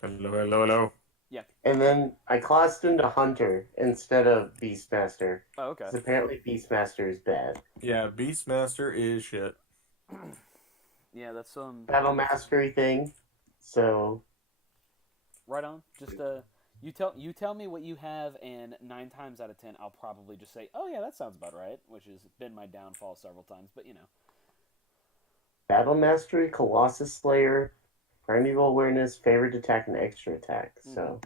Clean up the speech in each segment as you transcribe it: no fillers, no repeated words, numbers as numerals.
Hello, hello, hello. Yeah. And then I classed into Hunter instead of Beastmaster. Oh, okay. Because apparently Beastmaster is bad. Yeah, Beastmaster is shit. Yeah, that's Battle mastery thing. So right on. Just you tell me what you have, and 9 times out of 10, I'll probably just say, "Oh yeah, that sounds about right," which has been my downfall several times. But battle mastery, Colossus Slayer, primeval awareness, favored attack, and extra attack. mm-hmm. So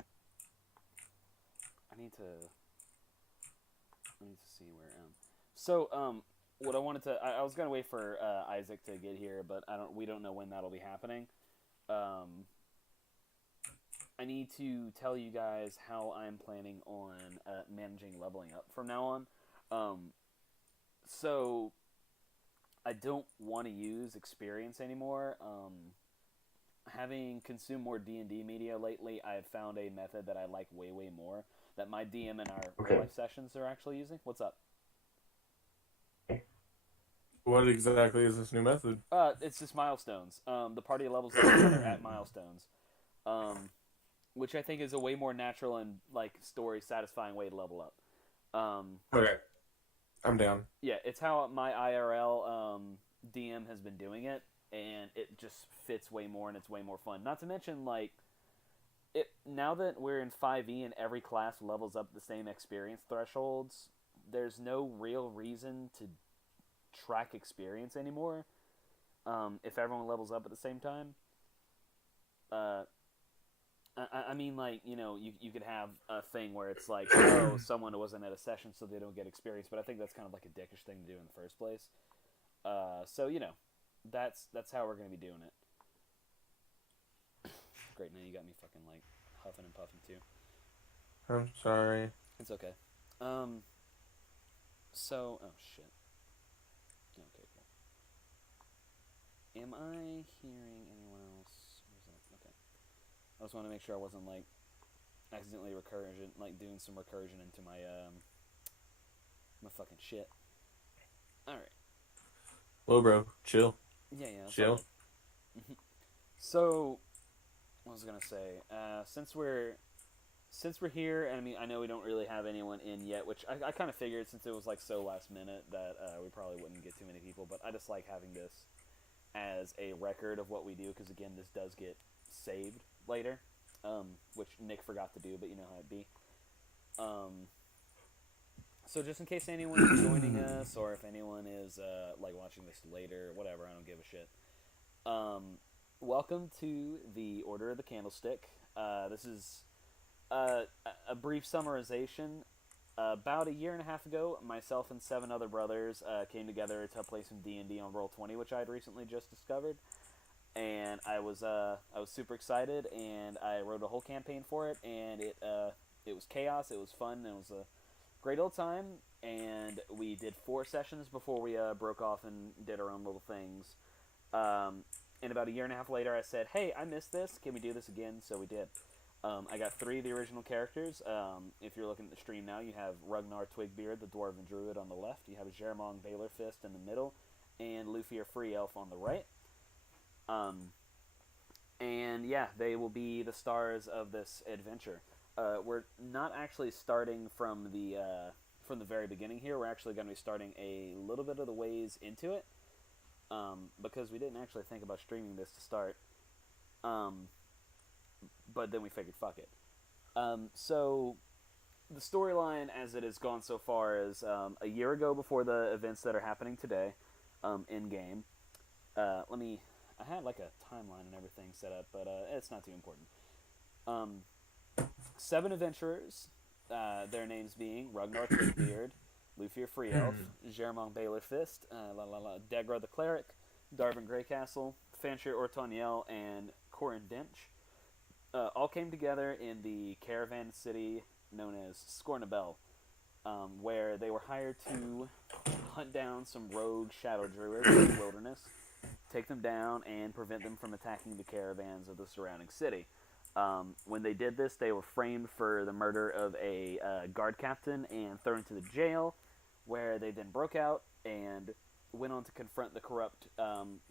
I need to see where I am. So what I wanted to I was gonna wait for Isaac to get here, but we don't know when that'll be happening. Um, I need to tell you guys how I'm planning on managing leveling up from now on. Um, so I don't want to use experience anymore. Having consumed more D&D media lately, I've found a method that I like way more that my DM in our real okay. life sessions are actually using. What's up? What exactly is this new method? It's just milestones. The party levels up together at milestones, um, which I think is a way more natural and like story satisfying way to level up. Okay, I'm down. Yeah, it's how my IRL DM has been doing it, and it just fits way more, and it's way more fun. Not to mention, like, it now that we're in 5e and every class levels up the same experience thresholds, there's no real reason to track experience anymore. If everyone levels up at the same time, uh, I mean, like, you could have a thing where it's like, oh, someone wasn't at a session, so they don't get experience. But I think that's kind of like a dickish thing to do in the first place. So that's how we're gonna be doing it. Great, now you got me fucking like huffing and puffing too. I'm sorry. It's okay. Um. Oh shit. Okay, cool. Am I hearing anyone else? Or is that okay? I just want to make sure I wasn't like accidentally recursion, like doing some recursion into my fucking shit. All right. Whoa, bro. Chill. Yeah, that's all Chill. good. So, what was I gonna say? Since we're here, and I mean, I know we don't really have anyone in yet, which I kind of figured since it was like so last minute that we probably wouldn't get too many people. But I just like having this as a record of what we do because again, this does get saved later, which Nick forgot to do, but you know how it be. Um, so just in case anyone is joining us, or if anyone is like watching this later, whatever, I don't give a shit. Um, Welcome to the Order of the Candlestick. This is a brief summarization. About a year and a half ago, myself and 7 other brothers came together to play some D&D on Roll20, which I had recently just discovered, and I was super excited, and I wrote a whole campaign for it, and it was chaos, it was fun, and it was a great old time. And we did 4 sessions before we broke off and did our own little things. Um, and about a year and a half later, I said, "Hey, I missed this. Can we do this again?" So we did. I got 3 of the original characters. If you're looking at the stream now, you have Ragnar Twigbeard, the Dwarven Druid, on the left. You have Jermong Baylor Fist in the middle, and Lufir Free Elf on the right. Um, and yeah, they will be the stars of this adventure. We're not actually starting from the very beginning here. We're actually going to be starting a little bit of the ways into it, because we didn't actually think about streaming this to start. Um, but then we figured, fuck it. So the storyline as it has gone so far is a year ago before the events that are happening today, in game. Let me. I had like a timeline and everything set up, but it's not too important. Um, 7 adventurers, their names being Ragnar Twigbeard, Lufir Free Elf, Jermong Baylor Fist, Degra the Cleric, Darvin Greycastle, Fancher Ortoniel, and Corin Dench, all came together in the caravan city known as Scornabel, where they were hired to hunt down some rogue shadow druids in the wilderness, take them down, and prevent them from attacking the caravans of the surrounding city. When they did this, they were framed for the murder of a guard captain and thrown into the jail, where they then broke out and went on to confront the corrupt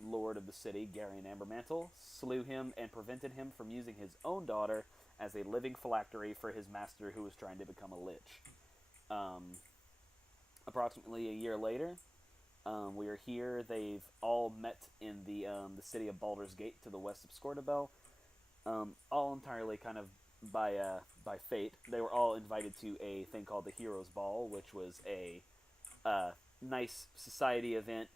lord of the city, Garion Ambermantle, slew him, and prevented him from using his own daughter as a living phylactery for his master who was trying to become a lich. Approximately a year later, we are here. They've all met in the city of Baldur's Gate to the west of Scortibel, all entirely kind of by fate. They were all invited to a thing called the Heroes Ball, which was a nice society event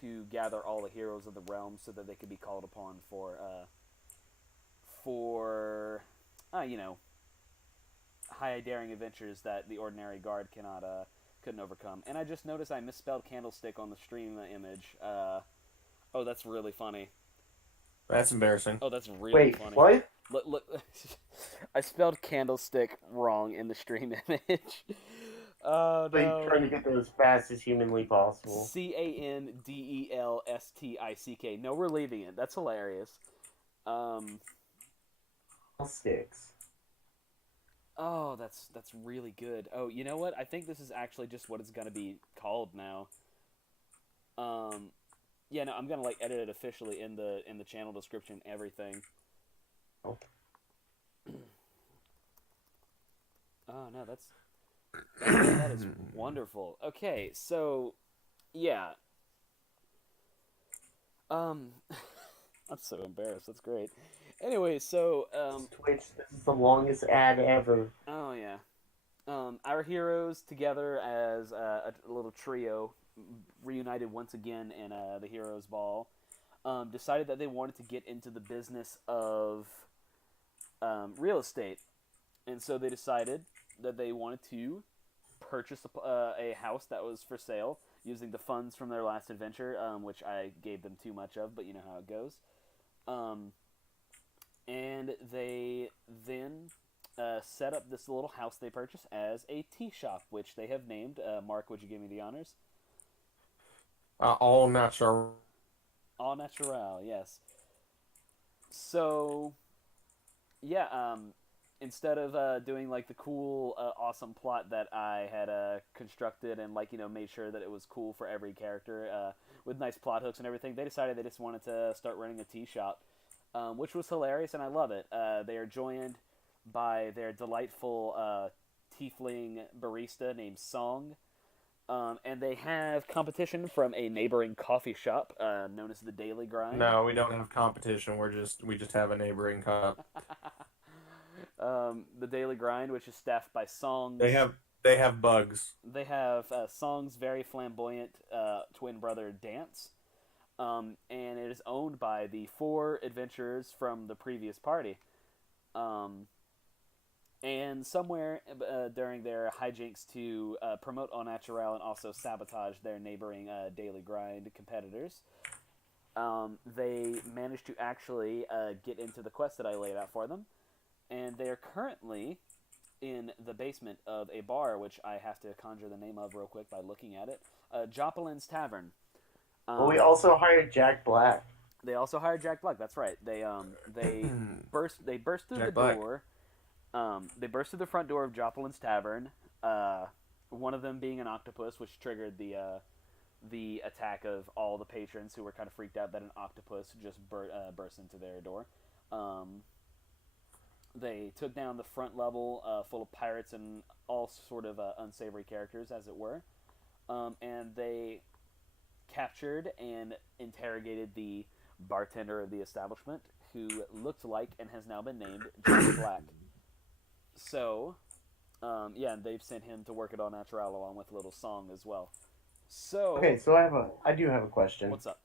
to gather all the heroes of the realm so that they could be called upon for you know, high daring adventures that the ordinary guard couldn't overcome. And I just noticed I misspelled Candlestick on the stream image. Oh, that's really funny. That's embarrassing. Oh, that's really Wait, funny. what? Look, I spelled Candlestick wrong in the stream image. Oh Like no. trying to get there as fast as humanly possible. Candelstick. No, we're leaving it. That's hilarious. Sticks. Oh, that's really good. Oh, you know what? I think this is actually just what it's gonna be called now. Yeah, no, I'm gonna like edit it officially in the channel description, everything. Oh. Oh no, that is wonderful. Okay, so yeah. I'm so embarrassed. That's great. Anyway, so Twitch, this is the longest ad ever. oh yeah. Our heroes together as a little trio, reunited once again in the Heroes Ball, decided that they wanted to get into the business of real estate, and so they decided that they wanted to purchase a house that was for sale using the funds from their last adventure, which I gave them too much of, but you know how it goes. And they then set up this little house they purchased as a tea shop, which they have named. Mark, would you give me the honors? All natural. All natural, yes. So, yeah, instead of doing like the cool, awesome plot that I had constructed and like made sure that it was cool for every character with nice plot hooks and everything, they decided they just wanted to start running a tea shop, which was hilarious, and I love it. They are joined by their delightful tiefling barista named Song. And they have competition from a neighboring coffee shop known as the Daily Grind. No, we don't have competition. We just have a neighboring cup. The Daily Grind, which is staffed by Songs. They have bugs. They have Song's very flamboyant twin brother Dance, and it is owned by the 4 adventurers from the previous party. And somewhere during their hijinks to promote Au Naturel and also sabotage their neighboring Daily Grind competitors, they managed to actually get into the quest that I laid out for them. And they are currently in the basement of a bar, which I have to conjure the name of real quick by looking at it. Jopelin's Tavern. Well, we also hired Jack Black. They also hired Jack Black. That's right. They burst through Jack the Black. door. They burst through the front door of Jopelin's Tavern. One of them being an octopus, which triggered the attack of all the patrons who were kind of freaked out that an octopus just burst into their door. They took down the front level full of pirates and all sort of unsavory characters, as it were. And they captured and interrogated the bartender of the establishment, who looked like and has now been named Jack Black. So, yeah, they've sent him to work at Au Naturel along with Little Song as well. So, Okay, so I do have a question. what's up?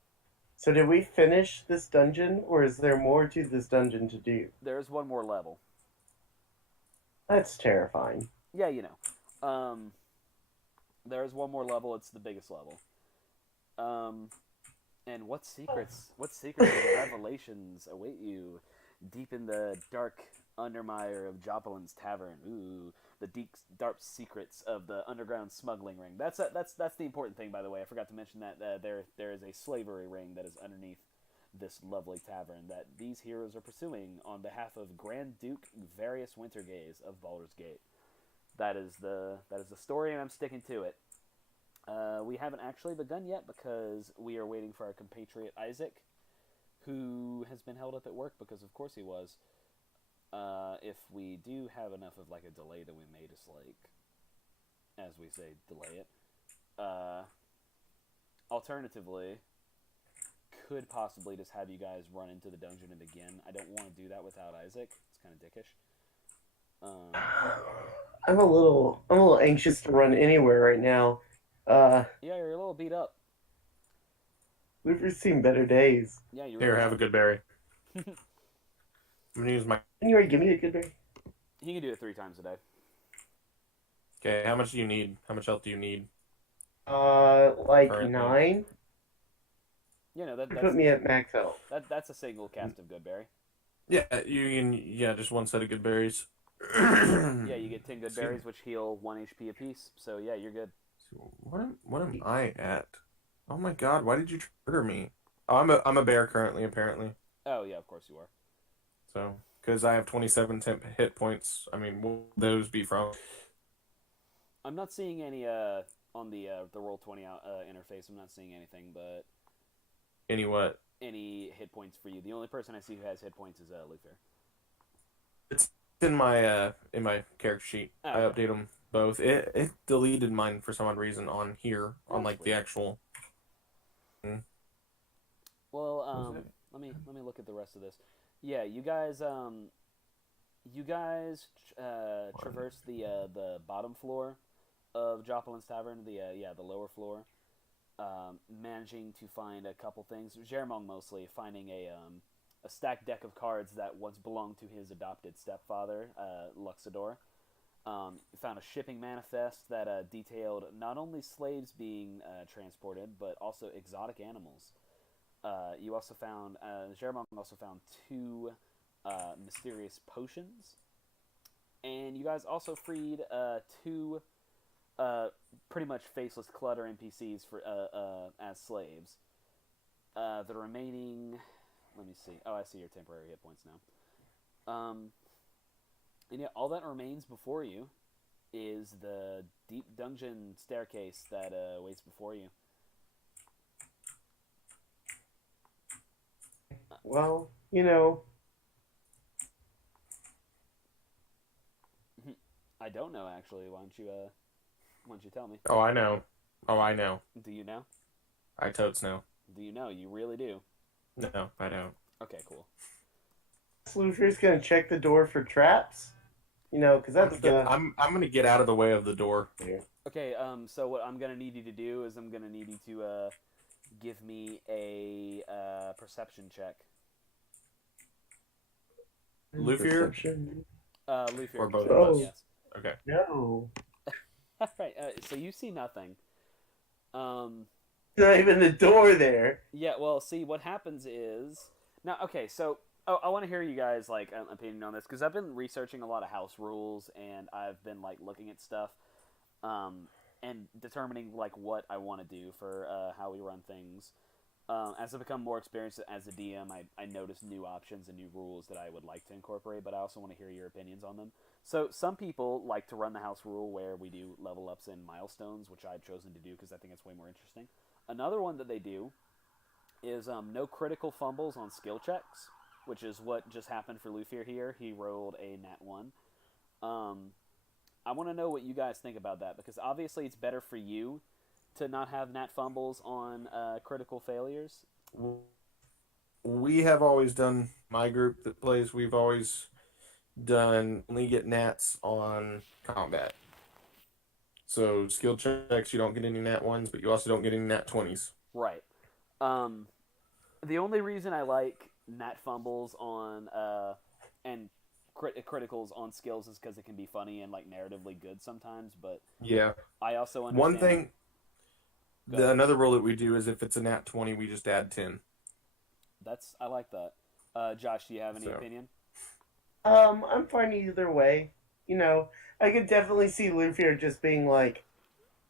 So did we finish this dungeon, or is there more to this dungeon to do? There's one more level. That's terrifying. Yeah, there's one more level. It's the biggest level. And what secrets and revelations await you deep in the dark undermire of Jopelin's Tavern? Ooh, the deep, dark secrets of the underground smuggling ring. That's the important thing, by the way. I forgot to mention that there is a slavery ring that is underneath this lovely tavern that these heroes are pursuing on behalf of Grand Duke Various Wintergaze of Baldur's Gate. That is the story, and I'm sticking to it. We haven't actually begun yet because we are waiting for our compatriot Isaac, who has been held up at work because, of course, he was. If we do have enough of like a delay, then we may just like, as we say, delay it. Alternatively, could possibly just have you guys run into the dungeon and begin. I don't want to do that without Isaac. It's kind of dickish. I'm a little anxious to run anywhere right now. Yeah, you're a little beat up. We've seen better days. Yeah, you Here, really have a good berry. I'm gonna use my. Anyway, give me a good berry. He can do it 3 times a day. Okay, how much do you need? How much health do you need? Like Currently. 9. You know You that's put me at max health. that's a single cast of good berry. Yeah, you can. Yeah, just one set of good berries. Yeah, you get 10 good berries, which heal 1 HP apiece. So yeah, you're good. What am I at? Oh my god, why did you trigger me? Oh, I'm a bear currently, apparently. Oh yeah, of course you are. So, because I have 27 temp hit points. I mean, what will those be from? I'm not seeing any on the Roll20 interface. I'm not seeing anything but Any what? any hit points for you. The only person I see who has hit points is Luther. It's in my character sheet. Oh, I okay. update them both. It deleted mine for some odd reason on here on like the weird. actual. Well, let me look at the rest of this. Yeah, you guys traverse the bottom floor of Joplин's Tavern, the lower floor, managing to find a couple things. Jeremong mostly finding a stacked deck of cards that once belonged to his adopted stepfather, Luxidor. Found a shipping manifest that detailed not only slaves being transported, but also exotic animals. You also found Jeremong also found 2 mysterious potions, and you guys also freed 2 pretty much faceless clutter NPCs for as slaves. The remaining, let me see. Oh, I see your temporary hit points now. And yeah, all that remains before you is the deep dungeon staircase that waits before you. Well, I don't know actually. Why don't you tell me? Oh, I know. Oh, I know. Do you know? I totes know. Do you know? You really do. No, I don't. Okay, cool. Sloofer's gonna check the door for traps. Because that's the. I'm gonna get out of the way of the door. Okay, so what I'm gonna need you to do is I'm gonna need you to give me a perception check. Lufier? Perception. Lufier, Or both of us? yes. Okay. No. Right, so you see nothing. Not even the door there. Yeah, well, see, what happens is... Now, okay, so I want to hear you guys, like, opinion on this, because I've been researching a lot of house rules, and I've been, like, looking at stuff, and determining, like, what I want to do for how we run things. As I become more experienced as a DM, I notice new options and new rules that I would like to incorporate, but I also want to hear your opinions on them. So some people like to run the house rule where we do level ups and milestones, which I've chosen to do because I think it's way more interesting. Another one that they do is no critical fumbles on skill checks, which is what just happened for Lufier here. He rolled a nat 1. I want to know what you guys think about that, because obviously it's better for you to not have nat fumbles on critical failures. We have always done, my group that plays, we've always done only get nats on combat. So skill checks, you don't get any nat 1s, but you also don't get any nat 20s. Right. The only reason I like nat fumbles on and criticals on skills is because it can be funny and like narratively good sometimes. But Yeah. I also understand. One thing, another rule that we do is if it's a nat 20, we just add 10. I like that. Josh, do you have any opinion? I'm fine either way. I could definitely see Lufier just being like,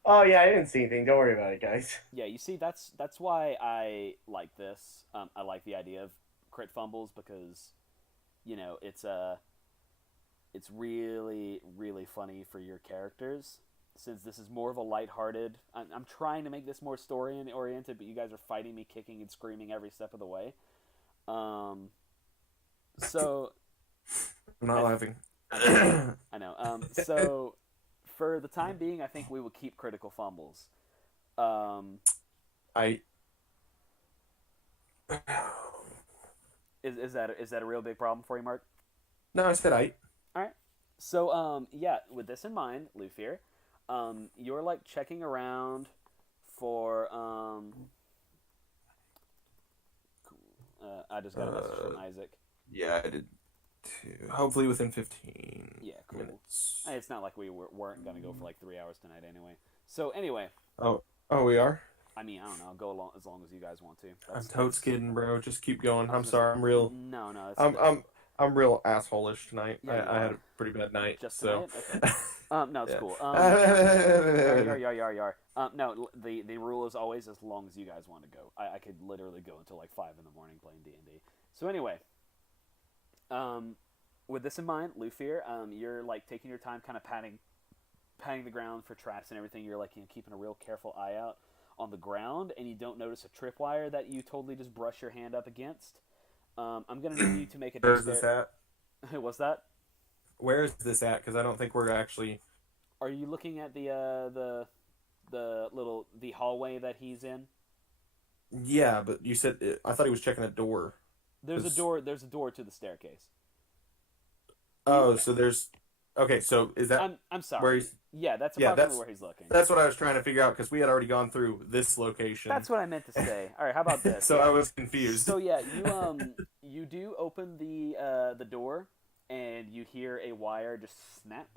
"Oh yeah, I didn't see anything. Don't worry about it, guys." Yeah, you see, that's why I like this. I like the idea of crit fumbles because, it's really really funny for your characters. since this is more of a lighthearted, I'm trying to make this more story oriented, but you guys are fighting me, kicking and screaming every step of the way. So I'm not I- laughing. I know. So for the time being, I think we will keep critical fumbles. Um, I is that a real big problem for you, Mark? no, I said I. All right. So yeah, with this in mind, Lufier, you're like checking around for I just got a message from Isaac. Yeah, I did too. Hopefully within 15 Yeah, cool. minutes. Hey, it's not like we weren't gonna go for like 3 hours tonight anyway. So anyway, Oh, we are. I mean, I don't know. I'll go along as long as you guys want to. I'm totes kidding, bro. Just keep going. I I'm was gonna sorry. say- I'm real. No, it's, I'm real asshole-ish tonight. Yeah, you I had are. a pretty bad night. Just so. tonight? Okay. No, it's Yeah. cool. Yar. No, the rule is always as long as you guys want to go. I could literally go until like 5 in the morning playing D&D. So anyway, with this in mind, Lufier, you're like taking your time, kind of patting the ground for traps and everything. You're like keeping a real careful eye out on the ground, and you don't notice a tripwire that you totally just brush your hand up against. I'm gonna need you to make a. Where's this at? What's that? Where is this at? Because I don't think we're actually. Are you looking at the hallway that he's in? Yeah, but you said I thought he was checking a door. There's a door. There's a door to the staircase. Oh, so there's. Okay, so is that I'm sorry. where he's? Yeah, that's Yeah, approximately where he's looking. That's what I was trying to figure out because we had already gone through this location. That's what I meant to say. All right, how about this? So I was confused. So yeah, you do open the door, and you hear a wire just snap,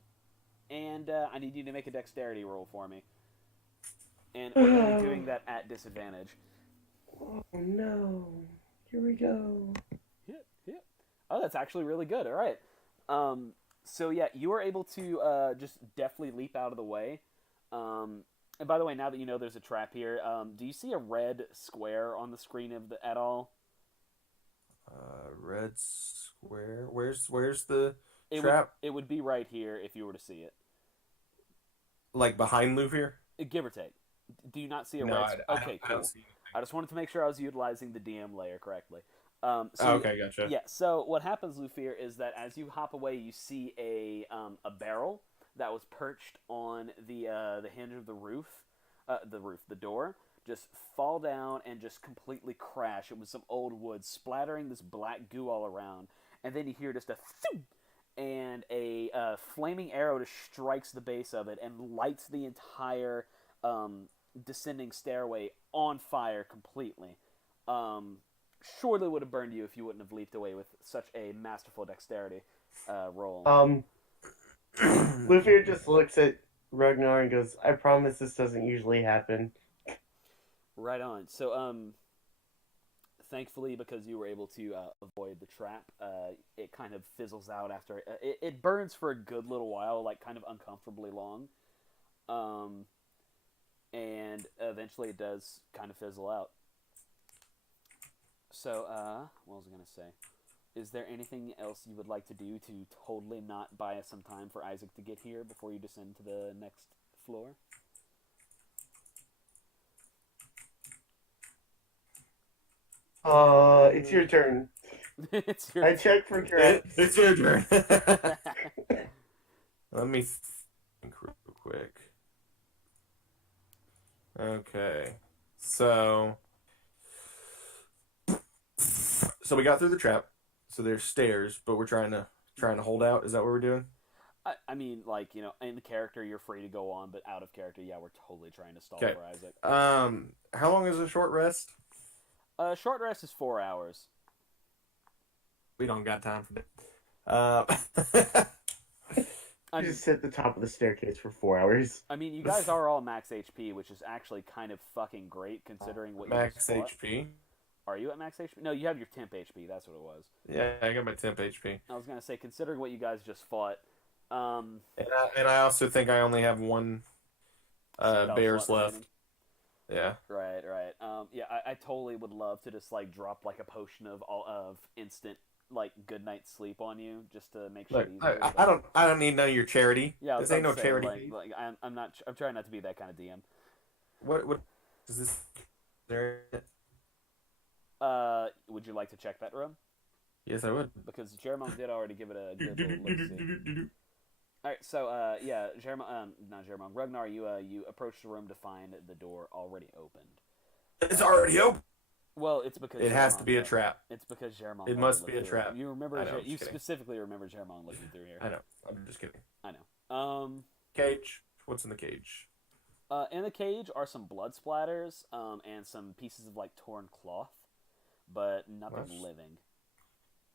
and I need you to make a dexterity roll for me, and we're gonna be doing that at disadvantage. Oh no! Here we go. Yeah. Oh, that's actually really good. All right. So yeah, you are able to just deftly leap out of the way. And by the way, now that you know there's a trap here, do you see a red square on the screen at all? Red square. Where's the It trap? it would be right here if you were to see it. Like behind Lufier? Give or take. Do you not see a No, red? Okay, I cool. don't see anything. I just wanted to make sure I was utilizing the DM layer correctly. Okay, gotcha. Yeah. So what happens, Lufier, is that as you hop away, you see a barrel that was perched on the hinge of the door, just fall down and just completely crash. It was some old wood splattering this black goo all around, and then you hear just a thump, and a flaming arrow just strikes the base of it and lights the entire descending stairway on fire completely. Surely would have burned you if you wouldn't have leaped away with such a masterful dexterity roll. Luffy just looks at Ragnar and goes, "I promise this doesn't usually happen." Right on. So, thankfully, because you were able to avoid the trap, it kind of fizzles out after it burns for a good little while, like kind of uncomfortably long, and eventually it does kind of fizzle out. So, what was I gonna say? Is there anything else you would like to do to totally not buy us some time for Isaac to get here before you descend to the next floor? It's your turn. It's your I checked for traps. It's your turn. Let me think real quick. Okay, so we got through the trap. So there's stairs, but we're trying to hold out. Is that what we're doing? I mean, like, in character, you're free to go on, but out of character, yeah, we're totally trying to stall Okay. for Isaac. How long is a short rest? Short rest is 4 hours. We don't got time for that. I just hit the top of the staircase for 4 hours. I mean, you guys are all max HP, which is actually kind of fucking great considering what you Max just fought. HP. Are you at max HP? No, you have your temp HP. That's what it was. Yeah, I got my temp HP. I was gonna say, considering what you guys just fought, And I also think I only have one bears slot left. remaining. Yeah. Right. Yeah, I totally would love to just like drop like a potion of instant like good night's sleep on you just to make shit Look, easier. I don't need none of your charity. Yeah, I was This about ain't to no say, charity. like I'm not. I'm trying not to be that kind of DM. What is this? There? Would you like to check that room? Yes, I would. Because Jeremon did already give it a good little look see. All right, so yeah, Jeremon, not Jeremon, Ragnar, you approach the room to find the door already opened. It's already open. Well, it's because It has to Jeremon be a looked. trap. It's because Jeremon. It already must looked be a through trap. it. You remember? I know, I'm You just kidding. specifically remember Jeremon looking through here. I know. I'm just kidding. I know. Cage. What's in the cage? In the cage are some blood splatters, and some pieces of like torn cloth, but nothing living.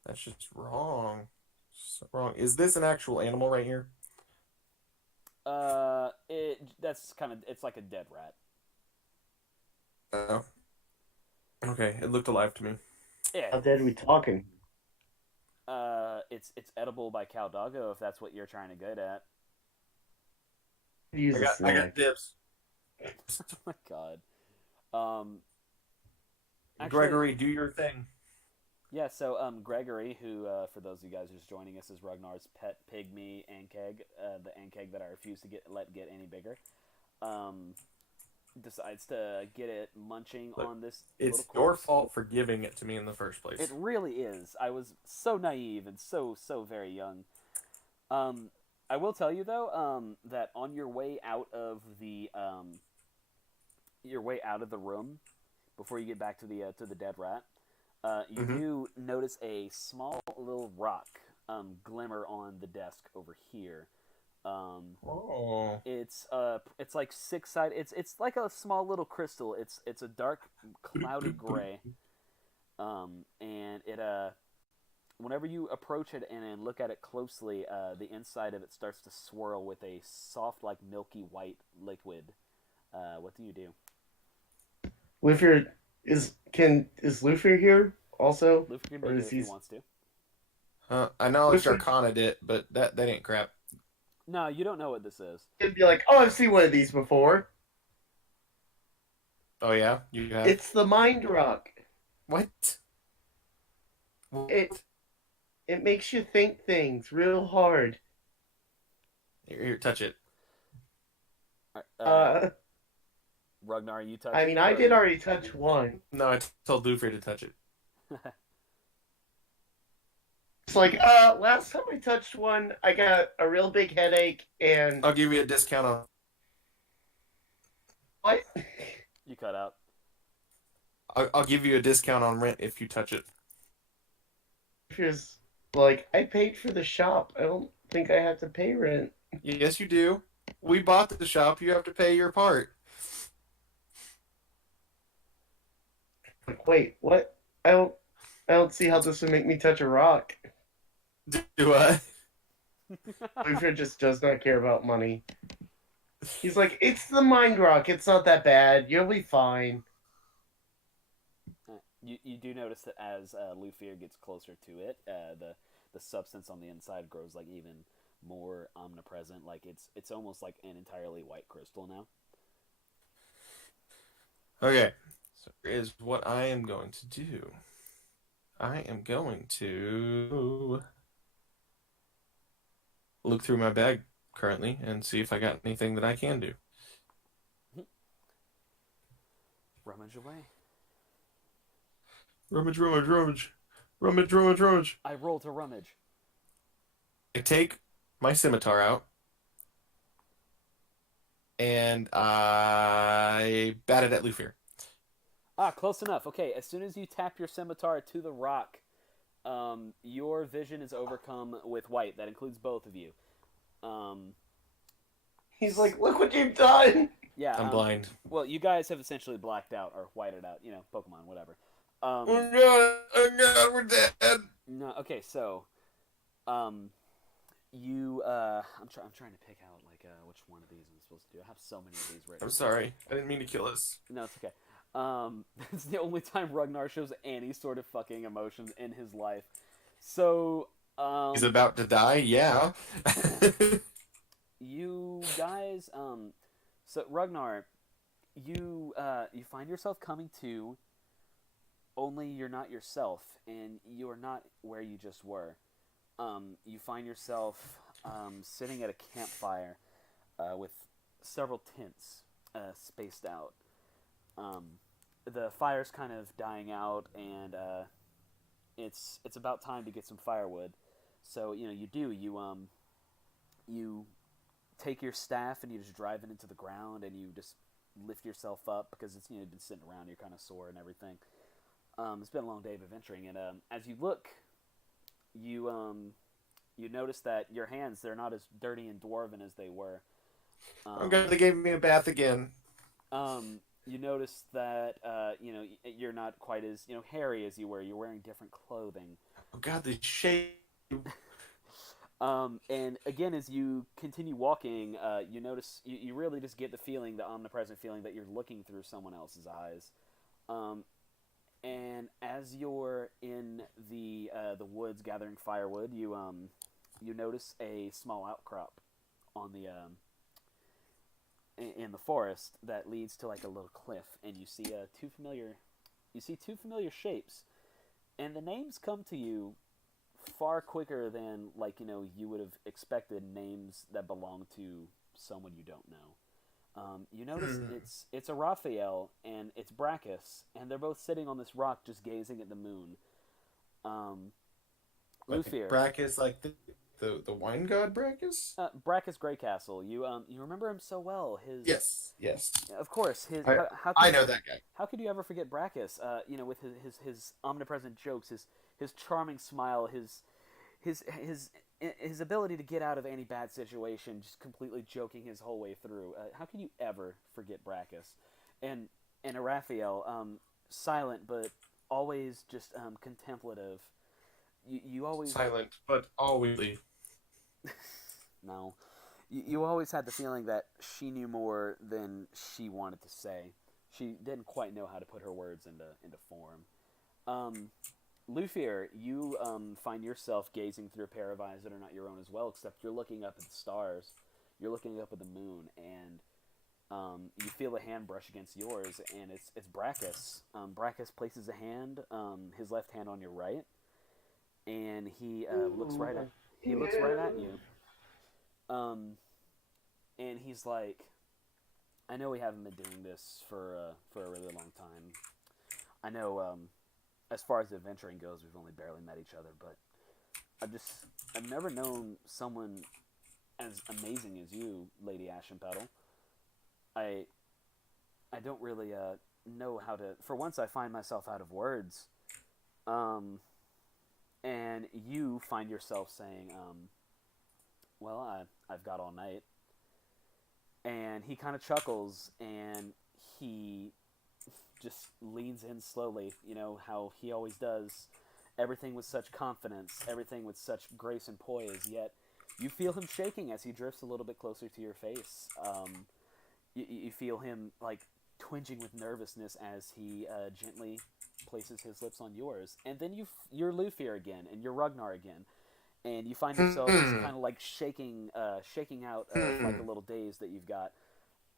That's just wrong. So wrong. Is this an actual animal right here? It's like a dead rat. Oh. Okay, it looked alive to me. Yeah. How dead are we talking? It's edible by Caldoggo if that's what you're trying to get at. Use a I snack. got dibs. Oh my god. Actually, Gregory, do your thing. yeah, so Gregory, who for those of you guys who's joining us, is Ragnar's pet pygmy ankeg, the ankeg that I refuse to let get any bigger. Decides to get it munching on this. It's little your corpse. fault for giving it to me in the first place. It really is. I was so naive and so very young. I will tell you though, that on your way out of the room, before you get back to the dead rat, you do notice a small little rock glimmer on the desk over here. It's like six-sided. It's like a small little crystal. It's a dark cloudy gray. And it whenever you approach it and look at it closely, the inside of it starts to swirl with a soft, like milky white liquid. What do you do? Luffy is Luffy here also? Luffy can be here if he wants to. I know Arcana did, but that ain't crap. No, you don't know what this is. He'd be like, "Oh, I've seen one of these before. Oh yeah, you have. It's the mind rock. What? It makes you think things real hard." Here, touch it. Ragnar, you touch. I mean, I did already touch one. No, I told Luffy to touch it. It's like, last time I touched one, I got a real big headache, and I'll give you a discount on. what? You cut out. I'll give you a discount on rent if you touch it. Here's like, I paid for the shop. I don't think I have to pay rent. Yes, you do. We bought the shop. You have to pay your part. Like, wait, what? I don't see how this would make me touch a rock. Do what? Luffy just does not care about money. He's like, it's the mind rock. It's not that bad. You'll be fine. You do notice that as Luffy gets closer to it, the substance on the inside grows like even more omnipresent. Like it's almost like an entirely white crystal now. Okay, so here's what I am going to do. I am going to look through my bag currently and see if I got anything that I can do. Rummage away. Rummage, rummage, rummage. Rummage, rummage, rummage. I roll to rummage. I take my scimitar out and I bat it at Luffy. Ah, close enough. Okay, as soon as you tap your scimitar to the rock, your vision is overcome with white. That includes both of you. He's like, look what you've done. Yeah, I'm blind. Well, you guys have essentially blacked out or whited out. You know, Pokemon, whatever. Oh god, we're dead. No, okay, so, you, I'm trying to pick out like which one of these I'm supposed to do. I have so many of these written. I'm sorry, I didn't mean to kill us. No, it's okay. It's the only time Ragnar shows any sort of fucking emotions in his life. So, He's about to die. Yeah. you guys, so Ragnar, you find yourself coming to only you're not yourself, and you're not where you just were. You find yourself sitting at a campfire with several tents spaced out. Um, the fire's kind of dying out, and it's about time to get some firewood. So you take your staff and you just drive it into the ground, and you just lift yourself up because it's you've been sitting around, you're kind of sore and everything. It's been a long day of adventuring, and as you look, you notice that your hands, they're not as dirty and dwarven as they were. Oh Um, god, they gave me a bath again. you notice that you're not quite as hairy as you were. You're wearing different clothing. Oh god, they shave. And again, as you continue walking, you notice you really just get the feeling, the omnipresent feeling, that you're looking through someone else's eyes. Um, and as you're in the woods gathering firewood, you notice a small outcrop on the in the forest that leads to like a little cliff, and you see two familiar shapes, and the names come to you far quicker than you would have expected names that belong to someone you don't know. You notice it's a Raphael and it's Brachus, and they're both sitting on this rock just gazing at the moon. Like Lufir, Brachus, like the wine god Brachus? Brachus Greycastle. You remember him so well. Yes. Of course. His I know that guy. How could you ever forget Brachus? With his omnipresent jokes, his charming smile, his ability to get out of any bad situation, just completely joking his whole way through. How can you ever forget Brachus? And a Raphael, silent but always just contemplative. You always Silent, but always. no. You always had the feeling that she knew more than she wanted to say. She didn't quite know how to put her words into form. Lufir, you find yourself gazing through a pair of eyes that are not your own as well, except you're looking up at the stars. You're looking up at the moon, and you feel a hand brush against yours, and it's Brachus. Brachus places a hand, his left hand on your right, and he looks right at you. And he's like, I know we haven't been doing this for a really long time. I know, as far as adventuring goes, we've only barely met each other, but I've never known someone as amazing as you, Lady Ashenpetal. I don't really know how to. For once, I find myself out of words. And you find yourself saying, well, I've got all night. And he kind of chuckles, and he just leans in slowly, how he always does. Everything with such confidence, everything with such grace and poise, yet you feel him shaking as he drifts a little bit closer to your face. You feel him, twinging with nervousness as he gently places his lips on yours. And then you're Lufir again, and you're Ragnar again. And you find yourself just kind of shaking out like a little daze that you've got.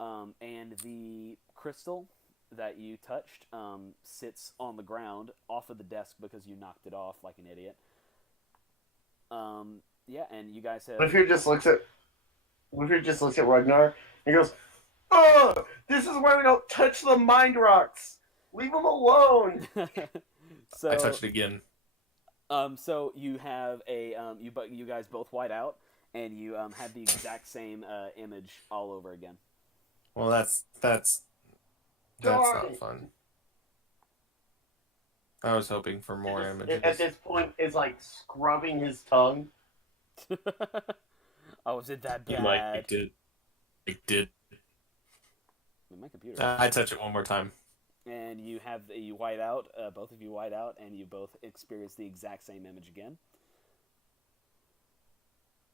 And the crystal that you touched sits on the ground off of the desk because you knocked it off like an idiot. Yeah, and you guys have... Lufir just looks at Ragnar and goes, "Oh, this is why we don't touch the mind rocks. Leave them alone." So I touched it again. So you have you guys both white out, and you have the exact same image all over again. Well, that's not fun. I was hoping for more images. At this point, is scrubbing his tongue. Oh, is it that bad? It did. My computer. I touch it one more time. And you white out, both of you white out, and you both experience the exact same image again.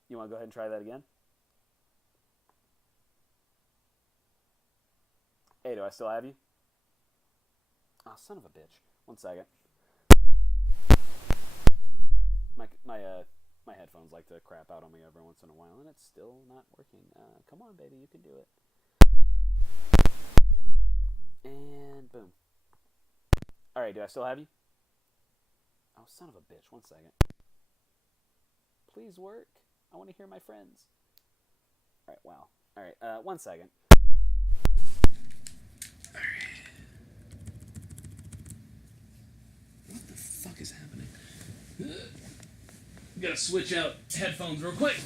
You want to go ahead and try that again? Hey, do I still have you? Oh, son of a bitch. 1 second. My headphones like to crap out on me every once in a while, and it's still not working. Come on, baby, you can do it. And boom. Alright, do I still have you? Oh, son of a bitch. 1 second. Please work. I want to hear my friends. All right, wow. All right, 1 second. What the fuck is happening? Gotta switch out headphones real quick.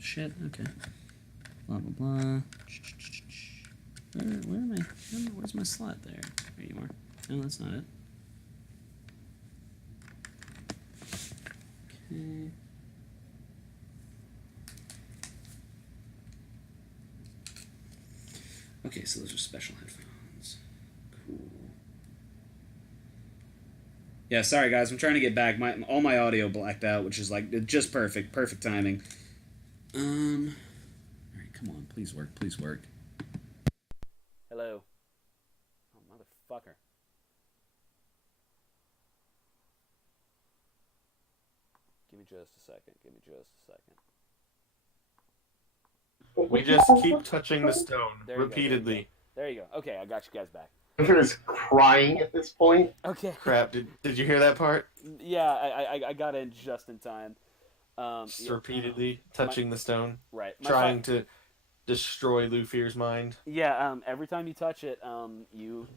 Shit, okay. Blah, blah, blah. Where am I? Where's my slot there? There you are. No, that's not it. Okay. Okay, so those are special headphones. Cool. Yeah, sorry guys, I'm trying to get back. All my audio blacked out, which is like just perfect timing. All right, come on, please work, please work. Hello. Oh, motherfucker. Give me just a second. We just keep touching the stone There you go, repeatedly. There you go. Okay, I got you guys back. Luther is crying at this point. Okay. Crap! Did you hear that part? Yeah, I got in just in time. Just repeatedly touching the stone, Right. trying to destroy Lufir's mind. Yeah. Every time you touch it, you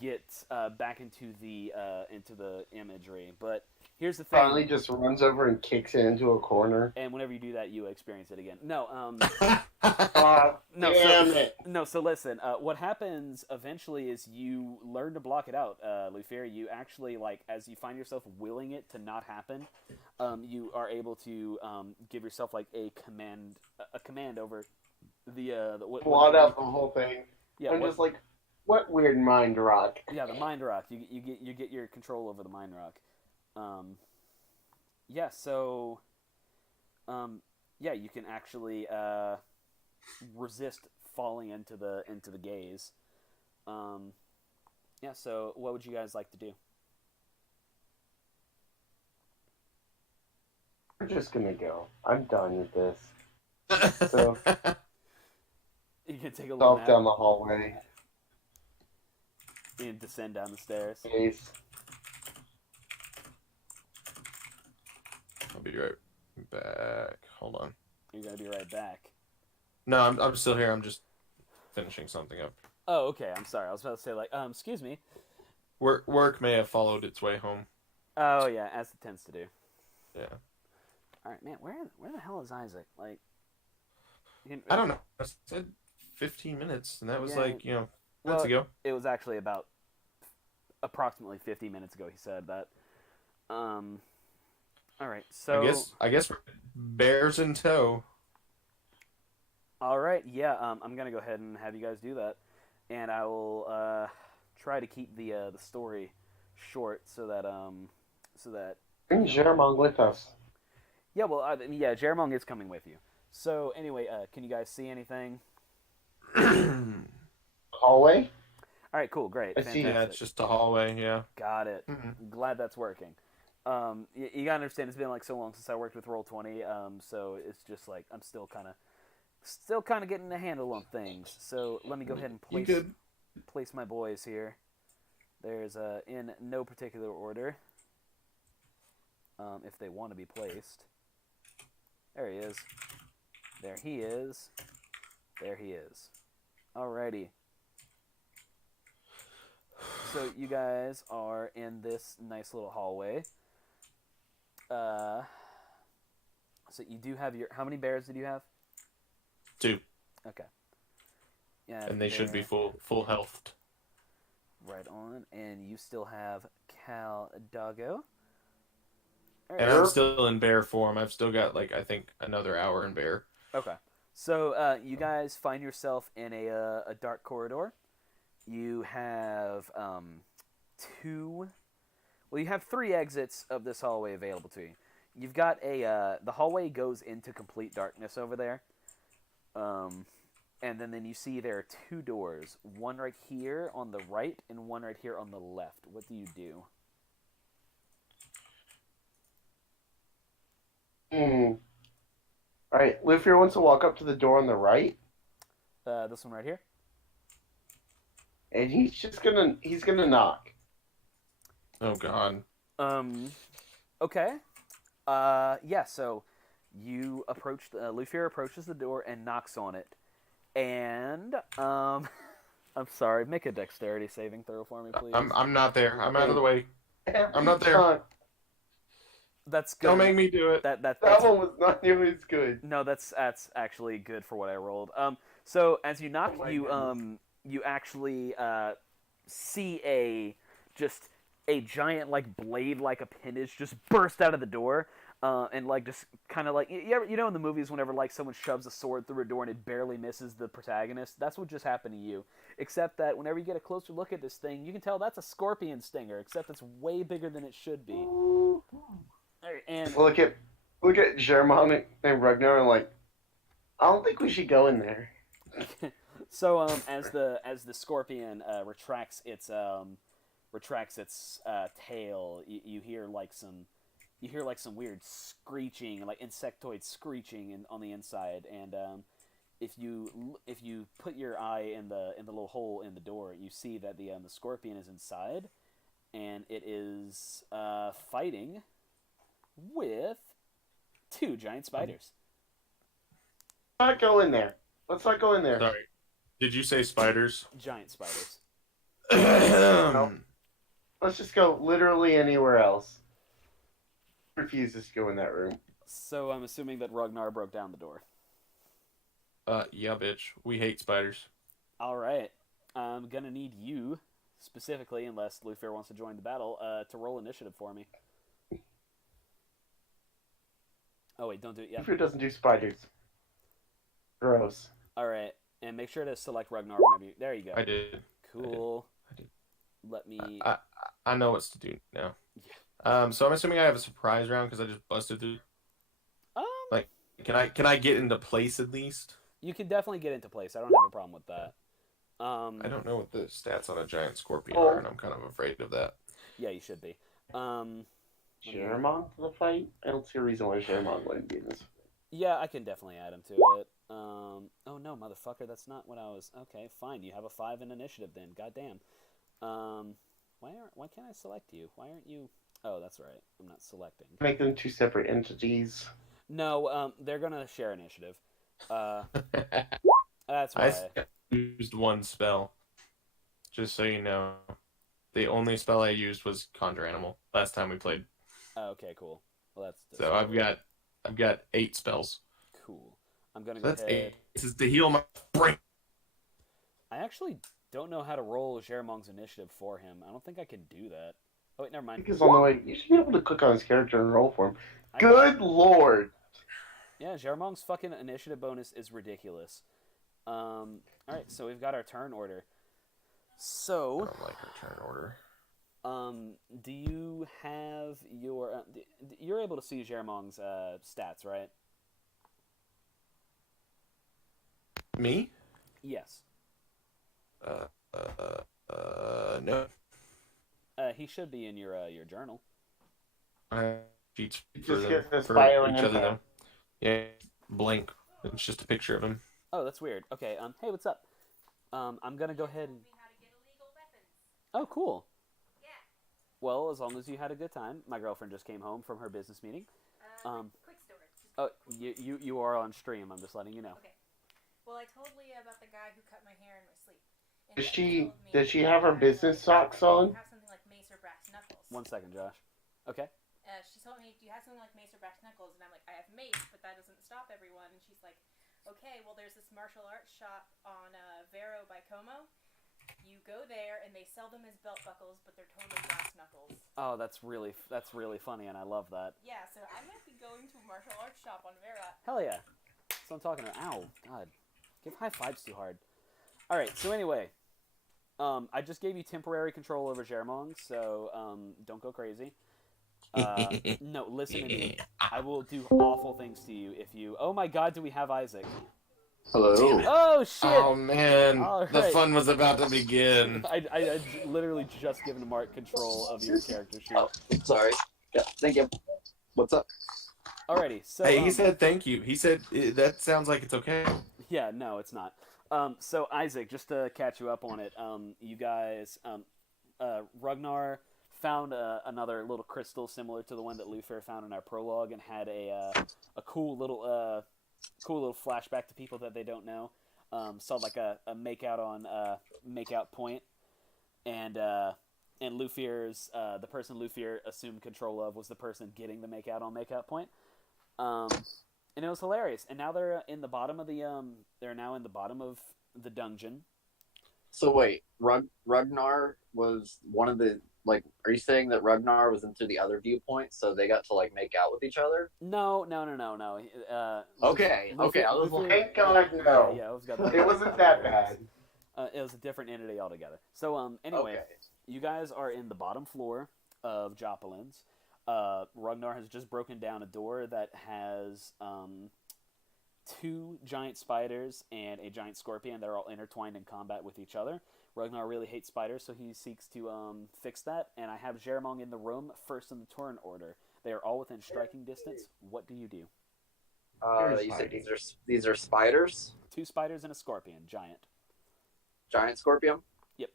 get back into the imagery. But here's the thing. Finally, just runs over and kicks it into a corner. And whenever you do that, you experience it again. No. No. Damn it! No. So listen. What happens eventually is you learn to block it out, Lufir. You actually as you find yourself willing it to not happen, you are able to give yourself like a command over the Blot out the whole thing. Yeah. I'm just like, what weird mind rock? Yeah, the mind rock. You get your control over the mind rock. Yeah. So. Yeah, you can actually resist falling into the gaze. Yeah. So, what would you guys like to do? We're just gonna go. I'm done with this. So, You can take a little stomp nap down the hallway. and descend down the stairs. Face. I'll be right back. Hold on. You're gonna be right back. No, I'm still here. I'm just finishing something up. Oh, okay. I'm sorry. I was about to say excuse me. Work may have followed its way home. Oh yeah, as it tends to do. Yeah. All right, man. Where the hell is Isaac? I don't know. I said 15 minutes, and that was Yeah. months ago. It was actually about approximately 50 minutes ago. He said that. All right. So I guess we're bears in tow. all right. Yeah. I'm gonna go ahead and have you guys do that, and I will try to keep the story short so that Bring Jeremong with us. yeah. Well, yeah. Jeremong is coming with you. So anyway, can you guys see anything? Hallway? All right. Cool. Great. I see. Yeah, it's just a hallway. Yeah. Got it. Mhm. Glad that's working. You gotta understand, it's been so long since I worked with Roll20, so it's just I'm still kind of getting a handle on things. So let me go ahead and place my boys here. There's in no particular order, if they want to be placed. There he is. There he is. There he is. Alrighty. So you guys are in this nice little hallway. So you do have how many bears did you have? 2. Okay. Yeah. And they should be full health. Right on. And you still have Cal Doggo. And I'm still in bear form. I've still got I think another hour in bear. Okay. So you guys find yourself in a dark corridor. You have you have 3 exits of this hallway available to you. You've got the hallway goes into complete darkness over there. And then you see there are 2 doors. One right here on the right and one right here on the left. What do you do? Alright, Lufir wants to walk up to the door on the right. This one right here? and he's gonna knock. Oh God. Okay. Yeah. So you approach. Lufier approaches the door and knocks on it, and I'm sorry. Make a dexterity saving throw for me, please. I'm not there. I'm out of the way. I'm not there. That's good. Don't make me do it. That one was not nearly as good. No, that's actually good for what I rolled. So as you knock, Oh my you goodness. you actually see a giant like blade like appendage just burst out of the door, and like just kind of like you know in the movies whenever like someone shoves a sword through a door and it barely misses the protagonist. That's what just happened to you. Except that whenever you get a closer look at this thing, you can tell that's a scorpion stinger. Except it's way bigger than it should be. And Look at Germon and Ragnar and like, I don't think we should go in there. so as the scorpion retracts its tail, you hear like some weird screeching, like insectoid screeching on the inside. And if you put your eye in the little hole in the door, you see that the scorpion is inside, and it is fighting with 2 giant spiders. Let's not go in there. Let's not go in there. Sorry. Did you say spiders? Giant spiders. No. Let's just go literally anywhere else. Refuses to go in that room. So I'm assuming that Ragnar broke down the door. Yeah, bitch. We hate spiders. All right. I'm gonna need you specifically, unless Lufier wants to join the battle, to roll initiative for me. Oh wait, don't do it yet. Who doesn't do spiders? Gross. All right, and make sure to select Ragnar whenever you. There you go. I did. Cool. I did. Let me. I know what's to do now. So I'm assuming I have a surprise round because I just busted through. Like, can I get into place at least? You can definitely get into place. I don't have a problem with that. I don't know what the stats on a giant scorpion are, and I'm kind of afraid of that. Yeah, you should be. Germon to the fight? I don't see a reason why Germon wouldn't be in this. Yeah, I can definitely add him to it. Oh no, motherfucker, that's not what I was. Okay, fine. You have a 5 in initiative then. Goddamn. Why can't I select you? Why aren't you? Oh, that's right. I'm not selecting. Make them 2 separate entities. No, they're gonna share initiative. That's why. I used 1 spell. Just so you know, the only spell I used was Conjure Animal last time we played. Oh, okay, cool. Well, that's So I've got 8 spells. cool. I'm gonna So go that's ahead. 8. This is to heal my brain. I actually don't know how to roll Germong's initiative for him. I don't think I can do that. Oh wait, never mind. Because on the way, you should be able to click on his character and roll for him. Good lord! Yeah, Germong's fucking initiative bonus is ridiculous. Alright, so we've got our turn order. I So, don't like her turn order. do you have your... you're able to see Germong's stats, right? Me? Yes. No. He should be in your journal. Cheats Just for get this for bio each and other info. though. Yeah, blank. It's just a picture of him. Oh, that's weird. Okay, hey, what's up? I'm gonna go ahead and... Oh, cool. Yeah. Well, as long as you had a good time. My girlfriend just came home from her business meeting. Quick story. Just Oh, quick. you are on stream. I'm just letting you know. Okay. Well, I told Leah about the guy who cut my hair in my sleep. And Does she she told me does she have her that business socks on? have something like mace or brass knuckles. 1 second, Josh. Okay. She told me, do you have something like mace or brass knuckles? And I'm like, I have mace, but that doesn't stop everyone. And she's like, okay, well, there's this martial arts shop on Vero by Como. You go there, and they sell them as belt buckles, but they're totally brass knuckles. Oh, that's really funny, and I love that. Yeah, so I might be going to a martial arts shop on Vera. Hell yeah. So I'm talking about. Ow, God. Give high fives too hard. All right. So anyway, I just gave you temporary control over Germong, so don't go crazy. No, listen to me. I will do awful things to you if you. Oh my God, do we have Isaac? Hello. Oh shit! Oh man, All the right. fun was about to begin. I literally just given Mark control of your character sheet. Oh, sorry. Yeah, thank you. What's up? Alrighty, so Hey, he said thank you. He said that sounds like it's okay. yeah, no, it's not. So Isaac, just to catch you up on it, you guys, Ragnar found another little crystal similar to the one that Lufair found in our prologue, and had a cool little flashback to people that they don't know. Saw like a makeout on makeout point, and Lufear's the person Lufair assumed control of was the person getting the makeout on makeout point. And it was hilarious. And now they're in the bottom of the they're now in the bottom of the dungeon. So wait, Ragnar was one of the like. Are you saying that Ragnar was into the other viewpoint, so they got to like make out with each other? No. Okay. I was like, Thank God, no. Yeah, It wasn't that bad. It was a different entity altogether. So anyway, okay. you guys are in the bottom floor of Joplins. Ragnar has just broken down a door that has 2 giant spiders and a giant scorpion that are all intertwined in combat with each other. Ragnar really hates spiders, so he seeks to fix that. And I have Jeremong in the room first in the turn order. They are all within striking distance. What do you do? You said these are spiders, 2 spiders and a scorpion, giant. giant scorpion. Yep.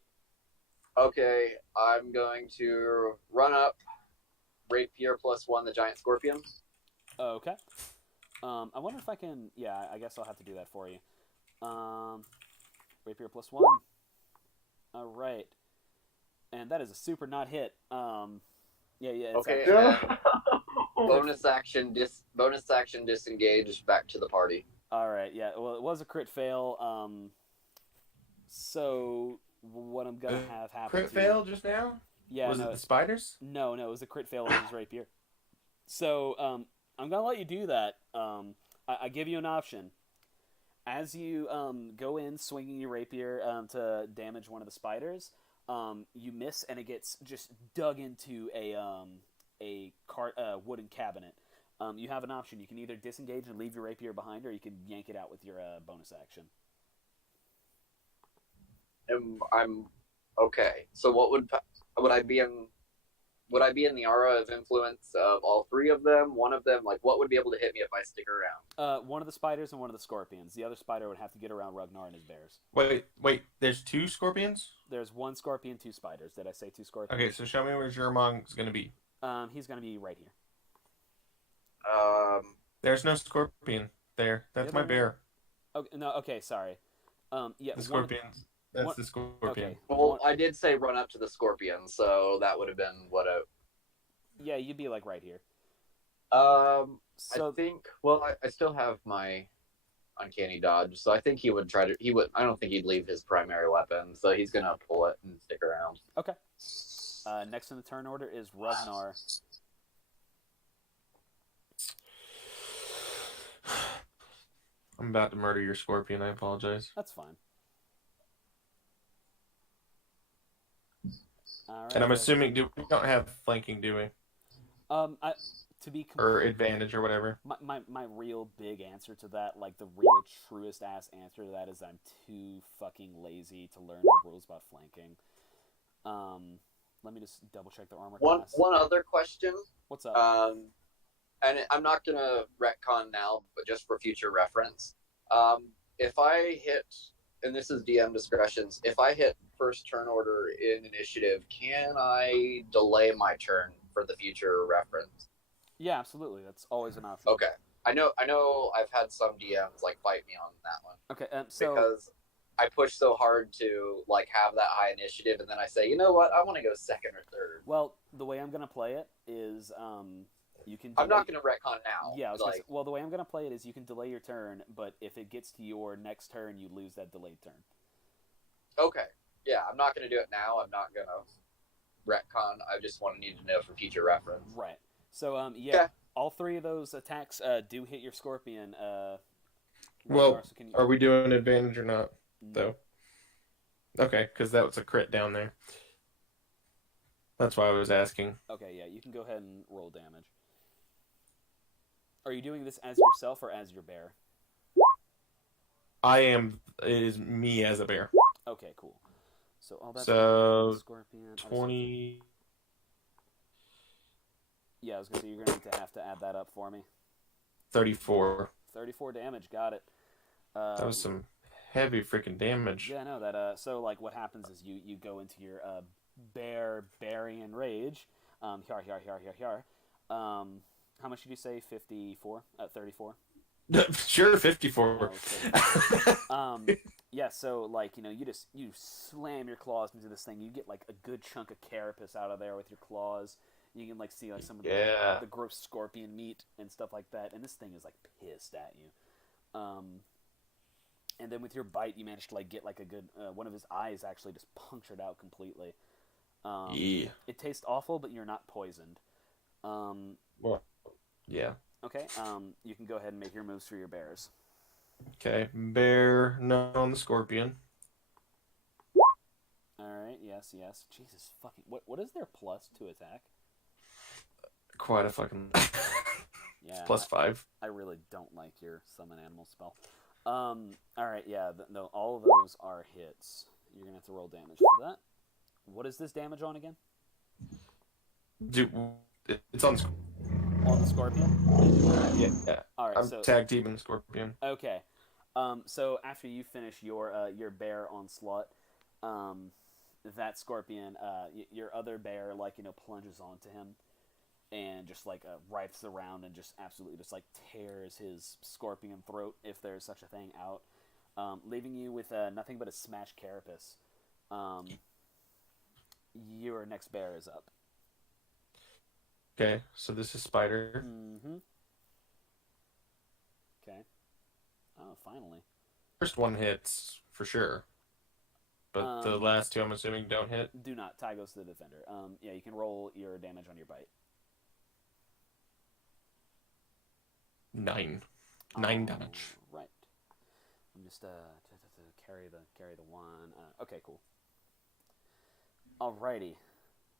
Okay, I'm going to run up, rapier +1 the giant scorpion. Okay. I wonder if I can. Yeah, I guess I'll have to do that for you. Rapier +1. All right. And that is a super not hit. Yeah. It's Okay. actually- Bonus action disengage back to the party. All right. Yeah. Well, it was a crit fail. So what I'm gonna have happen? Crit fail just now? Yeah. Was no, it the spiders? No, it was a crit fail on his rapier. So I'm gonna let you do that. I give you an option. As you go in swinging your rapier to damage one of the spiders, you miss and it gets just dug into a wooden cabinet. You have an option. You can either disengage and leave your rapier behind, or you can yank it out with your bonus action. I'm okay. So what would I be in? Would I be in the aura of influence of all 3 of them? One of them, like, what would be able to hit me if I stick around? One of the spiders and one of the scorpions. The other spider would have to get around Ragnar and his bears. Wait. There's 2 scorpions? There's 1 scorpion, 2 spiders. Did I say 2 scorpions? Okay, so show me where Jeremong's going to be. He's going to be right here. There's no scorpion there. That's my bear. Okay, no, okay, sorry. Yeah, The scorpions. That's one- the scorpion. okay. Well, I did say run up to the scorpion, so that would have been what a. Yeah, you'd be like right here. I think. Well, I still have my uncanny dodge, so I think he would try to. He would. I don't think he'd leave his primary weapon, so he's gonna pull it and stick around. Okay. Next in the turn order is Ragnar. I'm about to murder your scorpion. I apologize. That's fine. All right. And I'm assuming we don't have flanking, do we? To be Or advantage or whatever. my real big answer to that, like the real truest ass answer to that, is I'm too fucking lazy to learn the rules about flanking. Let me just double check the armor class. One other question. What's up? And I'm not gonna retcon now, but just for future reference, if I hit, and this is DM discretions, if I hit first turn order in initiative, can I delay my turn for the future reference? Yeah, absolutely. That's always an option. Okay. I know. I've had some DMs like fight me on that one. Okay. So because I push so hard to like have that high initiative, and then I say, you know what, I want to go second or third. well, the way I'm gonna play it is you can. I'm not gonna retcon now. Yeah. I was like, gonna say, well, the way I'm gonna play it is you can delay your turn, but if it gets to your next turn, you lose that delayed turn. okay, yeah, I'm not gonna do it now. I'm not gonna retcon. I just need to know for future reference. Right. So yeah, Okay. all 3 of those attacks do hit your scorpion. Well, Ragnar, so can you... are we doing advantage or not, though? Okay, because that was a crit down there. That's why I was asking. Okay, yeah, you can go ahead and roll damage. Are you doing this as yourself or as your bear? I am. It is me as a bear. Okay, cool. So all that's So, scorpion. 20. Yeah, I was gonna say you're gonna need to have to add that up for me. 34. 34 damage, got it. That was some heavy freaking damage. Yeah, no, that so like what happens is you go into your barbarian rage. Hyar. How much did you say? 54? 34? Sure, 54. Yeah, so like, you slam your claws into this thing. You get like a good chunk of carapace out of there with your claws. You can like see like some of the gross scorpion meat and stuff like that. And this thing is like pissed at you. And then with your bite, you managed to like get like a good one of his eyes actually just punctured out completely. Yeah. It tastes awful, but you're not poisoned. Well, yeah. Okay. You can go ahead and make your moves for your bears. Okay, bear, no on the scorpion. All right. Yes. Jesus fucking. What is their plus to attack? Quite a fucking. Yeah. Plus 5. I really don't like your summon animal spell. All right. Yeah. No. All of those are hits. You're gonna have to roll damage for that. What is this damage on again? Dude, it's on. On the scorpion? Yeah. All right. I'm So tag teaming scorpion. okay. So after you finish your bear onslaught, that scorpion, your other bear, like plunges onto him, and just like writhes around and just absolutely just like tears his scorpion throat, if there's such a thing, out, leaving you with nothing but a smashed carapace. Your next bear is up. Okay, so this is spider. Mm-hmm. Okay. Oh, finally. First one hits for sure, but the last two I'm assuming don't hit. Do not. Tie goes to the defender. Yeah, you can roll your damage on your bite. 9 damage. Right. I'm just carry the one. Okay, cool. Alrighty.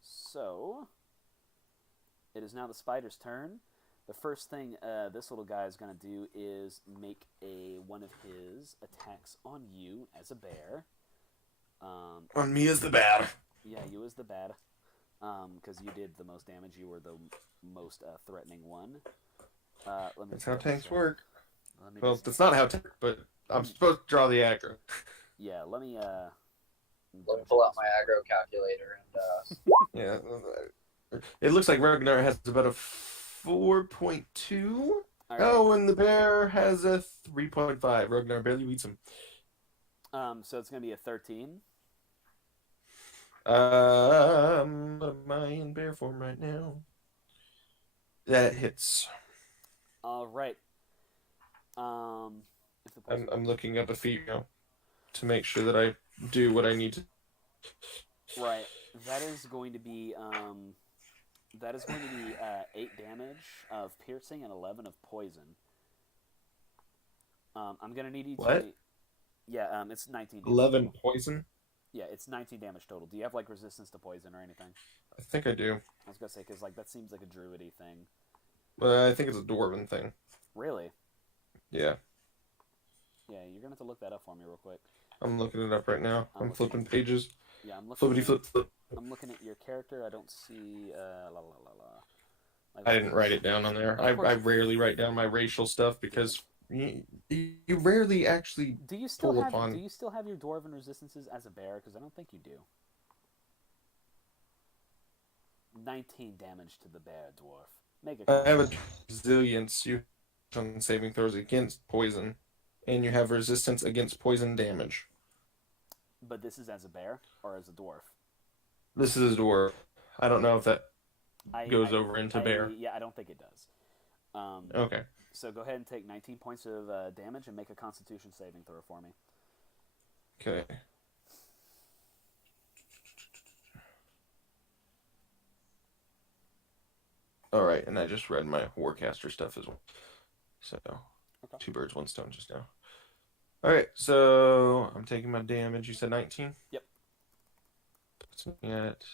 So it is now the spider's turn. The first thing this little guy is going to do is make one of his attacks on you as a bear. On me as the bad. Yeah, you as the bad. Because you did the most damage. You were the most threatening one. That's how tanks work. Well, that's not how tanks, but I'm supposed to draw the aggro. Yeah, let me pull out my aggro calculator and. Yeah. It looks like Ragnar has about a 4.2. Right. Oh, and the bear has a 3.5. Ragnar barely beats him. So it's gonna be a 13. What am I in bear form right now? That hits. All right. I'm looking up a feat now to make sure that I do what I need to. Right. That is going to be 8 damage of piercing and 11 of poison. I'm gonna need you to. What? Yeah. It's 19. Damage 11 total. poison? Yeah, it's 19 damage total. Do you have like resistance to poison or anything? I think I do. I was gonna say because like that seems like a druidy thing. But I think it's a dwarven thing. Really? Yeah. Yeah, you're gonna have to look that up for me real quick. I'm looking it up right now. I'm flipping pages. Yeah, I'm looking. Flippity flip. I'm looking at your character. I don't see. Like, I didn't write it down on there. I rarely write down my racial stuff because you rarely actually do you still pull have upon. Do you still have your dwarven resistances as a bear? Because I don't think you do. 19 damage to the bear dwarf. Make it. I have a resilience. You on saving throws against poison, and you have resistance against poison damage. But this is as a bear or as a dwarf? This is a dwarf. I don't know if that goes over into bear. Yeah, I don't think it does. Okay. So go ahead and take 19 points of damage and make a Constitution saving throw for me. Okay. All right, and I just read my Warcaster stuff as well. So, Okay. 2 birds, 1 stone just now. All right, so I'm taking my damage. You said 19? Yep. Puts me at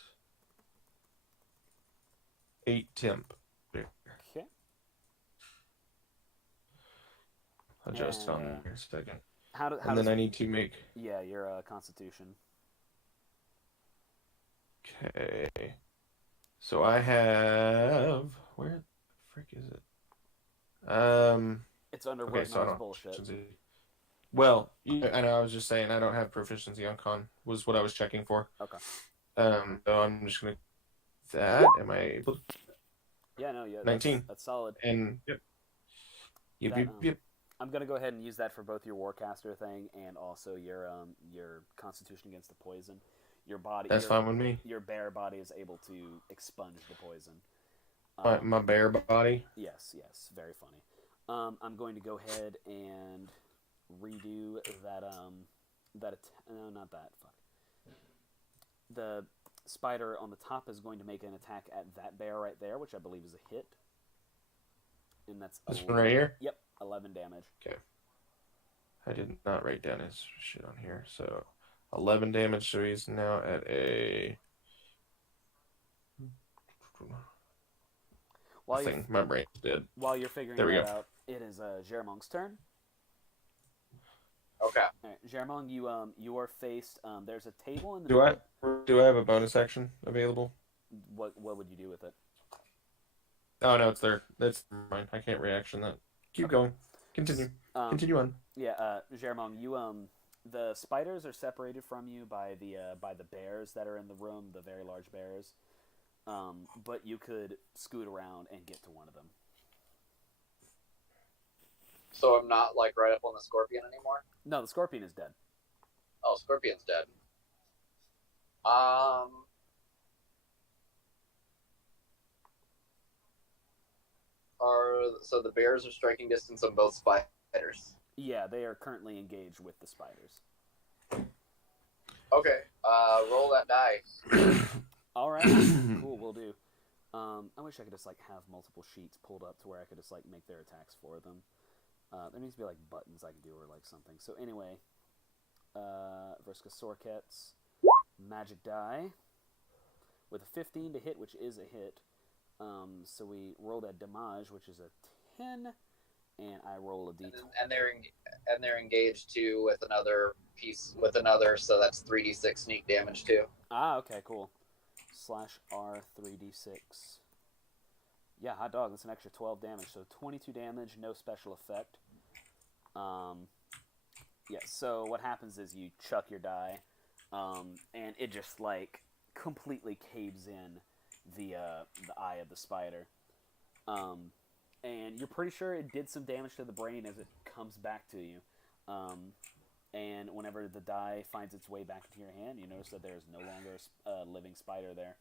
8 temp. There. Okay. Adjust on here a second. How then I need to make... Yeah, your Constitution. Okay. So I have... Where the frick is it? It's under Okay, so I Ragnar's don't... bullshit. Well, I know I was just saying I don't have proficiency on con. Was what I was checking for. Okay. So I'm just gonna that. Am I able? Yeah, no, yeah, 19. that's solid. And yep, That, yep, yep. I'm gonna go ahead and use that for both your Warcaster thing and also your Constitution against the poison. Your body, That's fine with me. your bear body is able to expunge the poison. My bear body. Yes, very funny. I'm going to go ahead and redo that. No, not that. Fuck. The spider on the top is going to make an attack at that bear right there, which I believe is a hit. And that's This one right here. Yep, 11 damage. Okay. I did not write down his shit on here, so 11 damage. So he's now at a. While Thing. My brain's dead. While you're figuring There we that go. out, it is Germong's turn. Okay. All right, Germong, you are faced. There's a table in the Do I middle. have a bonus action available? What would you do with it? Oh no, it's there. That's mine. I can't reaction that. Keep going. Continue. Continue on. Yeah, Germong, you the spiders are separated from you by the bears that are in the room, the very large bears. But you could scoot around and get to one of them. So I'm not like right up on the scorpion anymore. No, the scorpion is dead. Oh, scorpion's dead. So the bears are striking distance on both spiders. Yeah, they are currently engaged with the spiders. Okay. Roll that die. All right, cool, we'll do. I wish I could just like have multiple sheets pulled up to where I could just like make their attacks for them. There needs to be like buttons I can do or like something. So anyway, Vriska Sorkets, magic die with a 15 to hit, which is a hit. So we rolled a damage, which is a 10, and I roll a d20. And they're engaged too with another piece so that's 3d6 sneak damage too. Ah, okay, cool. /R 3d6. Yeah, hot dog. That's an extra 12 damage. So 22 damage, no special effect. Yeah. So what happens is you chuck your die, and it just like completely caves in the eye of the spider. And you're pretty sure it did some damage to the brain as it comes back to you. And whenever the die finds its way back into your hand, you notice that there's no longer a living spider there.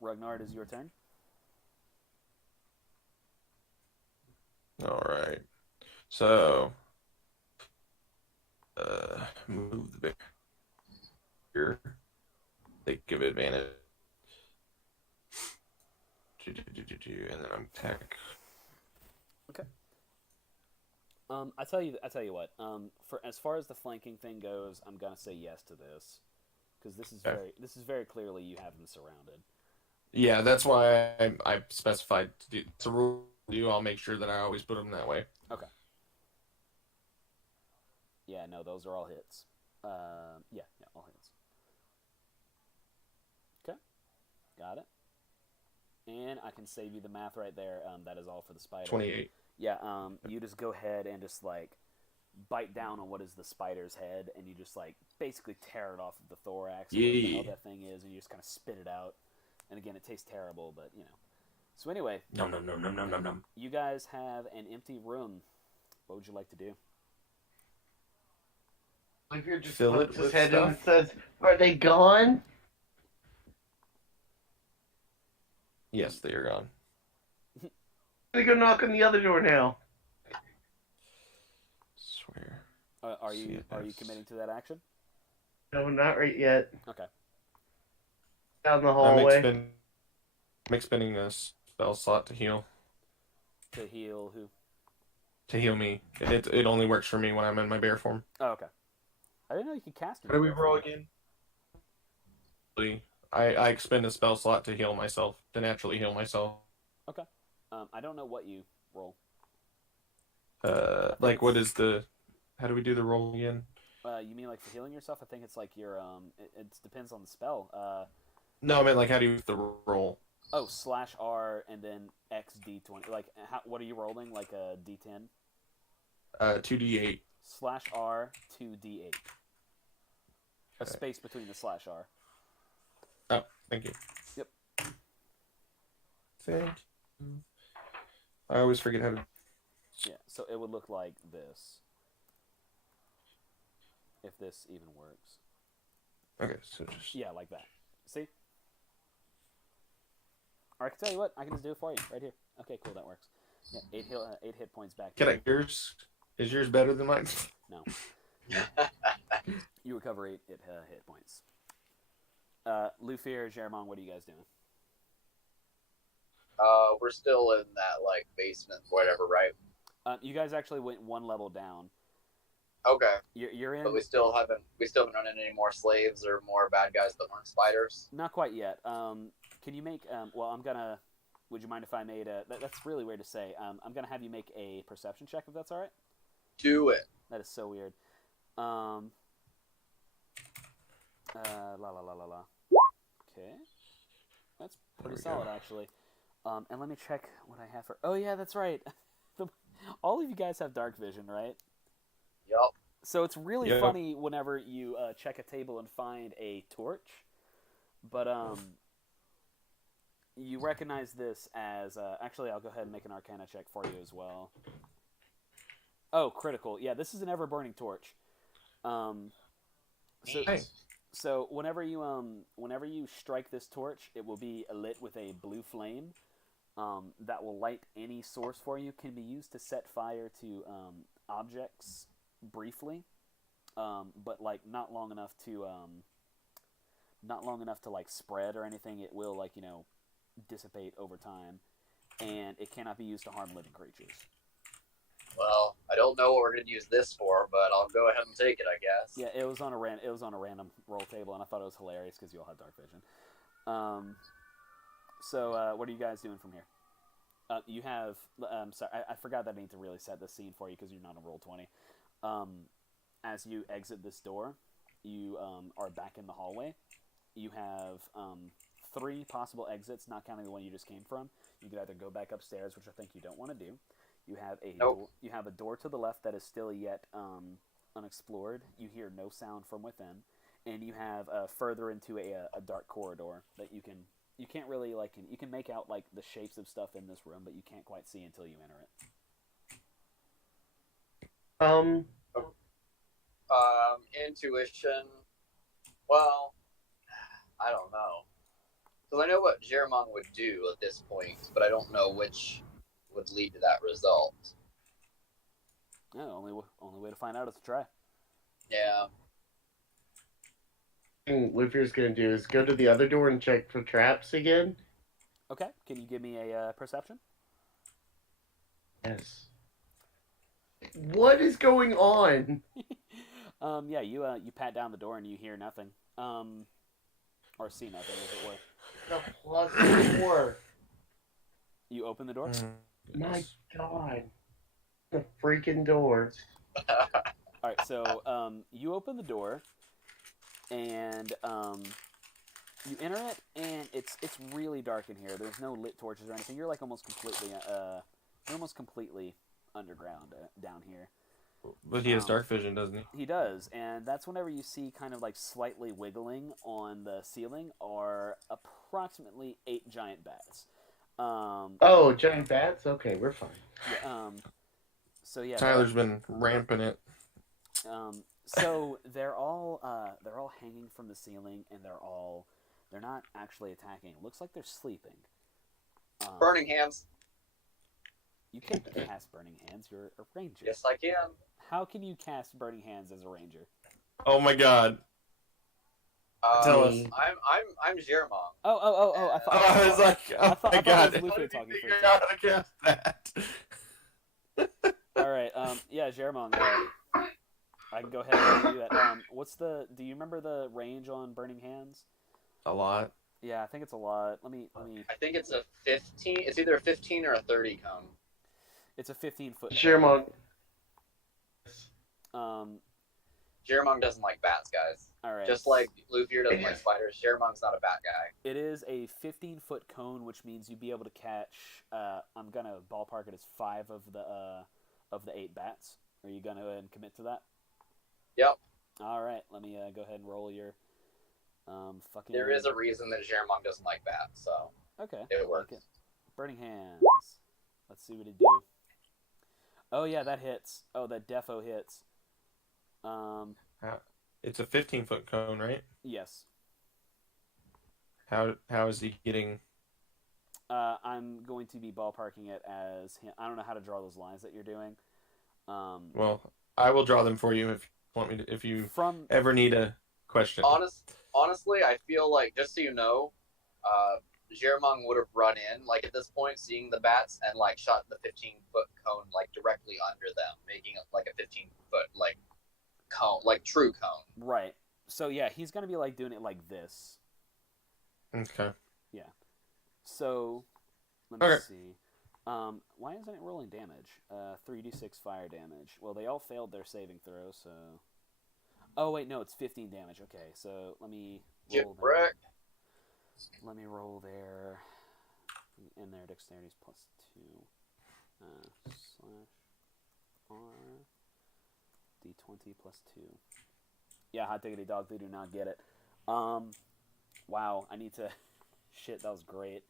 Ragnar, it is your turn. All right. So, move the bear here. They give advantage. And then I'm attack. Okay. I tell you what. For as far as the flanking thing goes, I'm gonna say yes to this because this is very clearly you have them surrounded. Yeah, that's why I specified to do. It's a rule. I'll make sure that I always put them that way. Okay. Yeah, no, those are all hits. Yeah, all hits. Okay, got it. And I can save you the math right there. That is all for the spider. 28. Yeah, you just go ahead and just like bite down on what is the spider's head, and you just like basically tear it off of the thorax. Yeah. Whatever the hell that thing is, and you just kind of spit it out. And again, it tastes terrible, but you know. So anyway, Nom. you guys have an empty room. What would you like to do? If you're just Fill it puts his with head in and stuff. says, "Are they gone?" Yes, they are gone. I'm gonna go knock on the other door now. Swear. Are you Yes. committing to that action? No, not right yet. Okay. Down the I'm hallway. expending a spell slot to heal. To heal who? To heal me. It only works for me when I'm in my bear form. Oh, okay. I didn't know you could cast it. How do we roll again? I expend a spell slot to heal myself, to naturally heal myself. Okay. I don't know what you roll. Like what is the? How do we do the roll again? You mean like for healing yourself? I think it's like your it depends on the spell. No, I meant like how do you do the roll? Oh, /R and then XD20. Like what are you rolling? Like a D10? 2d8. /R 2d8. A Okay. space between the /R. Oh, thank you. Yep. Thank you. I always forget how to. Yeah, so it would look like this. If this even works. Okay, so just. Yeah, like that. See? Or I can tell you what, I can just do it for you right here. Okay, cool, that works. Yeah, 8 hit points back. Can I yours? Is yours better than mine? No. You recover 8 hit points. Luffy, Jeremon, what are you guys doing? We're still in that like basement, whatever, right? You guys actually went 1 level down. Okay. You're in. But we still haven't run into any more slaves or more bad guys that weren't spiders. Not quite yet. Can you make? Well, I'm gonna. Would you mind if I made a? That's really weird to say. I'm gonna have you make a perception check if that's all right. Do it. That is so weird. La la la la la. Okay, that's pretty solid actually. And let me check what I have for. Oh yeah, that's right. All of you guys have dark vision, right? Yup. So it's really funny whenever you check a table and find a torch, but you recognize this as actually I'll go ahead and make an Arcana check for you as well. Oh, critical! Yeah, this is an ever-burning torch. So whenever you strike this torch, it will be lit with a blue flame that will light any source for you. Can be used to set fire to objects briefly, but like not long enough to like spread or anything. It will like dissipate over time, and it cannot be used to harm living creatures. Well, I don't know what we're gonna use this for, but I'll go ahead and take it, I guess. Yeah, it was on a random roll table, and I thought it was hilarious because you all had dark vision. So what are you guys doing from here? You have. Sorry, I forgot that I need to really set this scene for you because you're not on roll 20. As you exit this door, you are back in the hallway. You have 3 possible exits, not counting the one you just came from. You could either go back upstairs, which I think you don't want to do. You have you have a door to the left that is still yet unexplored. You hear no sound from within, and you have further into a dark corridor that you can't really you can make out like the shapes of stuff in this room, but you can't quite see until you enter it. Intuition. Well, I don't know. Because I know what Jeremon would do at this point, but I don't know which would lead to that result. Yeah, only way to find out is to try. Yeah. Thing Luffy's gonna do is go to the other door and check for traps again. Okay, can you give me a perception? Yes. What is going on? Yeah, you pat down the door and you hear nothing. Or see nothing, as it were. The +4. You open the door? My God. The freaking door. Alright, so you open the door and you enter it, and it's really dark in here. There's no lit torches or anything. You're like almost completely underground down here. But he has dark vision, doesn't he? He does, and that's whenever you see kind of like slightly wiggling on the ceiling are approximately 8 giant bats. Oh, giant bats? Okay, we're fine. Yeah, so yeah, Tyler's been ramping it. So they're all hanging from the ceiling, and they're not actually attacking. It looks like they're sleeping. Burning hands. You can't cast Burning Hands. You're a ranger. Yes, I can. How can you cast Burning Hands as a ranger? Oh my God! Tell us. I'm Jeremon. Oh! I thought. I was like, oh my God! It was Luffy talking Figure first. out how to cast that. All right. Yeah, Jeremon. I can go ahead and do that. Do you remember the range on Burning Hands? A lot. Yeah, I think it's a lot. Let me. I think it's a 15. It's either a 15 or a 30 cone. It's a 15-foot. Jeremon. Jeremon doesn't like bats, guys. All right. Just like Luffy doesn't like spiders, Jeremon's not a bat guy. It is a 15-foot cone, which means you'd be able to catch. I'm gonna ballpark it as 5 of the 8 bats. Are you gonna go ahead and commit to that? Yep. All right. Let me go ahead and roll your fucking. There is a reason that Jeremon doesn't like bats, so Okay. it I works. like it. Burning hands. Let's see what it do. Oh yeah, that hits. Oh, that defo hits. It's a 15-foot cone, right? Yes. How is he getting? I'm going to be ballparking it as him. I don't know how to draw those lines that you're doing. Well, I will draw them for you if you want me to. If you From ever need a question. Honestly, I feel like, just so you know, Jeremon would have run in, like, at this point, seeing the bats, and, like, shot the 15-foot cone, like, directly under them, making it, like, a 15-foot, like, cone, like, true cone. right. So yeah, he's gonna be like doing it like this. Okay. Yeah. So let me Okay. see. Why isn't it rolling damage? 3d6 fire damage. Well, they all failed their saving throw, so. Oh wait, no, it's 15 damage. Okay, so let me Get roll wrecked. Let me roll their and their dexterities +2 /r d20 +2. Yeah, hot diggity dog, they do not get it. Wow, I need to. Shit, that was great.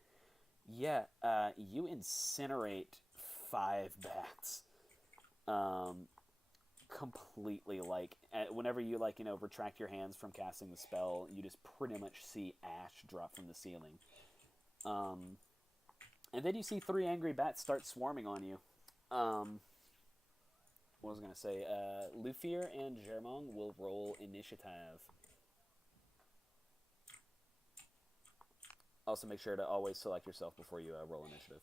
Yeah, you incinerate 5 bats. Completely, like, whenever you, like, retract your hands from casting the spell, you just pretty much see ash drop from the ceiling. And then you see 3 angry bats start swarming on you. What was I going to say? Lufier and Germong will roll initiative. Also, make sure to always select yourself before you roll initiative.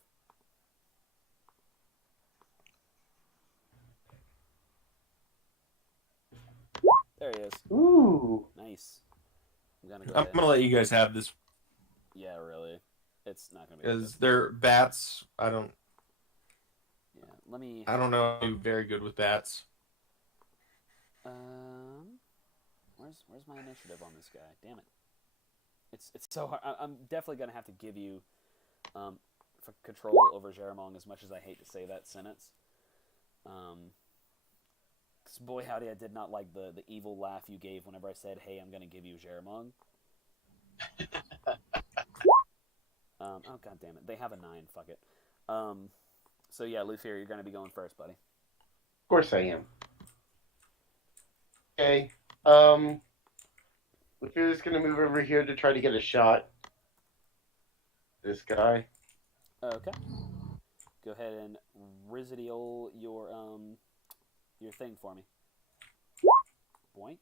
There he is. Ooh. Nice. I'm I'm gonna let you guys have this Yeah, really. It's not gonna be. because they're bats. I don't Yeah. Let me. know. I'm very good with bats. Where's my initiative on this guy? Damn it. It's so hard. I'm definitely gonna have to give you for control over Jeremong, as much as I hate to say that sentence. Cause boy howdy, I did not like the evil laugh you gave whenever I said, "Hey, I'm gonna give you Jeremong." Oh god damn it, they have a 9. Fuck it. So yeah, Lufier, you're gonna be going first, buddy. Of course I am. Okay. If you're just gonna move over here to try to get a shot. This guy. Okay. Go ahead and residial your thing for me. Boink.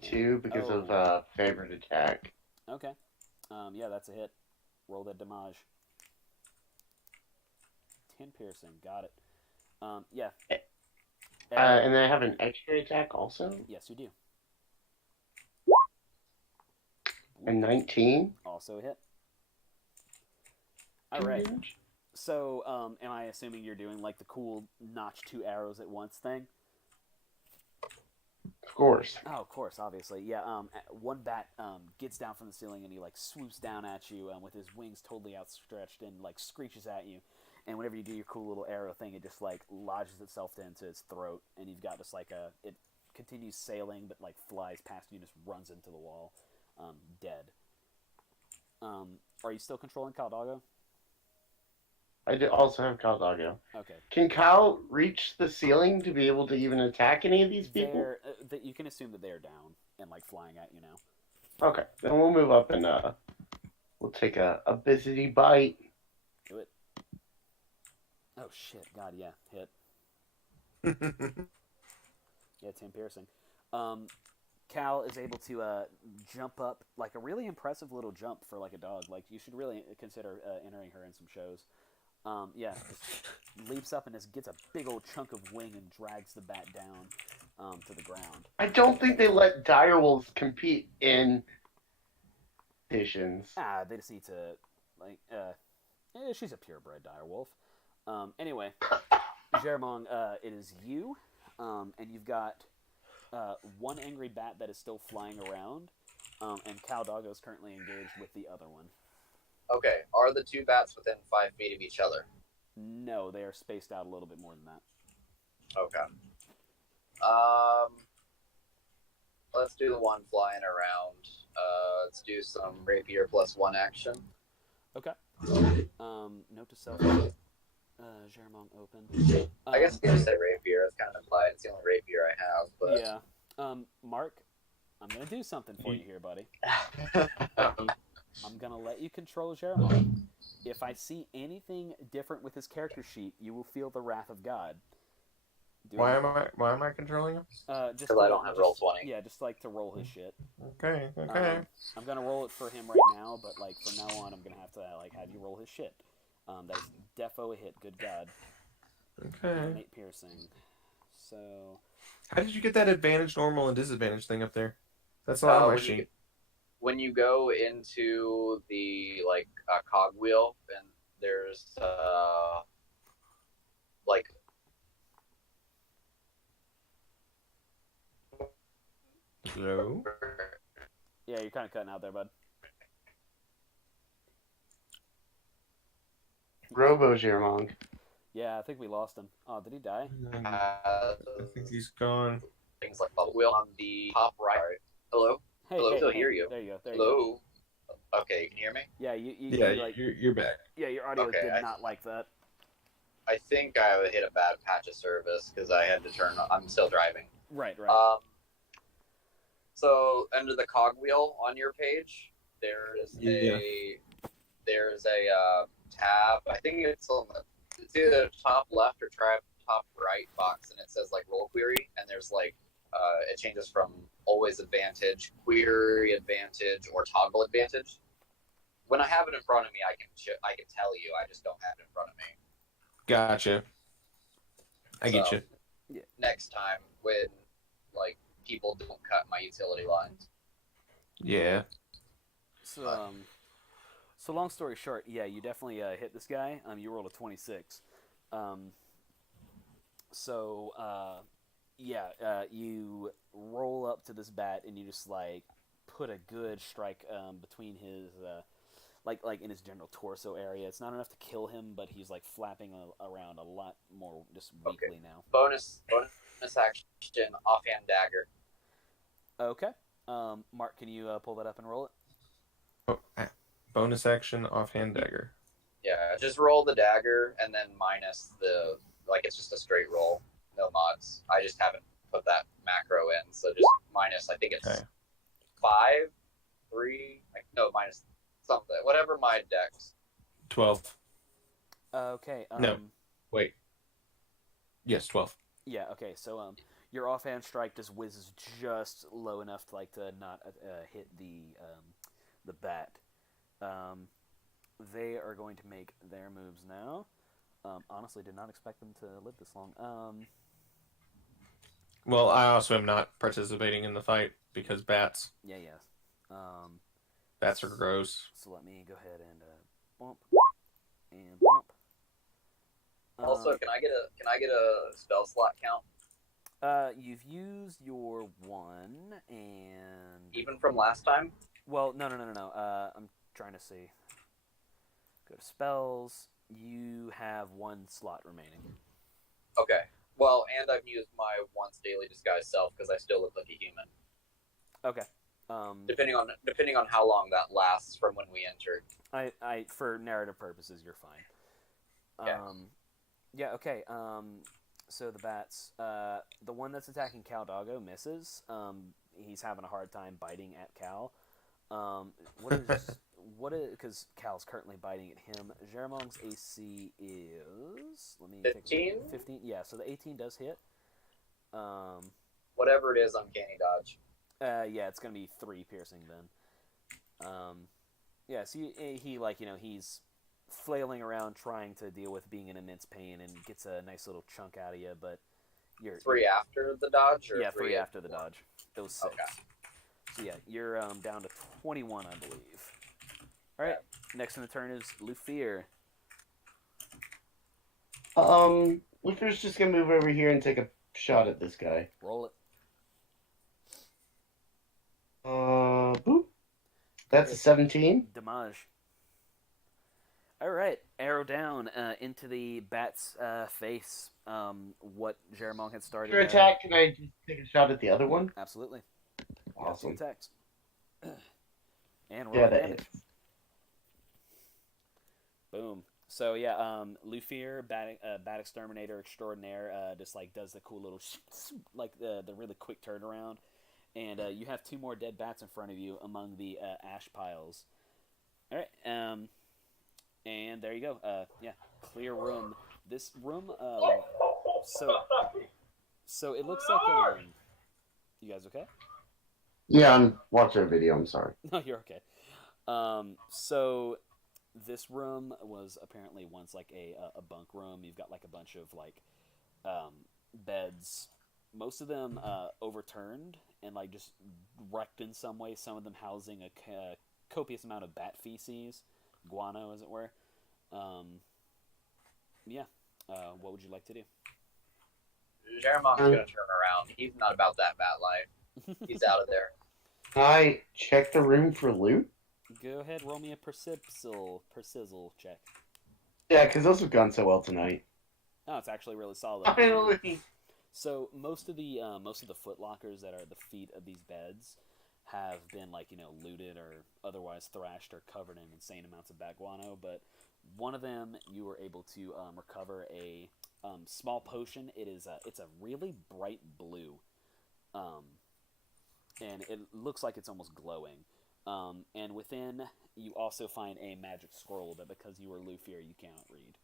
2 because of favorite attack. Okay. Yeah, that's a hit. Roll that damage. 10 piercing. Got it. Yeah. And then I have an extra attack also. Yes, you do. A 19. Also a hit. All right. So, am I assuming you're doing like the cool notch 2 arrows at once thing? Of course. Oh, of course, obviously. Yeah, one bat gets down from the ceiling and he like swoops down at you with his wings totally outstretched and like screeches at you. And whenever you do your cool little arrow thing, it just like lodges itself into its throat, and you've got just like it continues sailing, but like flies past you and just runs into the wall, dead. Are you still controlling Caldago? I also have Caldago. Okay. Can Cal reach the ceiling to be able to even attack any of these people? You can assume that they're down and like flying at you now. Okay, then we'll move up and we'll take a busy bite. Do it. Oh shit! God, yeah, hit. Yeah, 10 piercing. Cal is able to jump up like a really impressive little jump for like a dog. Like you should really consider entering her in some shows. Yeah, just leaps up and just gets a big old chunk of wing and drags the bat down to the ground. I don't think they let direwolves compete in competitions. They just need to like. She's a purebred direwolf. Anyway, Jeremong, it is you, and you've got one angry bat that is still flying around, and Caldago is currently engaged with the other one. Okay, are the 2 bats within 5 feet of each other? No, they are spaced out a little bit more than that. Okay. Let's do the one flying around. Let's do some rapier +1 action. Okay. Note to self. Jeremon open. I guess you could say rapier. It's kind of implied. It's the only rapier I have. But Yeah. Mark, I'm gonna do something for you here, buddy. I'm gonna let you control Jeremon. If I see anything different with his character sheet, you will feel the wrath of God. Why am I controlling him? Just because I don't have roll 20. Yeah, just like to roll his shit. Okay. I'm gonna roll it for him right now, but like from now on, I'm gonna have to like have you roll his shit. That is defo a hit. Good God. Okay. 8 piercing. So. How did you get that advantage, normal, and disadvantage thing up there? That's not on my sheet. When you go into the cogwheel, and there's Hello? Yeah, you're kind of cutting out there, bud. Robo-Germong. Yeah, I think we lost him. Oh, did he die? I think he's gone. things like bubble wheel on the top right. Hello? Hey, Hello, hey, still hey. hear you. There you go. There Hello? you go. Okay, you can hear me? Yeah, You're back. Yeah, your audio Okay, did not like that. I think I hit a bad patch of service because I had to turn. I'm still driving. Right. So under the cogwheel on your page, there's a tab. I think it's either the top left or top right box, and it says like roll query, and there's it changes from always advantage, query advantage, or toggle advantage. When I have it in front of me, I can tell you. I just don't have it in front of me. Gotcha. I get you. Yeah. Next time, when people don't cut my utility lines. Yeah. So long story short, yeah, you definitely hit this guy. You rolled a 26. You roll up to this bat and you just put a good strike between his in his general torso area. It's not enough to kill him, but he's flapping around a lot more just weakly now. Bonus action, offhand dagger. Okay. Mark, can you pull that up and roll it? Bonus action, offhand dagger. Yeah, just roll the dagger and then minus the it's just a straight roll, no mods. I just haven't put that macro in, so just minus. I think it's 5, 3. Minus something. Whatever my dex. 12. Okay. No. Wait. Yes, 12. Yeah. Okay. So your offhand strike just whizzes just low enough to not hit the bat. They are going to make their moves now. Honestly, did not expect them to live this long. Well, I also am not participating in the fight because bats. Yeah. Bats are gross. So let me go ahead and bump and bump. Also, can I get a spell slot count? You've used your one, and even from last time. Well, no. I'm trying to see. Go to spells. You have 1 slot remaining. Okay. Well, and I've used my once daily disguise self because I still look like a human. Okay. Depending on how long that lasts from when we entered. I for narrative purposes, you're fine. Yeah. Yeah. Okay. So the bats. The one that's attacking Cal Doggo misses. He's having a hard time biting at Cal. Because Cal's currently biting at him. Jeremon's AC is 15? 15. Yeah, so the 18 does hit. Whatever it is, uncanny dodge. Yeah, it's gonna be 3 piercing then. Yeah, so he's flailing around trying to deal with being in immense pain and gets a nice little chunk out of you, but you're 3 after the dodge, or 3 after the dodge. It was 6. Okay. So yeah, you're down to 21, I believe. All right. Next in the turn is Lufier. Luther's just gonna move over here and take a shot at this guy. Roll it. Boop. That's a 17. Damage. All right. Arrow throw down into the bat's face what Jeremonk had started. After attack, can I just take a shot at the other one? Absolutely. Awesome. 2 attacks. And roll Yeah, that damage. hits. Boom. So yeah, Lufier, bat exterminator extraordinaire, just like does the cool little like the really quick turnaround, and you have 2 more dead bats in front of you among the ash piles. All right, and there you go. Yeah, clear room. This room, so it looks like you guys okay? Yeah, I'm watching a video. I'm sorry. No, you're okay. So this room was apparently once like a bunk room. You've got like a bunch of like beds, most of them overturned and like just wrecked in some way. Some of them housing a copious amount of bat feces, guano, as it were. Yeah. What would you like to do? Jeremont's gonna turn around. He's not about that bat life. He's out of there. I check the room for loot. Go ahead, roll me a persizzle check. Yeah, because those have gone so well tonight. Oh, it's actually really solid. Finally. So most of the foot lockers that are at the feet of these beds have been like looted or otherwise thrashed or covered in insane amounts of bat guano. But one of them you were able to recover a small potion. It's a really bright blue, and it looks like it's almost glowing. And within you also find a magic scroll that because you are Lufier you cannot read.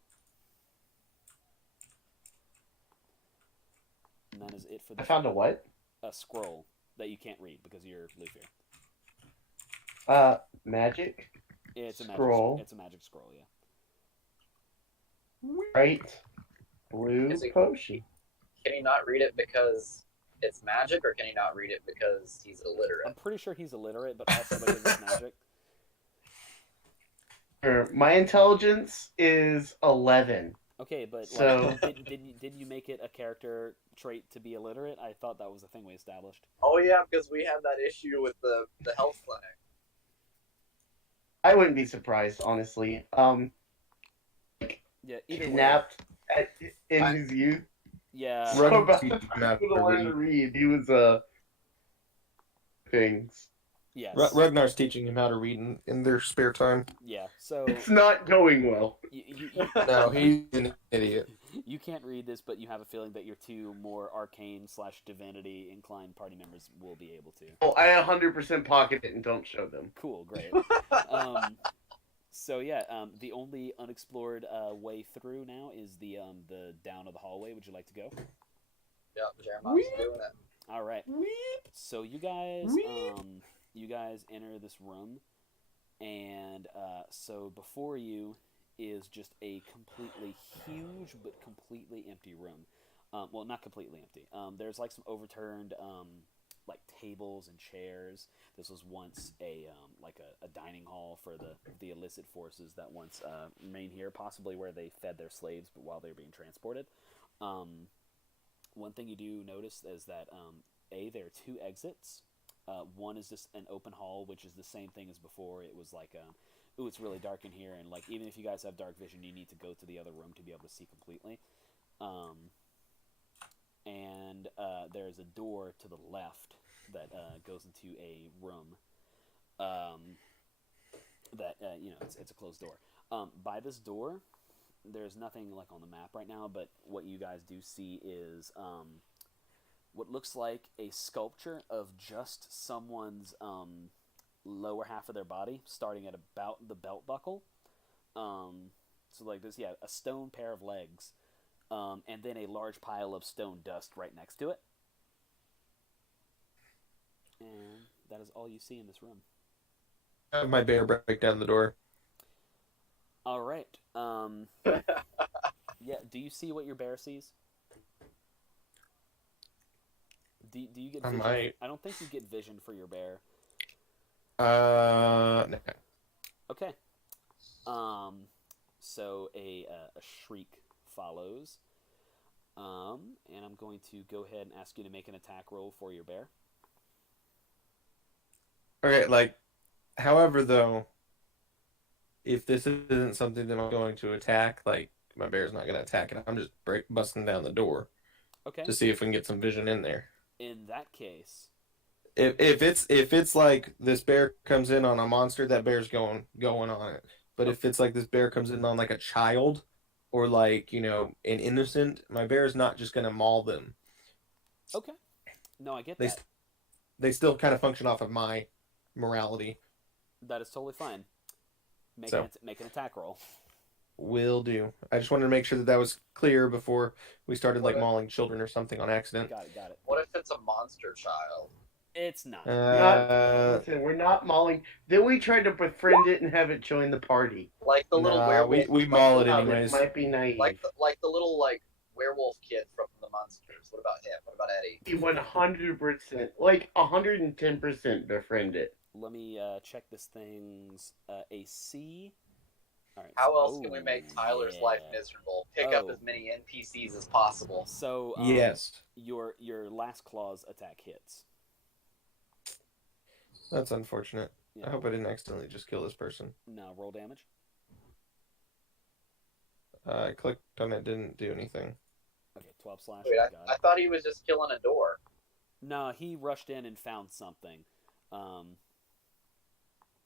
And that is it for the. I found a what? A scroll that you can't read because you're Lufier. Magic. It's a scroll. It's a magic scroll, yeah. Bright blue Is it- potion. Can he not read it because it's magic, or can he not read it because he's I'm illiterate? pretty sure he's illiterate, but also because it's magic. My intelligence is 11. Okay, but So- did you make it a character trait to be illiterate? I thought that was the thing we established. Oh yeah, because we had that issue with the health clinic. I wouldn't be surprised, honestly. Yeah, either way. Kidnapped in his youth. Yeah. So Run- bad. teach him how He to would learn to read. read. He was things. Yes. Ragnar's teaching him how to read in their spare time. Yeah. So It's not going well. No, he's an idiot. you can't read this, but you have a feeling that your 2 more arcane / divinity inclined party members will be able to. Oh, I 100% pocket it and don't show them. Cool, great. So yeah, the only unexplored way through now is the down of the hallway. Would you like to go? Yeah, Jeremont's doing it. All right. So you guys enter this room, and so before you is just a completely huge but completely empty room. Well, not completely empty. There's like some overturned like tables and chairs. This was once a dining hall for the illicit forces that once remained here, possibly where they fed their slaves, but while they were being transported. One thing you do notice is that there are 2 exits. One is just an open hall, which is the same thing as before. It was like, it's really dark in here, and like even if you guys have dark vision, you need to go to the other room to be able to see completely. And there's a door to the left that goes into a room. That it's a closed door. By this door, there's nothing like on the map right now, but what you guys do see is what looks like a sculpture of just someone's lower half of their body, starting at about the belt buckle. So like this, yeah, a stone pair of legs, and then a large pile of stone dust right next to it. And that is all you see in this room. Have my bear break down the door. All right. Yeah. Do you see what your bear sees? Do you get I vision? might. I don't think you get vision for your bear. No. Okay. So a shriek follows. And I'm going to go ahead and ask you to make an attack roll for your bear. Okay, however, though, if this isn't something that I'm going to attack, like my bear's not going to attack it. I'm just busting down the door Okay. to see if we can get some vision in there. In that case, If it's like this bear comes in on a monster, that bear's going on it. But if it's like this bear comes in on like a child or like, an innocent, my bear is not just gonna maul them. okay. No, I get They that. they still kind of function off of my morality. That is totally fine. Make So make an attack roll. will do. I just wanted to make sure that was clear before we started What like if, mauling children or something on accident. Got it. what if it's a monster child? It's not. Listen, we're not mauling. Then we tried to befriend it and have it join the party. Like the little Nah, werewolf. we maul it Now, anyways. this might be naive. Like the little werewolf kid from the monsters. What about him? What about Eddie? He 100%, like 110% befriend it. Let me check this thing's AC. All right. How else can we make Tyler's life yeah. miserable? Pick up Oh. as many NPCs as possible. So Yes. your last claw's attack hits. That's unfortunate. Yeah. I hope I didn't accidentally just kill this person. Now roll damage. I clicked on it, didn't do anything. Okay, 12 slash. Wait, Got I it. thought he was just killing a door. No, he rushed in and found something.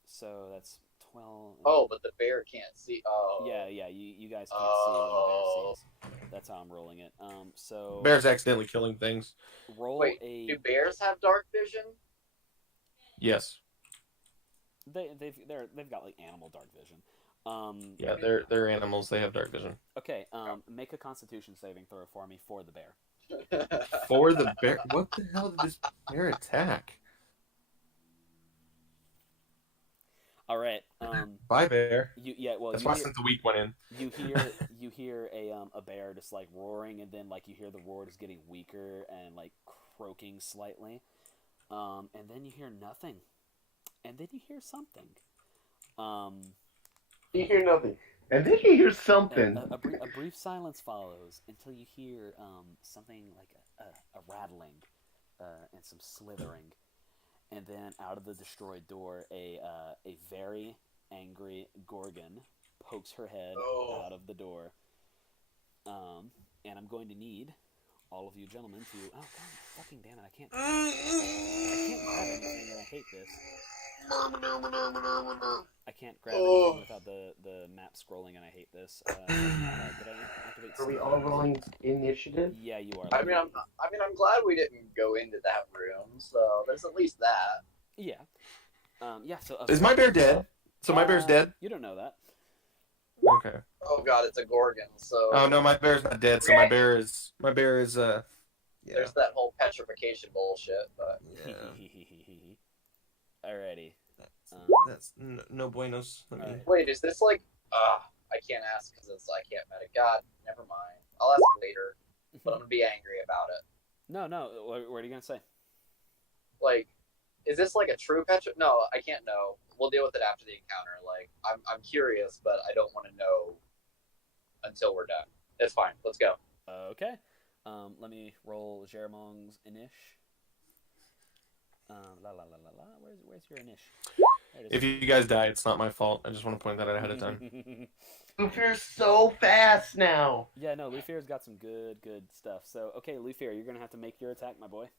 So that's 12. Oh, but the bear can't see. Oh. Yeah. You guys can't see what the bear sees. That's how I'm rolling it. So Bear's accidentally killing things. roll Wait, a. do bears have dark vision? Yes. They've got like animal dark vision. Yeah, they're animals. They have dark vision. Okay. Make a Constitution saving throw for me for the bear. For the bear, what the hell did this bear attack? All right. Bye, bear. Well, That's you why hear, since the week went in. you hear a bear just like roaring, and then like you hear the roar is getting weaker and like croaking slightly, and then you hear nothing, and then you hear something. You hear nothing. And then you hear something. A brief silence follows until you hear something like a rattling and some slithering, and then out of the destroyed door, a very angry Gorgon pokes her head out of the door. And I'm going to need all of you gentlemen to. Oh god, fucking damn it! I can't grab anything, and I hate this. I can't grab anything without the map scrolling, and I hate this. Did I activate? Are we all rolling initiative? Yeah, you are. I'm glad we didn't go into that room. So there's at least that. Yeah. Yeah. So Is my bear dead? So my bear's dead? You don't know that. Okay. Oh god, it's a Gorgon. So. Oh no, my bear's not dead. So my bear is Yeah. There's that whole petrification bullshit, but. Yeah. Alrighty. That's no buenos. Let me... Alright. Wait, is this like? I can't ask because I can't meta. God, never mind. I'll ask later, but I'm gonna be angry about it. No. What are you gonna say? Like, is this like a true petri? No, I can't know. We'll deal with it after the encounter. Like, I'm curious, but I don't want to know until we're done. It's fine. Let's go. Okay. Let me roll Jeremon's Inish. Where's your Inish? There it is. If you guys die, it's not my fault. I just want to point that out ahead of time. Lufier so fast now. Yeah, no, Lufier's got some good stuff. So, okay, Lufier, you're gonna have to make your attack, my boy.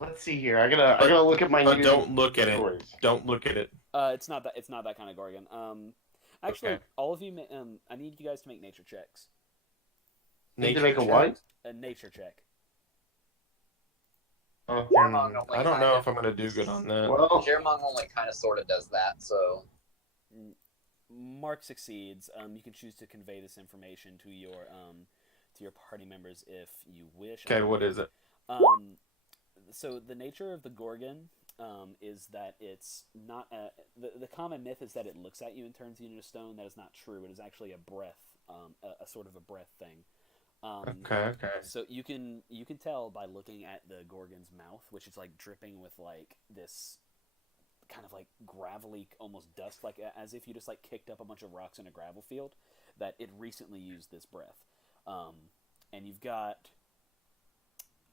Let's see here. I gotta look at my. But new don't look at it. stories. Don't look at it. It's not that kind of Gorgon. Actually, Okay. all of you, I need you guys to make nature checks. Need to make a what? A nature check. Oh. I don't know if I'm gonna do good on that. Well, Jeremong only kind of sort of does that, so. Mark succeeds. You can choose to convey this information to your party members if you wish. Okay, what is it? So the nature of the Gorgon is that it's not the common myth is that it looks at you and turns you into stone. That is not true. It is actually a breath, a sort of a breath thing. Okay. So you can tell by looking at the Gorgon's mouth, which is like dripping with like this kind of like gravelly, almost dust, like as if you just like kicked up a bunch of rocks in a gravel field, that it recently used this breath. And you've got,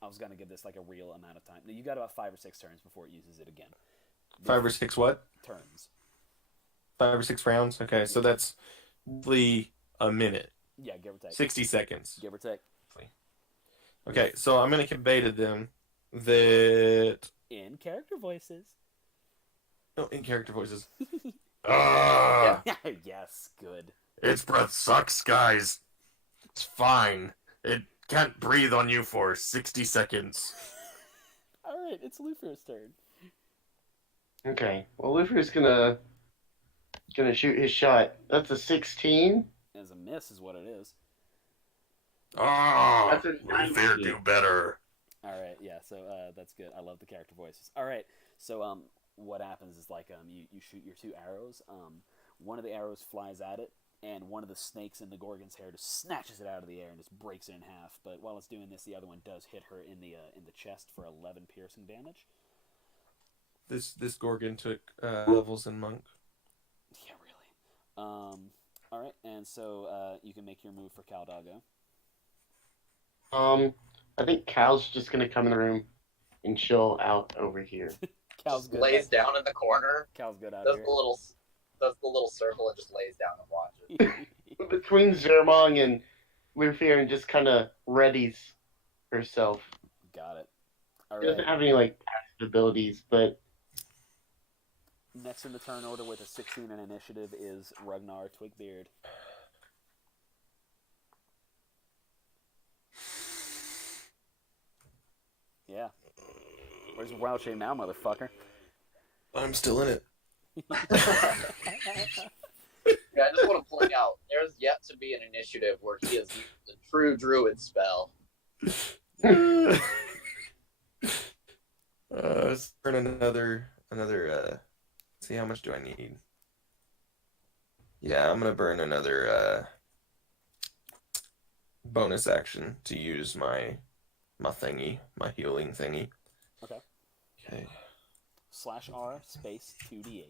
I was gonna give this like a real amount of time. You got about 5 or 6 turns before it uses it again. 5 or 6 what? Turns. 5 or 6 rounds. Okay, so that's roughly a minute, Yeah, give or take. 60 seconds. Give or take. Okay, so I'm gonna convey to them that In character voices. no in character voices. Yes, good. Its breath sucks, guys. It's fine. It can't breathe on you for 60 seconds. Alright, it's Luthor's turn. Okay. Well, Luffy's gonna shoot his shot. That's a 16. As a miss is what it is. Ah, That's a Luther, 19. do better. Alright, yeah, so that's good. I love the character voices. Alright, so what happens is like you shoot your 2 arrows. One of the arrows flies at it, and one of the snakes in the Gorgon's hair just snatches it out of the air and just breaks it in half. But while it's doing this, the other one does hit her in the chest for 11 piercing damage. This Gorgon took levels in monk. Yeah, really. All right, and so you can make your move for Caldago. I think Cal's just gonna come in the room and chill out over here. Cal's good. Lays down in the corner. Cal's good out Does here. the little circle and just lays down and watches. Between Zermong and Luffy and just kind of readies herself. Got it. All She doesn't right. have any like passive abilities, but Next in the turn order with a 16 in initiative is Ragnar Twigbeard. Yeah. Where's the wild shape now, motherfucker? I'm still in it. Yeah, I just want to point out, there's yet to be an initiative where he has used the true druid spell. Let's burn another. See, how much do I need? Yeah, I'm gonna burn another bonus action to use my thingy, my healing thingy. Okay. Okay. /R space 2d8.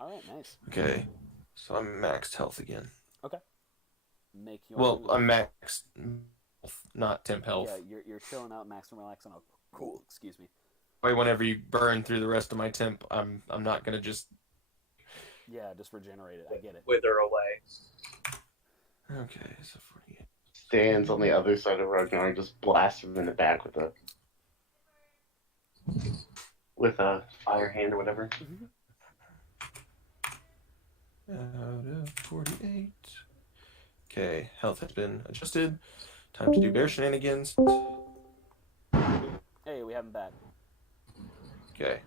Alright, nice. Okay. So I'm maxed health again. Make your Well, move. I'm maxed health, not temp health. Yeah, you're chilling out, maximum relax on a cool, excuse me. Whenever you burn through the rest of my temp, I'm not gonna just. Yeah, just regenerate it. I get it. Wither away. Okay, so 48. stands on the other side of Ragnar and just blasts him in the back with a fire hand or whatever. Out of 48. Okay, health has been adjusted. Time to do bear shenanigans. Hey, we have him back. Okay,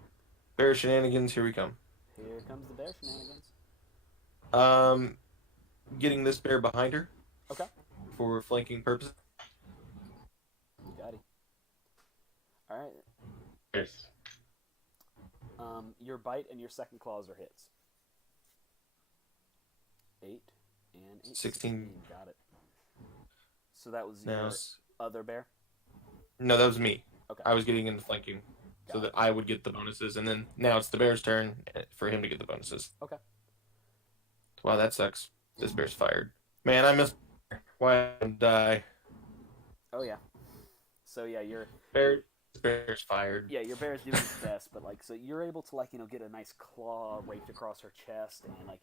bear shenanigans. Here we come. Here comes the bear shenanigans. Getting this bear behind her. Okay. For flanking purposes. Got it. Alright. Yes. Your bite and your second claws are hits. 8 and 8. 16. Got it. So that was Now, your other bear? no, that was me. Okay. I was getting into flanking, so Got that it. I would get the bonuses, and then now it's the bear's turn for him to get the bonuses. Okay. Wow, that sucks. This bear's fired. Man, I miss. Why didn't I die? Oh yeah. So yeah, your Bear's fired. your bear's doing its best, but like so you're able to like get a nice claw raked across her chest, and like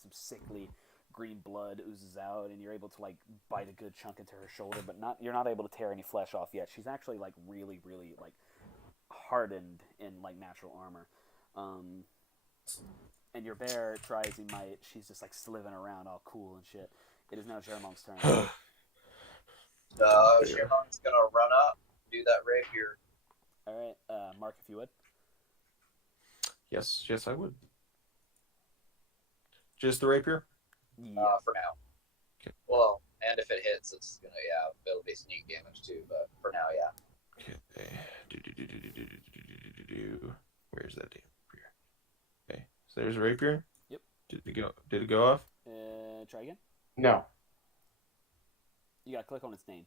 some sickly green blood oozes out, and you're able to like bite a good chunk into her shoulder, but you're not able to tear any flesh off yet. She's actually like really like hardened in like natural armor. And your bear, try as he might, she's just like slithering around all cool and shit. It is now Jeremong's turn. Sherman's gonna run up, do that rapier. Alright, Mark, if you would. Yes, I would. Just the rapier? Yeah. For now. Okay. Well, and if it hits, it's gonna, it'll be sneak damage too, but for now, yeah. Okay. Where's that damn rapier? Okay. So there's a rapier? Yep. Did it go off? Try again. No. You gotta click on its name.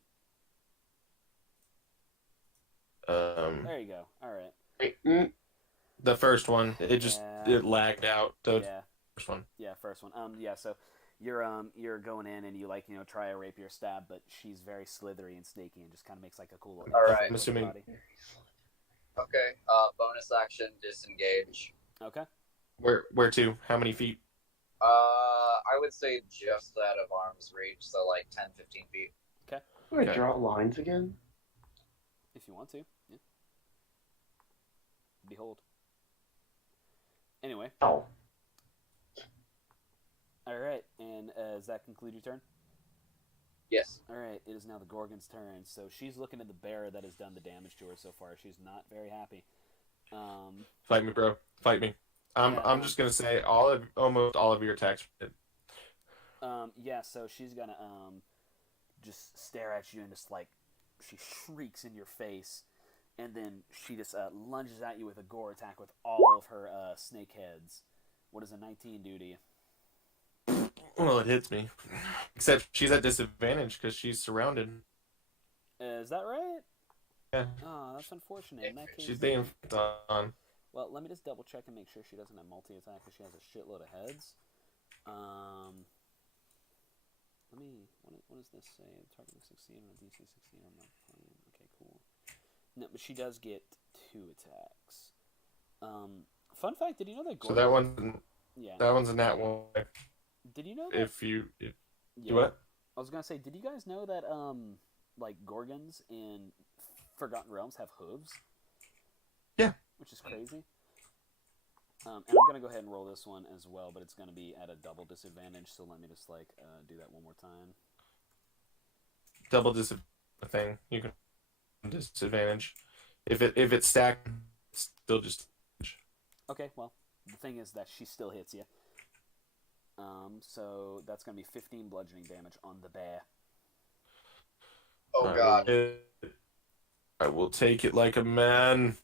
There you go. Alright. Wait, The first one. It Yeah. lagged out. The Yeah. first one. Yeah, first one. Yeah, so you're going in and you try a rapier stab, but she's very slithery and snaky and just kind of makes like a cool little All right. I'm assuming- body. Okay. Bonus action, disengage. Okay. Where to? How many feet? I would say just out of arm's reach, so like 10, 15 feet. Okay. Do I Okay. draw lines again? If you want to. Yeah. Behold. Anyway. Oh. All right. And does that conclude your turn? Yes. All right. It is now the Gorgon's turn. So she's looking at the bear that has done the damage to her so far. She's not very happy. Fight me, bro. Fight me. I'm just gonna say almost all of your attacks. Yeah. So she's gonna just stare at you and just like she shrieks in your face, and then she just lunges at you with a gore attack with all of her snake heads. What does a 19 do to you? Well, it hits me. Except she's at disadvantage because she's surrounded. Is that right? Yeah. Oh, that's unfortunate. In that case, She's being on. well, let me just double check and make sure she doesn't have multi-attack because she has a shitload of heads. Let me. What does this say? Target must succeed on a DC 16. I'm not playing. Okay, cool. No, but she does get 2 attacks. Fun fact: did you know that? So that one's Yeah. a nat one. Did you know that? If you Yeah. do what? I was gonna say, did you guys know that like Gorgons in Forgotten Realms have hooves? Yeah. Which is crazy. And I'm gonna go ahead and roll this one as well, but it's gonna be at a double disadvantage. So let me just like do that one more time. Double thing. You can disadvantage. If it's stacked, it's still just. Okay. Well, the thing is that she still hits you. So that's gonna be 15 bludgeoning damage on the bear. Oh god. I will take it like a man,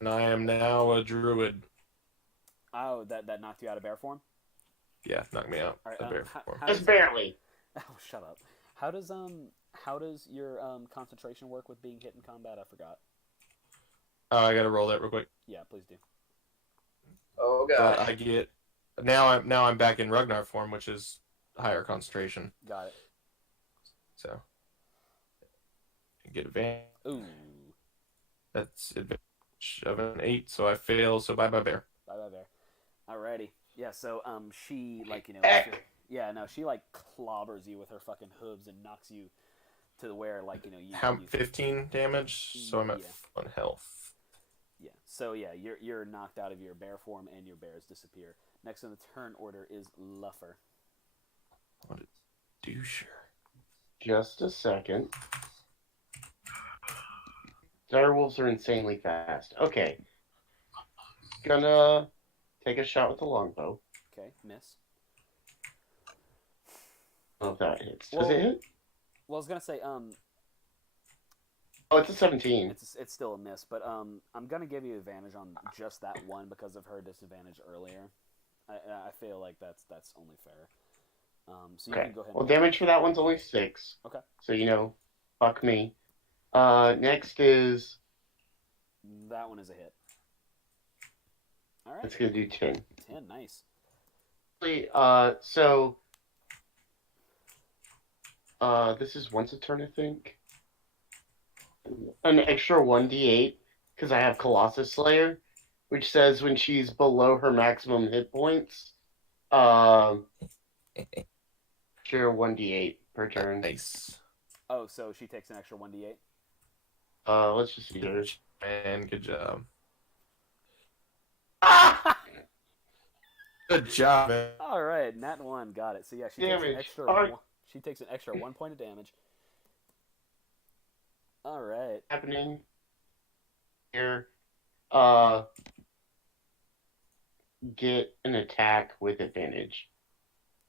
and I am now a druid. Oh, that knocked you out of bear form? Yeah, knock me out. All right, A bear how form. Just barely. Oh, shut up. How does your concentration work with being hit in combat? I forgot. Oh, I gotta roll that real quick. Yeah, please do. Oh But god. I get now. I'm back in Ragnar form, which is higher concentration. Got it. So I get advantage. Ooh. That's advantage of an 8, so I fail. So bye bye bear. Bye bye bear. Alrighty. Yeah, so she like, you know, Heck. yeah, no, she like clobbers you with her fucking hooves and knocks you to where like, you know, How 15 damage? So I'm at Yeah. 1 health. Yeah. So yeah, you're knocked out of your bear form and your bears disappear. Next on the turn order is Luffer. What a doucher. Just a second. Direwolves are insanely fast. Okay. Gonna take a shot with the longbow. Okay, miss. Oh, if that hits. Does Well- it hit? Well, I was gonna say, Oh, it's a 17. it's still a miss, but I'm gonna give you advantage on just that one because of her disadvantage earlier. I feel like that's only fair. So you Okay. can go ahead. Well, And damage for that one's only 6. Okay. So, you know, fuck me. Next is... That one is a hit. All right. It's gonna do 10. 10, nice. So... this is once a turn, I think. An extra 1d8, because I have Colossus Slayer, which says when she's below her maximum hit points, share 1d8 per turn. Nice. Oh, so she takes an extra 1d8? Let's just see here. Man, good job. Good job, man. All right, nat 1, got it. So yeah, she takes an Damage. extra. Alright. She takes an extra 1 point of damage. All right. Happening here. Get an attack with advantage.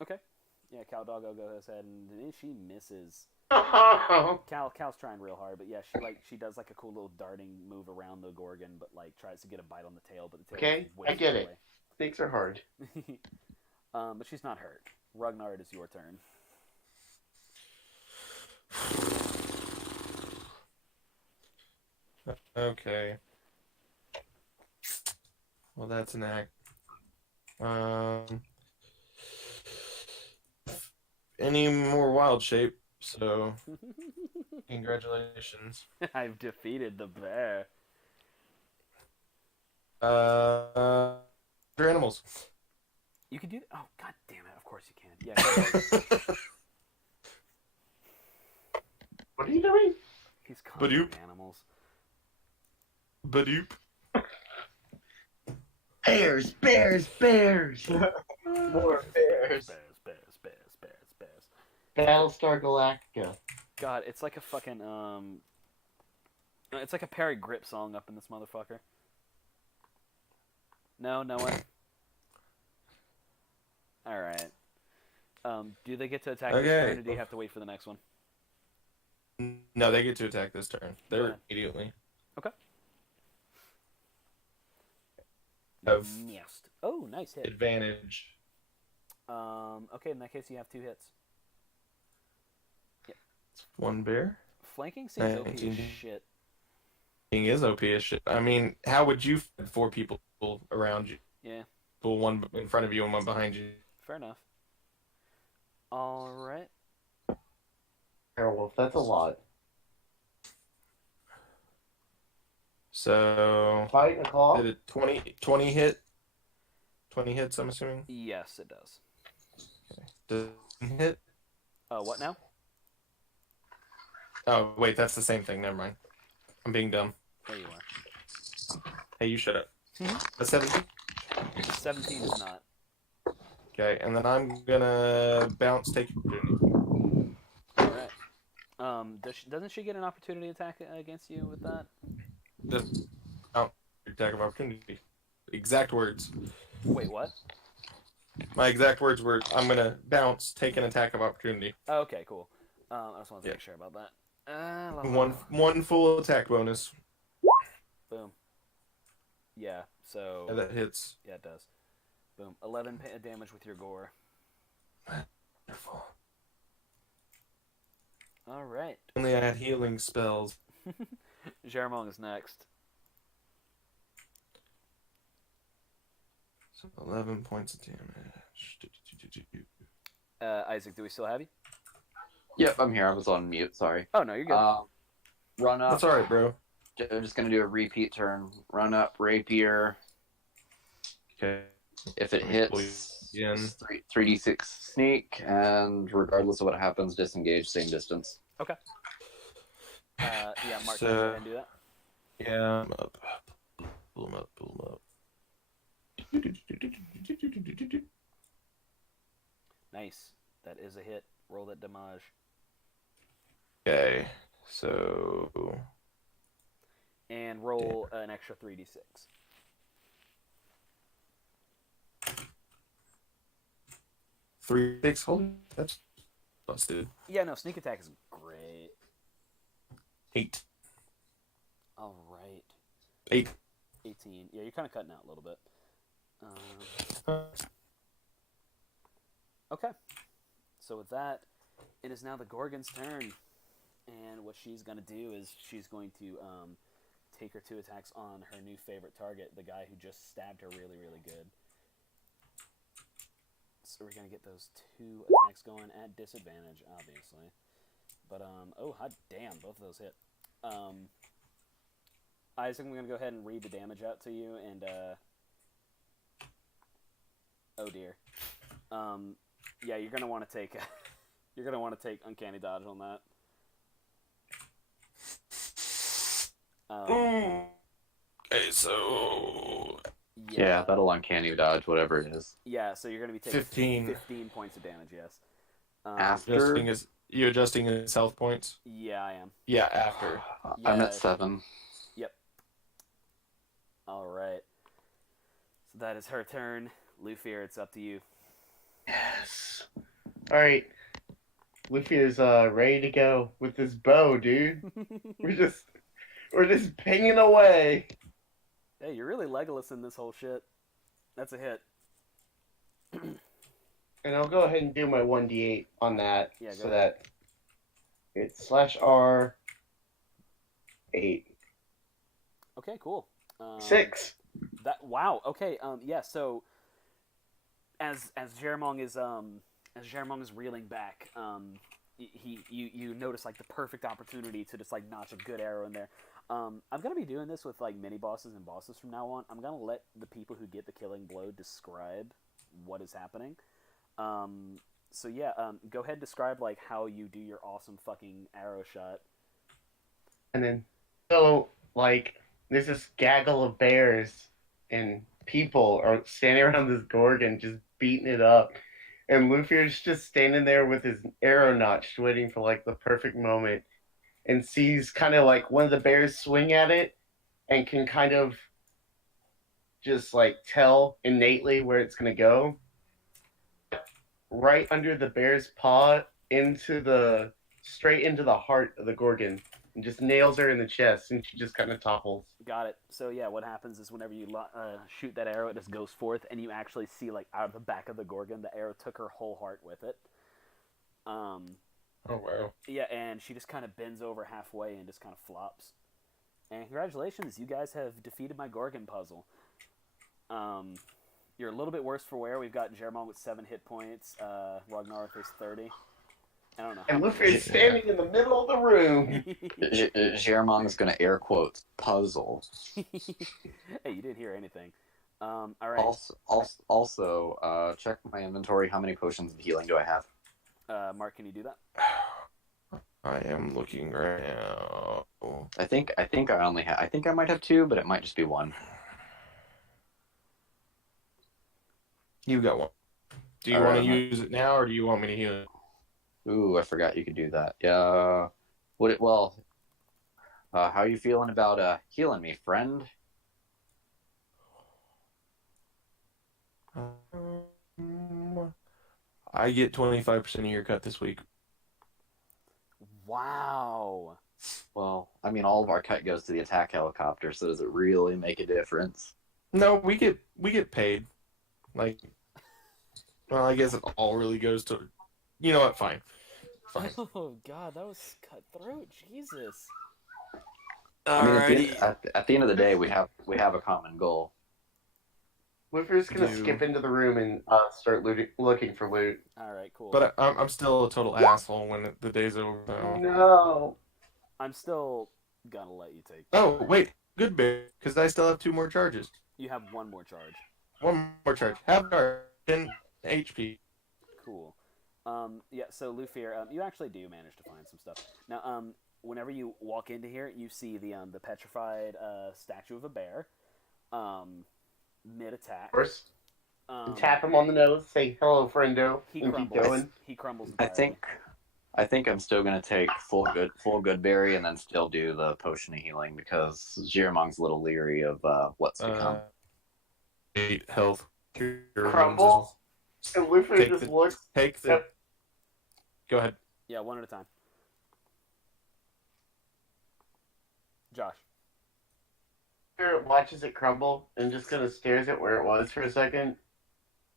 Okay. Yeah, Cal Doggo goes ahead and she misses. Oh, Cal's trying real hard, but yeah, she does like a cool little darting move around the Gorgon, but like tries to get a bite on the tail, but the tail Okay, is way I get far it. Snakes are hard. away. But she's not hurt. Ragnar, it is your turn. Okay. Well, that's an act. Any more wild shape? So, congratulations. I've defeated the bear. Your animals. You can do that? Oh, god damn it. Of course you can. Yeah, go ahead. What are you doing? He's conjuring Badoop. animals. Badoop. Bears, bears, bears. More bears. Bears. Battlestar Galactica. God, it's like a fucking, it's like a Perry Grip song up in this motherfucker. No one? Alright. Do they get to attack this Okay. turn, or do you have to wait for the next one? No, they get to attack this turn. They're Yeah. immediately. Okay. Have Missed. Oh, nice hit. advantage. Okay, in that case, you have 2 hits. One bear. Flanking seems OP as 19. shit. King is OP as shit. I mean, how would you fit 4 people around you? Yeah, Pull one in front of you and one behind you. fair enough. Alright. Werewolf, that's a lot. So Fight and claw? did it 20 hit? 20 hits, I'm assuming. Yes, it does. Does it hit? What now? Oh wait, that's the same thing. Never mind. I'm being dumb. There you are. Hey, you shut up. Mhm. A 17. 17 is not. Okay, and then I'm gonna bounce. Take opportunity. Alright. Doesn't she get an opportunity attack against you with that? Just bounce. Attack of opportunity. Exact words. Wait, what? My exact words were, "I'm gonna bounce, take an attack of opportunity." Oh, okay, cool. I just wanted to Yeah. make sure about that. One full attack bonus. Boom. Yeah, so... And that hits. Yeah, it does. Boom. 11 damage with your gore. Wonderful. Alright. Only I had healing spells. Jeremong is next. So 11 points of damage. Isaac, do we still have you? Yep, I'm here. I was on mute. Sorry. Oh, no, you're good. Run up. That's alright, bro. I'm just gonna do a repeat turn. Run up, rapier. Okay. If it hits, Again. 3d6 sneak, and regardless of what happens, disengage, same distance. Okay. Yeah, Mark, So- go ahead and do that. Yeah, I'm up. Pull him up. Nice. That is a hit. Roll that damage. Okay, so And roll an extra 3d6. 3, 6. Holy, that's busted. Yeah, no, sneak attack is great. 8. Alright. 8. 18. Yeah, you're kind of cutting out a little bit. Okay. So with that, it is now the Gorgon's turn. And what she's going to do is she's going to take her 2 attacks on her new favorite target, the guy who just stabbed her really, really good. So we're going to get those 2 attacks going at disadvantage, obviously. But, oh, hot damn, both of those hit. Isaac, I'm going to go ahead and read the damage out to you, and, oh dear. Yeah, you're going to want to take, you're going to want to take Uncanny Dodge on that. Okay, so Yeah, that'll uncanny dodge, whatever it is. Yeah, so you're going to be taking 15. 15 points of damage, yes. After? you adjusting his health points? Yeah, I am. Yeah, after. I'm Yeah. at 7. Yep. Alright. So that is her turn. Luffy, it's up to you. Yes. Alright. Luffy is ready to go with his bow, dude. We're just pinging away. Hey, you're really Legolas in this whole shit. That's a hit. And I'll go ahead and do my 1d8 on that. Yeah, go so ahead. that it's /R 8. Okay, cool. 6. Wow. Okay. Yeah. So as Jeremong is reeling back, you notice like the perfect opportunity to just like notch a good arrow in there. I'm gonna be doing this with like mini bosses and bosses from now on. I'm gonna let the people who get the killing blow describe what is happening. So yeah, go ahead and describe like how you do your awesome fucking arrow shot. And then, so, like, there's this gaggle of bears, and people are standing around this Gorgon just beating it up. And Luffy's just standing there with his arrow notched, waiting for, like, the perfect moment. And sees kind of like one of the bears swing at it and can kind of just, like, tell innately where it's going to go. Right under the bear's paw, straight into the heart of the Gorgon. And just nails her in the chest, and she just kind of topples. Got it. So yeah, what happens is whenever you shoot that arrow, it just goes forth, and you actually see like out of the back of the Gorgon, the arrow took her whole heart with it. Oh wow. Yeah, and she just kind of bends over halfway and just kind of flops. And congratulations, you guys have defeated my Gorgon puzzle. You're a little bit worse for wear. We've got Jermon with 7 hit points. Ragnar with 30. I don't know. And Luffy's standing in the middle of the room. Jermon is going to air quotes puzzle. Hey, you didn't hear anything. All right. Also, check my inventory. How many potions of healing do I have? Mark, can you do that? I am looking right now. I think I only have. I think I might have 2, but it might just be 1. You got one. Do you All want right. to use it now, or do you want me to heal it? Ooh, I forgot you could do that. Yeah. How are you feeling about healing me, friend? I get 25% of your cut this week. Wow. Well, I mean, all of our cut goes to the attack helicopter, so does it really make a difference? No, we get paid. Like, well, I guess it all really goes to. You know what? Fine. Oh God, that was cutthroat. Jesus. I mean, Alrighty. at the end of the day, we have a common goal. Luffy's gonna Do- skip into the room and start looking for loot. All right, cool. But I'm still a total asshole when the day's over. So. No. I'm still gonna let you take. Oh wait, good bit, because I still have 2 more charges. You have 1 more charge. 1 more charge. Have 10 HP. Cool. Yeah. So Luffy, you actually do manage to find some stuff. Now, whenever you walk into here, you see the petrified statue of a bear. Mid attack. Of course. Tap him on the nose, say hello, friendo, He and keep crumbles. going. He crumbles. I Entirely. think I'm still gonna take full good berry and then still do the potion of healing because Jiramong's a little leery of what's to come. 8 health. Cure Crumble. wounds. And Luffy Take just the- looks. Take the. Yep. Go ahead. Yeah, 1 at a time. Josh. Watches it crumble and just kind of stares at where it was for a second,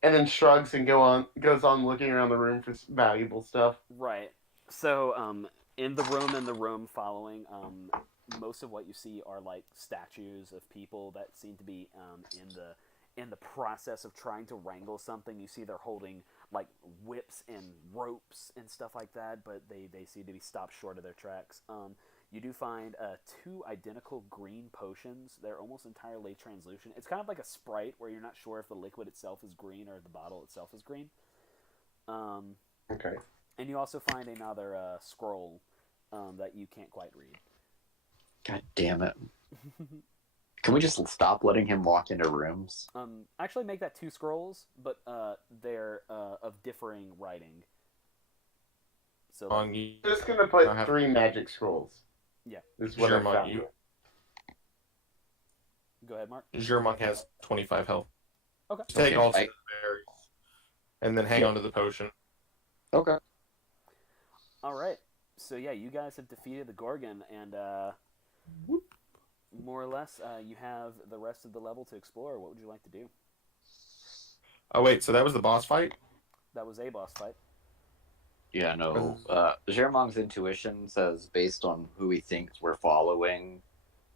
and then shrugs and goes on looking around the room for valuable stuff. Right. So, in the room following, most of what you see are like statues of people that seem to be in the process of trying to wrangle something. You see they're holding like whips and ropes and stuff like that, but they seem to be stopped short of their tracks. You do find 2 identical green potions. They're almost entirely translucent. It's kind of like a Sprite where you're not sure if the liquid itself is green or the bottle itself is green. Okay. And you also find another scroll that you can't quite read. God damn it! Can we just stop letting him walk into rooms? Actually, make that 2 scrolls, but they're of differing writing. So On you. Just gonna put I have- 3 magic scrolls. Yeah. Is what Sure, I Mark, found. you- go ahead, Mark. Jermon has 25 health. Okay. Just take all I- 6 berries, and then hang on to the potion. Okay. All right. So yeah, you guys have defeated the Gorgon, and more or less, you have the rest of the level to explore. What would you like to do? Oh wait, so that was the boss fight? That was a boss fight. Yeah, no. Jiramong's intuition says, based on who he thinks we're following,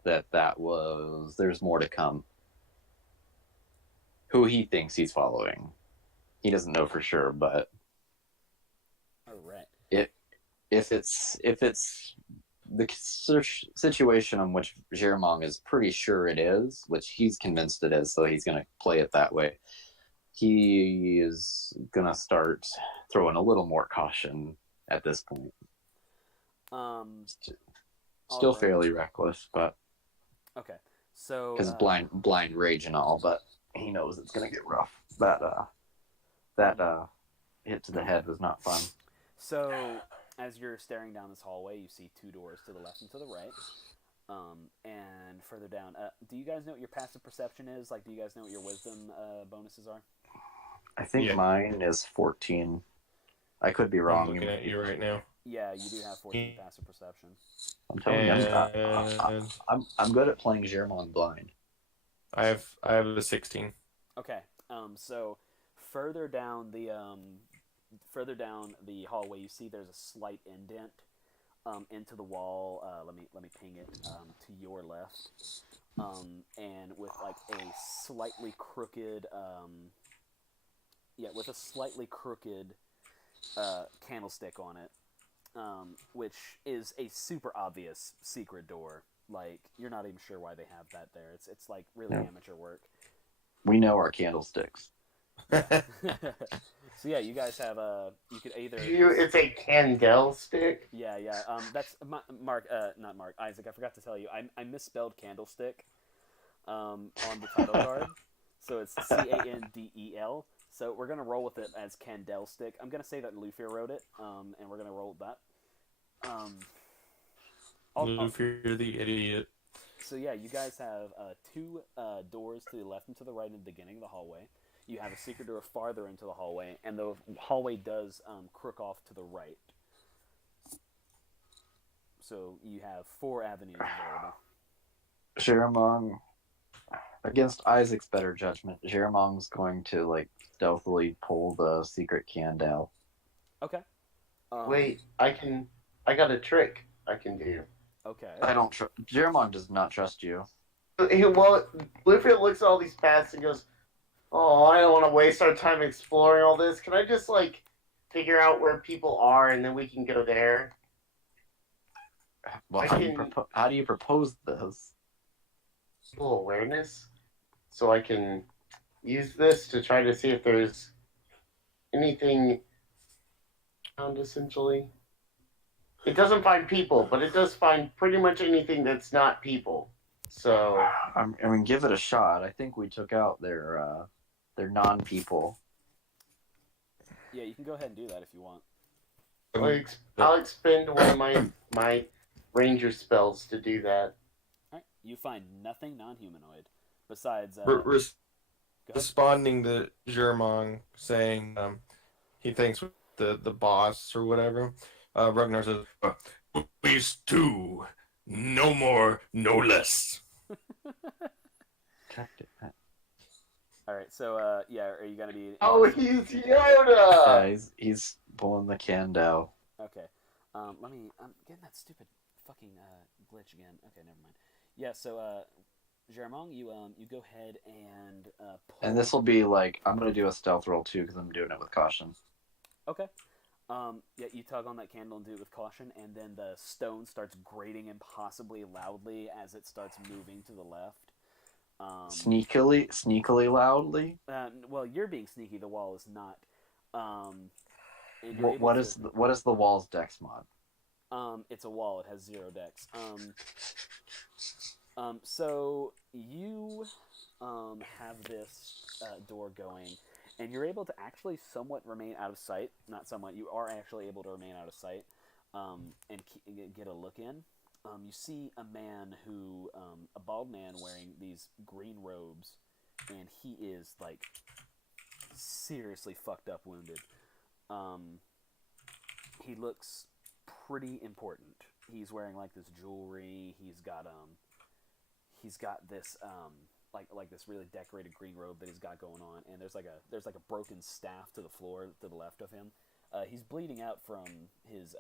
there's more to come. Who he thinks he's following. He doesn't know for sure, but All right. if it's the situation on which Jeremong is pretty sure it is, which he's convinced it is, so he's going to play it that way. He is going to start throwing a little more caution at this point. Still Alright. fairly reckless, but Okay. So because blind rage and all, but he knows it's going to get rough. That hit to the head was not fun. So, as you're staring down this hallway, you see two doors to the left and to the right. And further down, do you guys know what your passive perception is? Like, do you guys know what your wisdom bonuses are? I think mine is 14. I could be I'm wrong. looking at you right now. Yeah, you do have 14 passive perception. I'm telling you, I'm good at playing Jeremon blind. I have a 16. Okay. So further down the hallway, you see there's a slight indent into the wall. Let me ping it to your left. And with like a slightly crooked candlestick on it, which is a super obvious secret door. Like, you're not even sure why they have that there. It's like really amateur work. We know our candlesticks. So yeah, you guys have you could either. It's a Candelstick. Yeah. That's Mark. Not Mark. Isaac. I forgot to tell you. I misspelled candlestick on the title card. So it's Candel. So we're gonna roll with it as Candelstick. I'm gonna say that Lufir wrote it, and we're gonna roll with that. Lufir the idiot. So yeah, you guys have two doors to the left and to the right in the beginning of the hallway. You have a secret door farther into the hallway, and the hallway does crook off to the right. So you have 4 avenues available. Jeremong, against Isaac's better judgment, Jeremong's going to like stealthily pull the secret candle. Okay. Wait, I got a trick I can do. Okay. I don't Jeremong does not trust you. Well, Bluefield looks at all these paths and goes, "Oh, I don't want to waste our time exploring all this. Can I just like figure out where people are and then we can go there?" Well, how do you propose this? A little awareness, so I can use this to try to see if there's anything found. Essentially, it doesn't find people, but it does find pretty much anything that's not people. So I mean, give it a shot. I think we took out their non-people. Yeah, you can go ahead and do that if you want. I'll expend one of my ranger spells to do that. All right. You find nothing non-humanoid besides. Responding to Jeremong saying he thinks the boss or whatever, Ragnar says, "Please 2, no more, no less." All right. So yeah, are you gonna be? Oh, he's Yoda. Yeah, he's pulling the candle. Okay. I'm getting that stupid fucking glitch again. Okay, never mind. Yeah. So Jeremong, you go ahead and pull. And this will be like, I'm gonna do a stealth roll too because I'm doing it with caution. Okay. Yeah, you tug on that candle and do it with caution, and then the stone starts grating impossibly loudly as it starts moving to the left. Sneakily loudly. Well, you're being sneaky. The wall is not. What is the wall's dex mod? It's a wall. It has 0 dex. So you have this door going, and you're able to actually somewhat remain out of sight. Not somewhat. You are actually able to remain out of sight and get a look in. You see a man a bald man wearing these green robes, and he is like seriously fucked up wounded. He looks pretty important. He's wearing like this jewelry. He's got this like this really decorated green robe that he's got going on, and there's like a broken staff to the floor to the left of him. He's bleeding out from his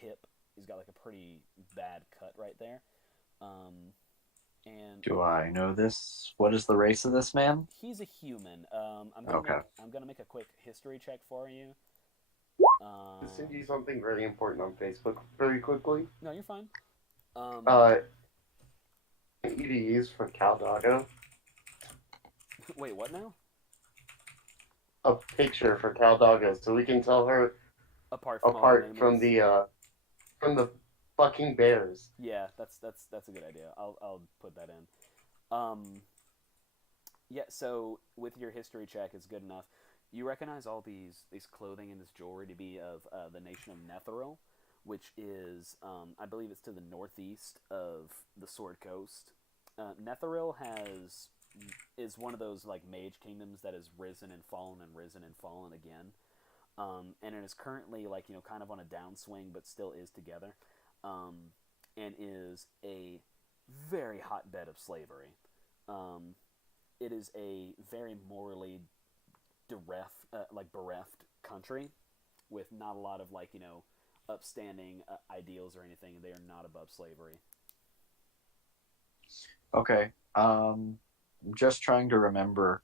hip. He's got like a pretty bad cut right there. And do I know this? What is the race of this man? He's a human. I'm gonna make a quick history check for you. To send you something very important on Facebook very quickly. No, you're fine. I want you to use for Caldoggo Wait, what now? a picture for Caldoggo so we can tell her Apart apart from nameless? the fucking bears. Yeah, that's a good idea. I'll put that in. Yeah. So with your history check, it's good enough. You recognize all these clothing and this jewelry to be of the nation of Netheril, which is I believe it's to the northeast of the Sword Coast. Netheril is one of those like mage kingdoms that has risen and fallen again. And it is currently like kind of on a downswing, but still is together, and is a very hotbed of slavery. It is a very morally bereft country, with not a lot of upstanding ideals or anything. They are not above slavery. Okay. Just trying to remember.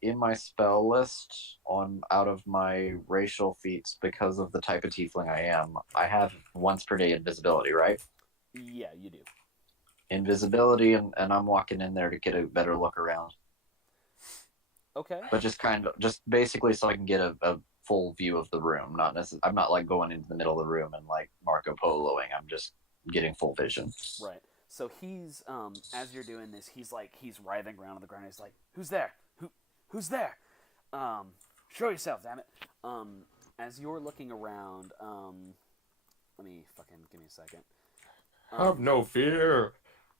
In my spell list, out of my racial feats, because of the type of tiefling I am, I have once per day invisibility, right? Yeah, you do. Invisibility, and I'm walking in there to get a better look around. Okay. But just basically so I can get a full view of the room. I'm not like going into the middle of the room and like Marco Poloing. I'm just getting full vision. Right. So he's as you're doing this, he's writhing around on the ground. He's like, "Who's there? Who's there? Show yourself, damn it!" As you're looking around, let me fucking give me a second. Have no fear.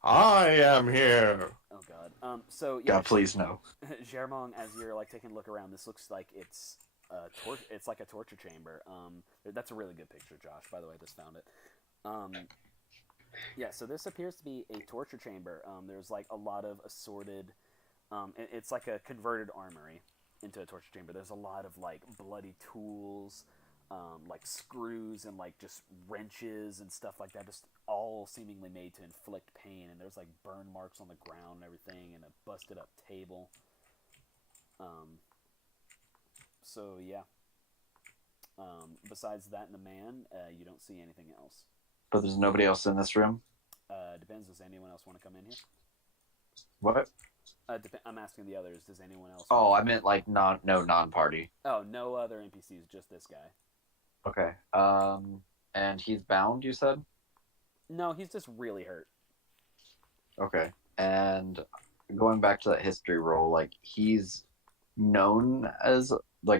I am here. Oh God. So yeah. God, please no. Germong, as you're like taking a look around, this looks like it's it's like a torture chamber. That's a really good picture, Josh. By the way, just found it. Yeah, so this appears to be a torture chamber. There's like a lot of assorted. It's like a converted armory into a torture chamber. There's a lot of like bloody tools, like screws and like just wrenches and stuff like that. Just all seemingly made to inflict pain. And there's like burn marks on the ground and everything, and a busted up table. So yeah. Besides that and the man, you don't see anything else. But there's nobody else in this room? Depends. Does anyone else want to come in here? What? I'm asking the others. Does anyone else? Oh, I meant like no non-party. Oh, no other NPCs, just this guy. Okay. And he's bound, you said? No, he's just really hurt. Okay. And going back to that history roll, like he's known as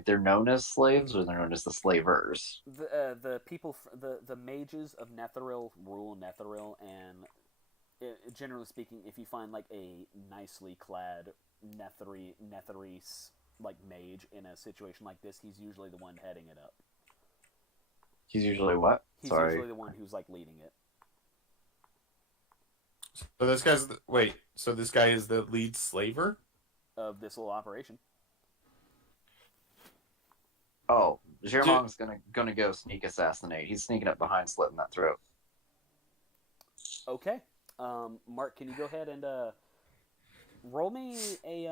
they're known as slaves, or they're known as the slavers? The people, the mages of Netheril rule Netheril, and generally speaking, if you find like a nicely clad Netherese like mage in a situation like this, he's usually the one heading it up. He's usually what? He's Sorry. usually the one who's like leading it. So this guy's So this guy is the lead slaver Of this little operation. Oh, Germong's gonna go sneak assassinate. He's sneaking up behind, slitting that throat. Okay. Mark, can you go ahead and roll me a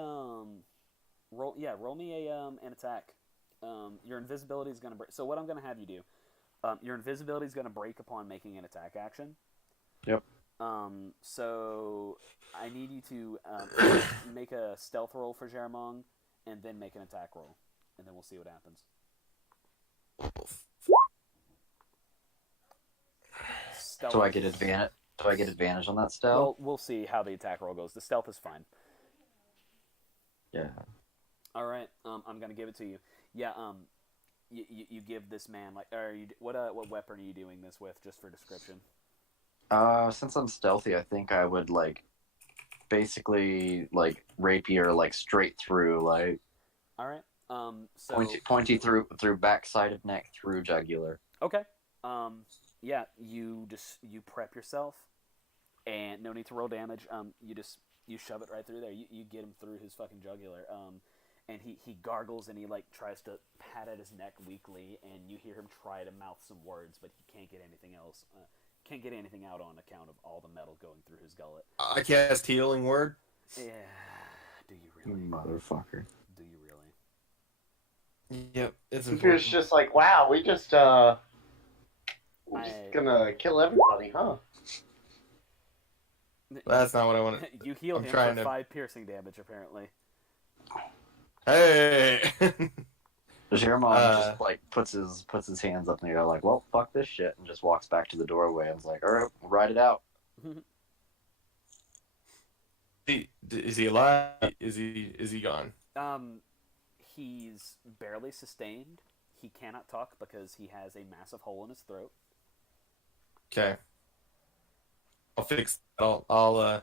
roll me an attack. Your invisibility is gonna break. So what I'm gonna have you do, your invisibility is gonna break upon making an attack action. Yep. So I need you to make a stealth roll for Germong, and then make an attack roll, and then we'll see what happens. Stealth. Do I get advantage? Do I get advantage on that stealth? Well, we'll see how the attack roll goes. The stealth is fine. Yeah. All right. I'm gonna give it to you. Yeah. You give this man like, what weapon are you doing this with, just for description? Since I'm stealthy, I think I would basically rapier straight through All right. So pointy through backside of neck through jugular. Okay. Yeah. You prep yourself, and no need to roll damage. You shove it right through there. You get him through his fucking jugular. And he gargles and he tries to pat at his neck weakly, and you hear him try to mouth some words, but he can't get anything else. Can't get anything out on account of all the metal going through his gullet. I cast healing word. Yeah. Do you really? Motherfucker. Do you really? Yep, it's It's important. just like, wow, we're just gonna kill everybody, huh? That's not what I wanted. You heal I'm him trying for to. 5 piercing damage, apparently. Hey. Jermon just like puts his hands up in the air, like, well, fuck this shit, and just walks back to the doorway and is like, all right, we'll ride it out. Is he alive? Is he gone? He's barely sustained. He cannot talk because he has a massive hole in his throat. Okay. I'll fix. I'll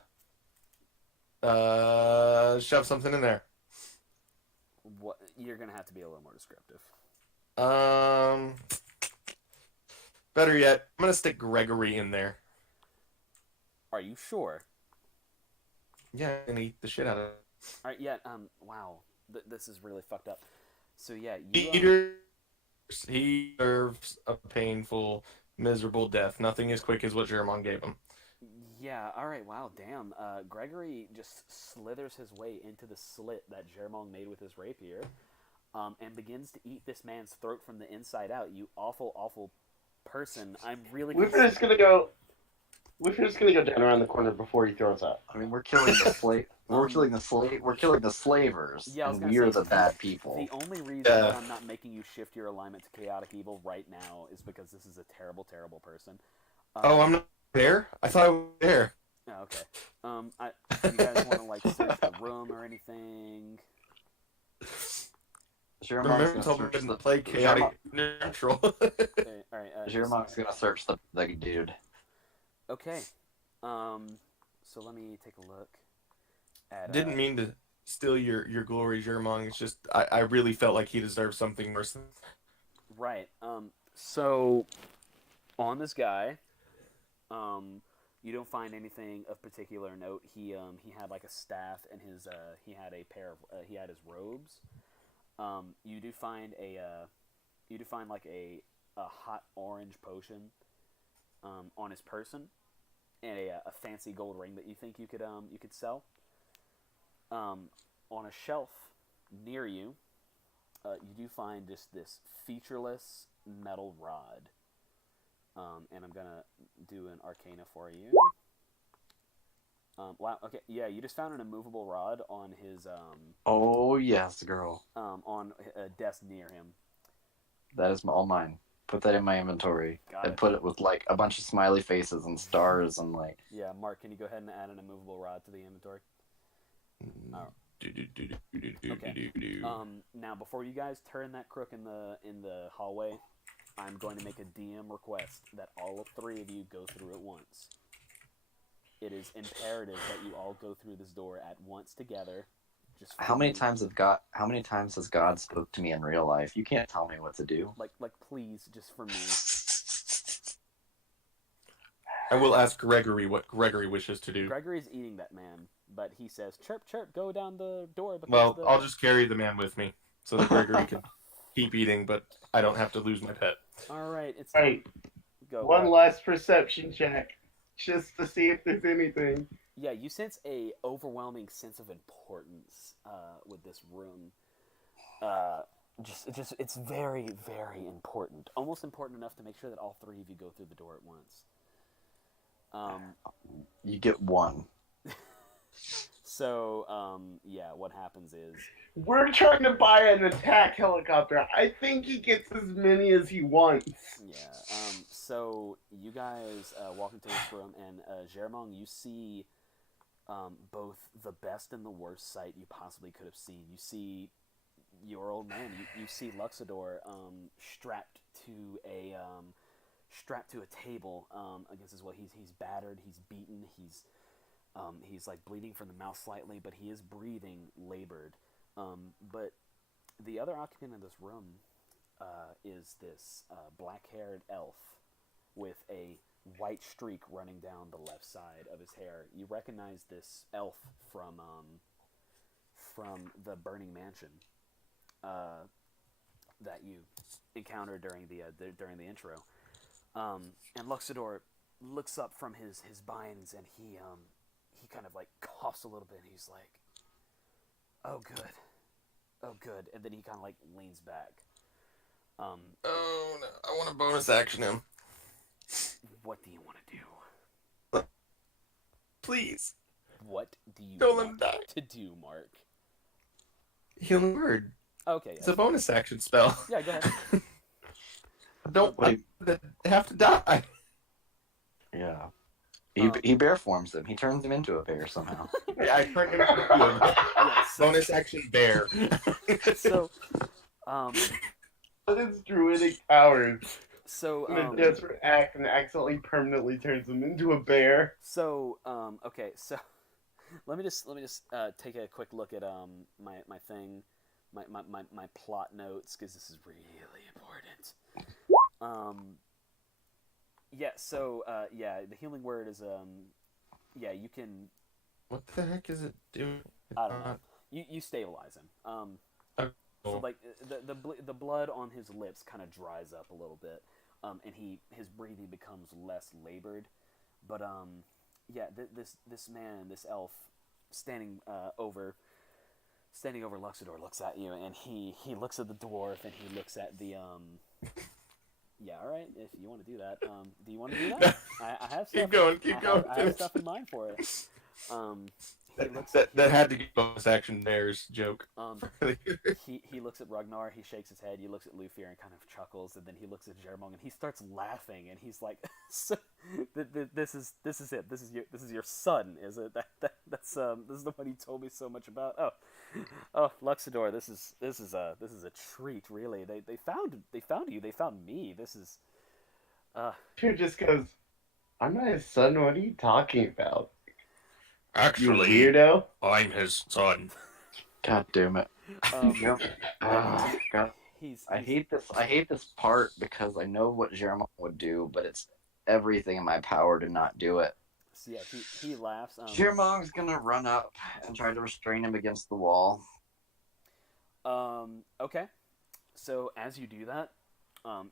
shove something in there. What you're gonna have to be a little more descriptive. Better yet, I'm gonna stick Gregory in there. Are you sure? Yeah, I'm gonna eat the shit out of it. All right. Yeah. Wow. This is really fucked up. So yeah, He deserves a painful, miserable death. Nothing as quick as what Jermon gave him. Yeah. All right. Wow. Damn. Gregory just slithers his way into the slit that Jermong made with his rapier, and begins to eat this man's throat from the inside out. You awful, awful person. I'm really. We're just gonna go down around the corner before he throws up. I mean, we're killing the slave. We're killing the slavers, Yeah, I was and gonna we're say, the bad people. The only reason that I'm not making you shift your alignment to chaotic evil right now is because this is a terrible, terrible person. I'm not there. I thought I was there. Oh, okay. You guys want to like search the room or anything? Remember, told me to play chaotic neutral. Okay, all right. Jermon's gonna search the dude. Okay. So let me take a look at. Didn't mean to steal your glory, Jermong. It's just I really felt like he deserved something worse. Right. So on this guy, you don't find anything of particular note. He had like a staff and he had a pair of he had his robes. You do find like a hot orange potion on his person, and a fancy gold ring that you think you could sell. On a shelf near you, you do find just this featureless metal rod. And I'm gonna do an arcana for you. Wow. Okay. Yeah, you just found an immovable rod on his Oh yes, girl. on a desk near him. That is all mine. Put that in my inventory. And put it with like a bunch of smiley faces and stars and like. Yeah, Mark, can you go ahead and add an immovable rod to the inventory? Okay. Now before you guys turn that crook in the hallway, I'm going to make a DM request that all 3 of you go through at once. It is imperative that you all go through this door at once together. Just How many times has God spoke to me in real life? You can't tell me what to do. like please, just for me. I will ask Gregory what Gregory wishes to do. Gregory's eating that man, but he says, "Chirp, chirp, go down the door." Well, I'll just carry the man with me so that Gregory can keep eating, but I don't have to lose my pet. All right, it's Right. Go. One last perception check, just to see if there's anything. Yeah, you sense a overwhelming sense of importance with this room. It's very, very important. Almost important enough to make sure that all 3 of you go through the door at once. You get 1. So, yeah, what happens is... We're trying to buy an attack helicopter. I think he gets as many as he wants. Yeah, so you guys walk into this room, and Jermong, you see both the best and the worst sight you possibly could have seen. You see your old man. You see Luxidor strapped to a table against his will. He's battered. He's beaten. He's like bleeding from the mouth slightly, but he is breathing labored. But the other occupant of this room is this black-haired elf with a white streak running down the left side of his hair. You recognize this elf from the Burning Mansion that you encountered during the intro. And Luxidor looks up from his binds, and he kind of like coughs a little bit, and he's like, "Oh, good. oh, good. And then he kind of like leans back. Oh no! I want to bonus action him. What do you want to do? Please. What do you Don't let him want die. to do, Mark? Healing word. Okay, It's a bonus action spell. Yeah, go ahead. Don't Wait. have to die. Yeah. He bear forms them. He turns them into a bear somehow. Yeah, I turn him into a Yes. bonus action bear. So, But it's druidic powers. so, In a desperate act and accidentally permanently turns them into a bear. okay, so let me just take a quick look at my thing, my plot notes, because this is really important. Yeah, so yeah, the healing word is yeah, you can, What the heck is it doing? I don't know, you stabilize him. So Cool. like the blood on his lips kind of dries up a little bit, and his breathing becomes less labored. But yeah, this man, this elf, standing over Luxidor, looks at you, and he looks at the dwarf, and he looks at the Yeah, all right. If you want to do that, do you want to do that? I have stuff. Keep going. I have stuff in mind for it. That had to be bonus action bears joke. He looks at Ragnar, he shakes his head, he looks at Lufir and kind of chuckles, and then he looks at Jermong and he starts laughing, and he's like, so, "This is it. This is your son, is it? This is the one you told me so much about. Oh, Luxidor, this is a treat, really. They found you. They found me. This is Peter just goes, I'm not his son. What are you talking about? Actually, You weirdo. I'm his son. God damn it. um, God. he's I hate this. I hate this part because I know what Jeremiah would do, but it's everything in my power to not do it. So yeah, he laughs. Jeremiah's gonna run up and try to restrain him against the wall. Okay. So as you do that,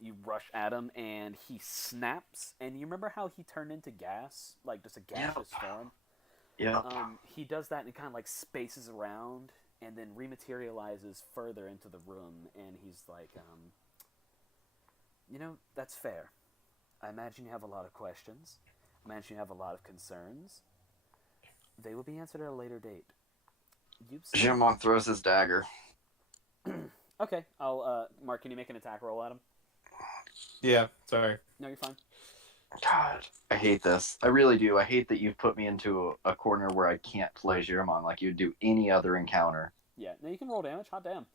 you rush at him, and he snaps. And you remember how he turned into gas, like just a gaseous form? Yeah. He does that, and he kind of like spaces around, and then rematerializes further into the room. And he's like, that's fair. I imagine you have a lot of questions. I imagine you have a lot of concerns. They will be answered at a later date. Jeremiah throws his dagger. Okay, I'll Mark, can you make an attack roll at him? Yeah, sorry. No, you're fine. God, I hate this. I really do. I hate that you've put me into a corner where I can't play Jeremiah like you'd do any other encounter. Yeah, no, you can roll damage. Hot damn.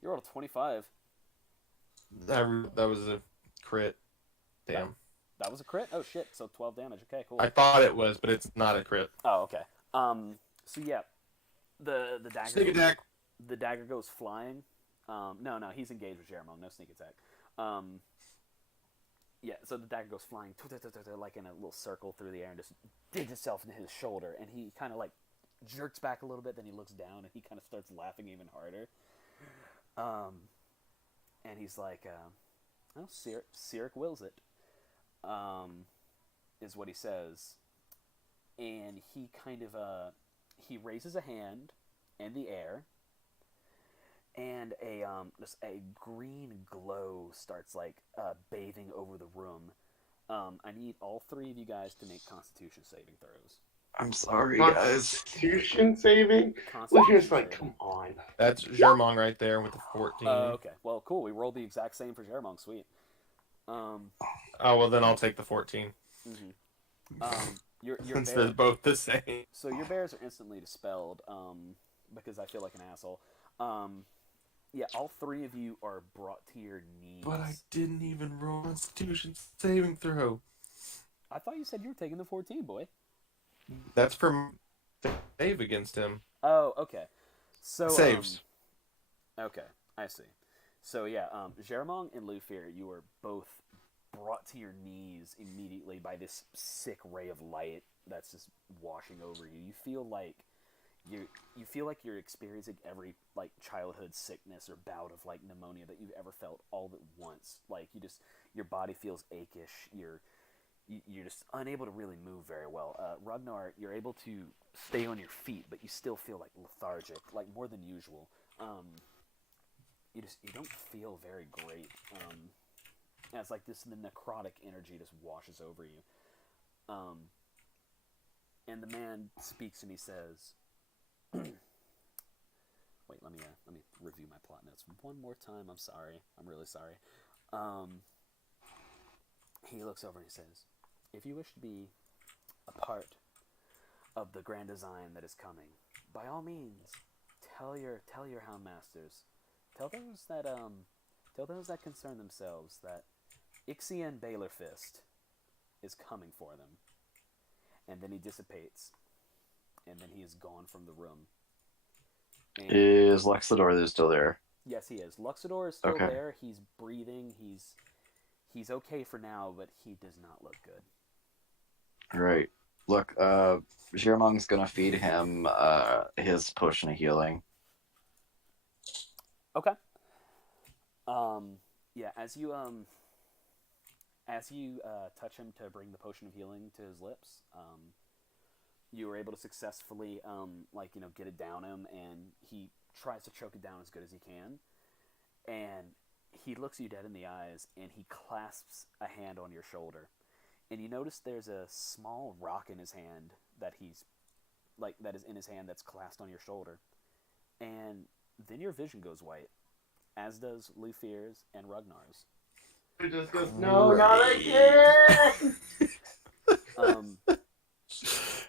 You rolled a 25. That was a crit. Damn. That was a crit? Oh, shit. So 12 damage. Okay, cool. I thought it was, but it's not a crit. Oh, okay. So yeah, the dagger. Sneak attack. The dagger goes flying. No, he's engaged with Jeremiah. No sneak attack. Yeah, so the dagger goes flying, like in a little circle through the air, and just digs itself into his shoulder, and he kind of like jerks back a little bit, then he looks down, and he kind of starts laughing even harder. And he's like, well, Cyric wills it, is what he says. And he kind of, he raises a hand in the air, and just a green glow starts like bathing over the room. I need all three of you guys to make Constitution saving throws. I'm sorry, guys. Constitution saving? Constitution Lucian's like, saving. come on. That's Germong right there with the 14. Okay, well, cool. We rolled the exact same for Jeremong. Sweet. Oh, well, then I'll take the 14. Your Since bear, they're both the same. so your bears are instantly dispelled. Because I feel like an asshole. Yeah, all three of you are brought to your knees. But I didn't even roll a Constitution saving throw. I thought you said you were taking the 14, boy. That's for save against him. Oh, okay. So Saves. Okay, I see. So yeah, Jeremong and Lufir, you are both brought to your knees immediately by this sick ray of light that's just washing over you. You feel like you're experiencing every like childhood sickness or bout of like pneumonia that you've ever felt all at once. Like your body feels achish. You're just unable to really move very well. Ragnar, you're able to stay on your feet, but you still feel like lethargic, like more than usual. you don't feel very great. And it's like the necrotic energy just washes over you. And the man speaks and he says, "Wait, let me review my plot notes one more time. I'm sorry. I'm really sorry." He looks over and he says, "If you wish to be a part of the grand design that is coming, by all means, tell your hound masters, tell those that concern themselves that Ixion Baylorfist is coming for them." And then he dissipates, and then he is gone from the room. And Is Luxidor still there? yes, he is. Luxidor is still Okay. there. He's breathing. He's okay for now, but he does not look good. Right. Look, Jirmong's gonna feed him his potion of healing. Okay. Yeah, as you touch him to bring the potion of healing to his lips, you were able to successfully get it down him, and he tries to choke it down as good as he can, and he looks you dead in the eyes, and he clasps a hand on your shoulder, and you notice there's a small rock in his hand that is in his hand that's clasped on your shoulder, and then your vision goes white, as does Lufir's and Ragnar's. It just goes, no, not again!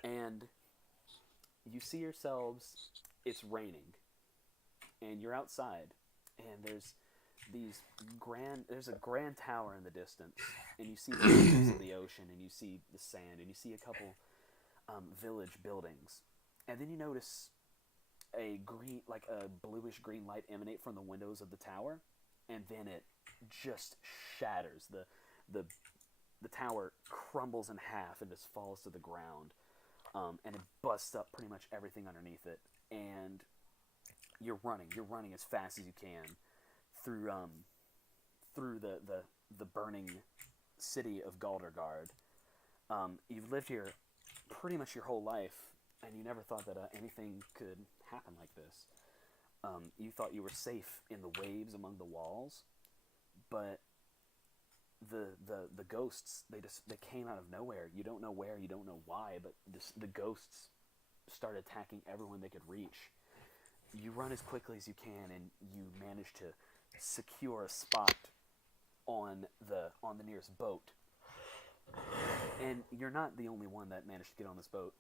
And you see yourselves, it's raining, and you're outside, and there's a grand tower in the distance, and you see the waves of the ocean, and you see the sand, and you see a couple village buildings, and then you notice a bluish green light emanate from the windows of the tower, and then it just shatters. The tower crumbles in half and just falls to the ground, and it busts up pretty much everything underneath it. And you're running as fast as you can through the burning city of Galdergard. You've lived here pretty much your whole life, and you never thought that anything could happen like this. You thought you were safe in the waves among the walls, but the ghosts, they came out of nowhere. You don't know where, you don't know why, but the ghosts start attacking everyone they could reach. You run as quickly as you can, and you manage to secure a spot on the nearest boat. And you're not the only one that managed to get on this boat.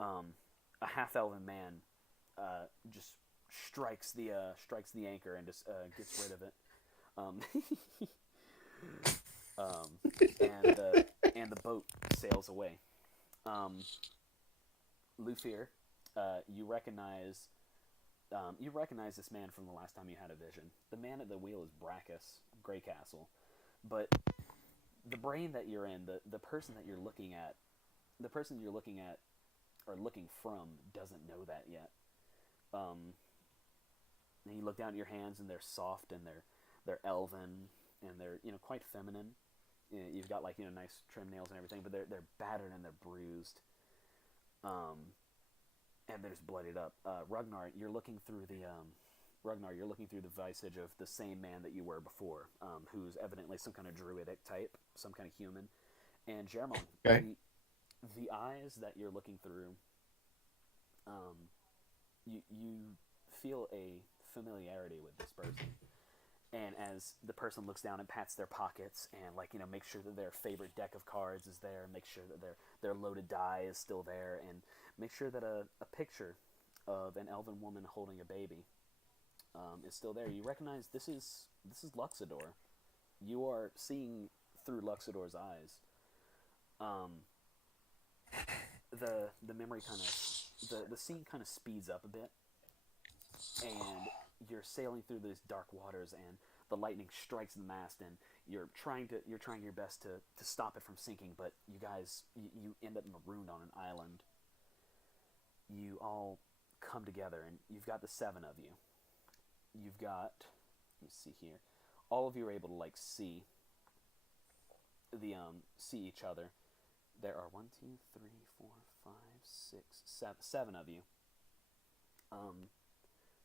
A half-elven man just strikes the anchor and just gets rid of it. And the boat sails away. Lufir, you recognize this man from the last time you had a vision. The man at the wheel is Brackus Greycastle, but the brain that you're in, the person that you're looking at, or looking from, doesn't know that yet. And you look down at your hands, and they're soft, and they're elven, and they're quite feminine. You've got nice trim nails and everything, but they're battered and they're bruised, and they're just bloodied up. Ragnar, you're looking through the visage of the same man that you were before, who's evidently some kind of druidic type, some kind of human. And Jermon, Okay. the eyes that you're looking through, you feel a familiarity with this person. And as the person looks down and pats their pockets and makes sure that their favorite deck of cards is there, make sure that their loaded die is still there, and make sure that a picture of an elven woman holding a baby is still there. You recognize this is Luxidor. You are seeing through Luxidor's eyes. The memory the scene kind of speeds up a bit, and you're sailing through these dark waters, and the lightning strikes the mast, and you're trying your best to stop it from sinking, but you guys you end up marooned on an island. You all come together, and you've got the 7 of you. You've got, let me see here, all of you are able to see each other. There are 1, 2, 3, 4, 5, 6, 7 of you.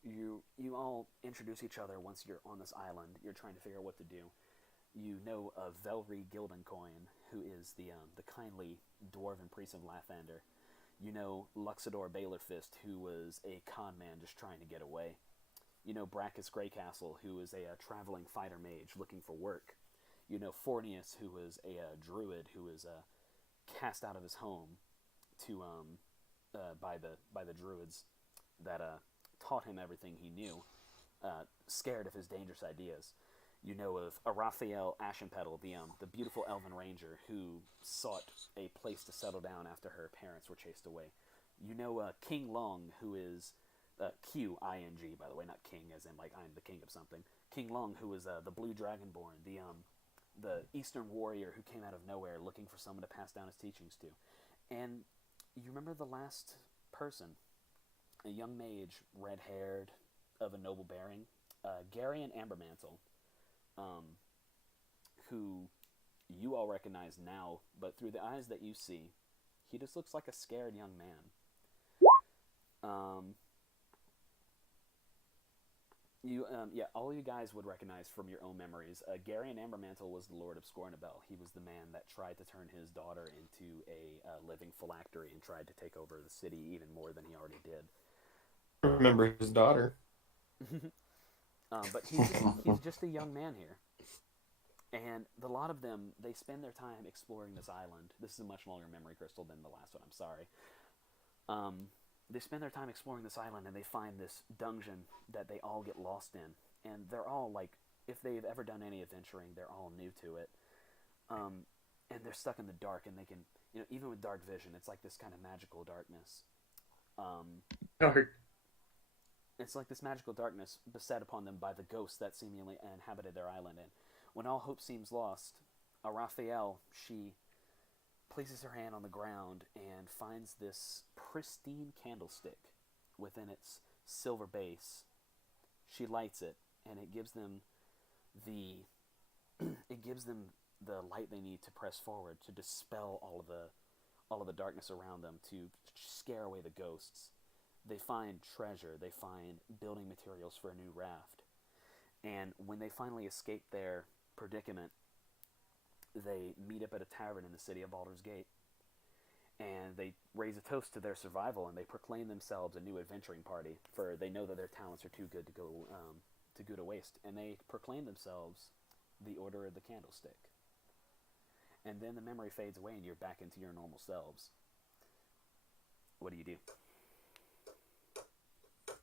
you all introduce each other once you're on this island. You're trying to figure out what to do. You know of Velry Gildencoin, who is the kindly dwarven priest of Lathander. You know Luxidor Baylorfist, who was a con man just trying to get away. You know Brackus Greycastle, who is a traveling fighter mage looking for work. You know Fornius, who was a druid who was cast out of his home to by the druids that taught him everything he knew, scared of his dangerous ideas. You know of Arathiel Ashenpetal, the beautiful elven ranger who sought a place to settle down after her parents were chased away. You know King Long, who is Q-I-N-G, by the way, not king as in like I'm the king of something. King Long, who is the blue dragonborn, the eastern warrior who came out of nowhere looking for someone to pass down his teachings to. And you remember the last person, a young mage, red-haired, of a noble bearing, Garion Ambermantle, who you all recognize now, but through the eyes that you see, he just looks like a scared young man. All you guys would recognize from your own memories. Garion Ambermantle was the Lord of Scornabel. He was the man that tried to turn his daughter into a living phylactery and tried to take over the city even more than he already did. Remember his daughter. But he's just a young man here. And a lot of them, they spend their time exploring this island. This is a much longer memory crystal than the last one, I'm sorry. They spend their time exploring this island and they find this dungeon that they all get lost in. And they're all like, if they've ever done any adventuring, they're all new to it. And they're stuck in the dark and they can, even with dark vision, it's like this kind of magical darkness. Dark. It's like this magical darkness beset upon them by the ghosts that seemingly inhabited their island. And when all hope seems lost, Raphael, she places her hand on the ground and finds this pristine candlestick within its silver base. She lights it, and it gives them the light they need to press forward, to dispel all of the darkness around them, to scare away the ghosts. They find treasure, they find building materials for a new raft. And when they finally escape their predicament, they meet up at a tavern in the city of Baldur's Gate. And they raise a toast to their survival, and they proclaim themselves a new adventuring party, for they know that their talents are too good to go to waste. And they proclaim themselves the Order of the Candlestick. And then the memory fades away, and you're back into your normal selves. What do you do?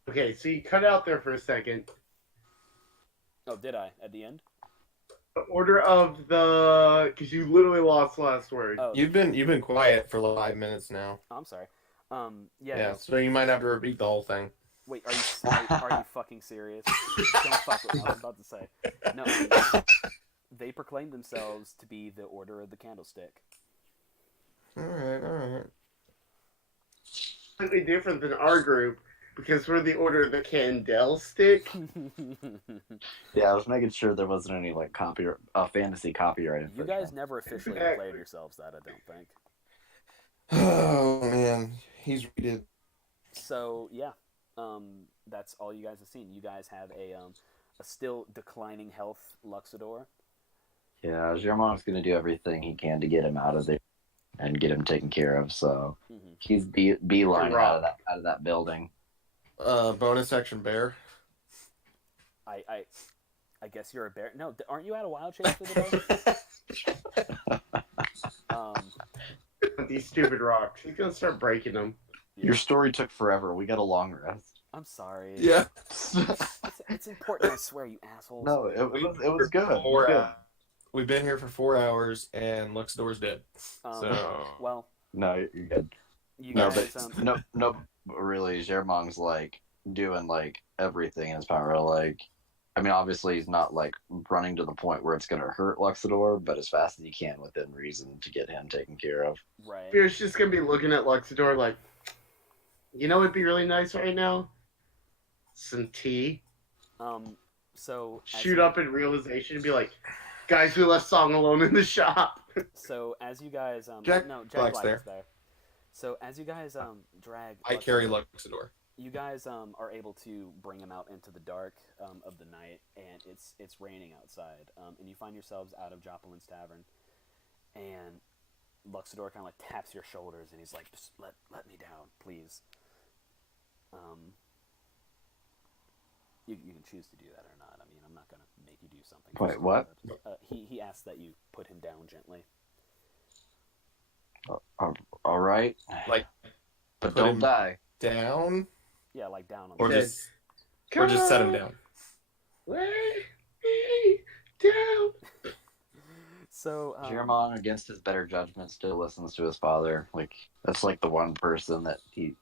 Okay, so you cut out there for a second. Oh, did I? At the end? The order of the... Because you literally lost the last word. Oh, You've been quiet for 5 minutes now. I'm sorry. Yeah, so you might have to repeat the whole thing. Wait, are you fucking serious? Don't fuck with me. I was about to say. No, they proclaim themselves to be the Order of the Candlestick. Alright. Slightly different than our group, because we're the Order of the Candelstick. Yeah, I was making sure there wasn't any like fantasy copyright. You guys never officially declared yourselves that, I don't think. Oh man, he's redid. So yeah, that's all you guys have seen. You guys have a still declining health Luxidor. Yeah, Germon's gonna do everything he can to get him out of there and get him taken care of. So he's beeline out of that building. Bonus action bear. I guess you're a bear. No, aren't you out of wild chase for the bonus? These stupid rocks. He's gonna start breaking them. Your story took forever. We got a long rest. I'm sorry. Yeah. It's important, I swear, you assholes. No, it was good. It was good. We've been here for 4 hours, and Luxidor's dead. Well, No, you're good. you No, guys, but no, really, Germong's like doing like everything in his power. Like, I mean, obviously he's not like running to the point where it's gonna hurt Luxidor, but as fast as he can within reason to get him taken care of. right. Fear's just gonna be looking at Luxidor like, it'd be really nice right now? Some tea. So Shoot up in realization and be like, guys, we left Song alone in the shop. So as you guys, Jack Jack Black's Black there. is there. So as you guys drag, I carry Luxidor. you guys are able to bring him out into the dark of the night, and it's raining outside, and you find yourselves out of Joplин's Tavern, and Luxidor kind of like taps your shoulders, and he's like, "Just let me down, please." You can choose to do that or not. I mean, I'm not gonna make you do something. Wait, what? He asked that you put him down gently. All right, Like, but put don't him die. down, Yeah, like down on or the just set him down. Lay me down. So Giramon, against his better judgment, still listens to his father. Like, that's like the one person that he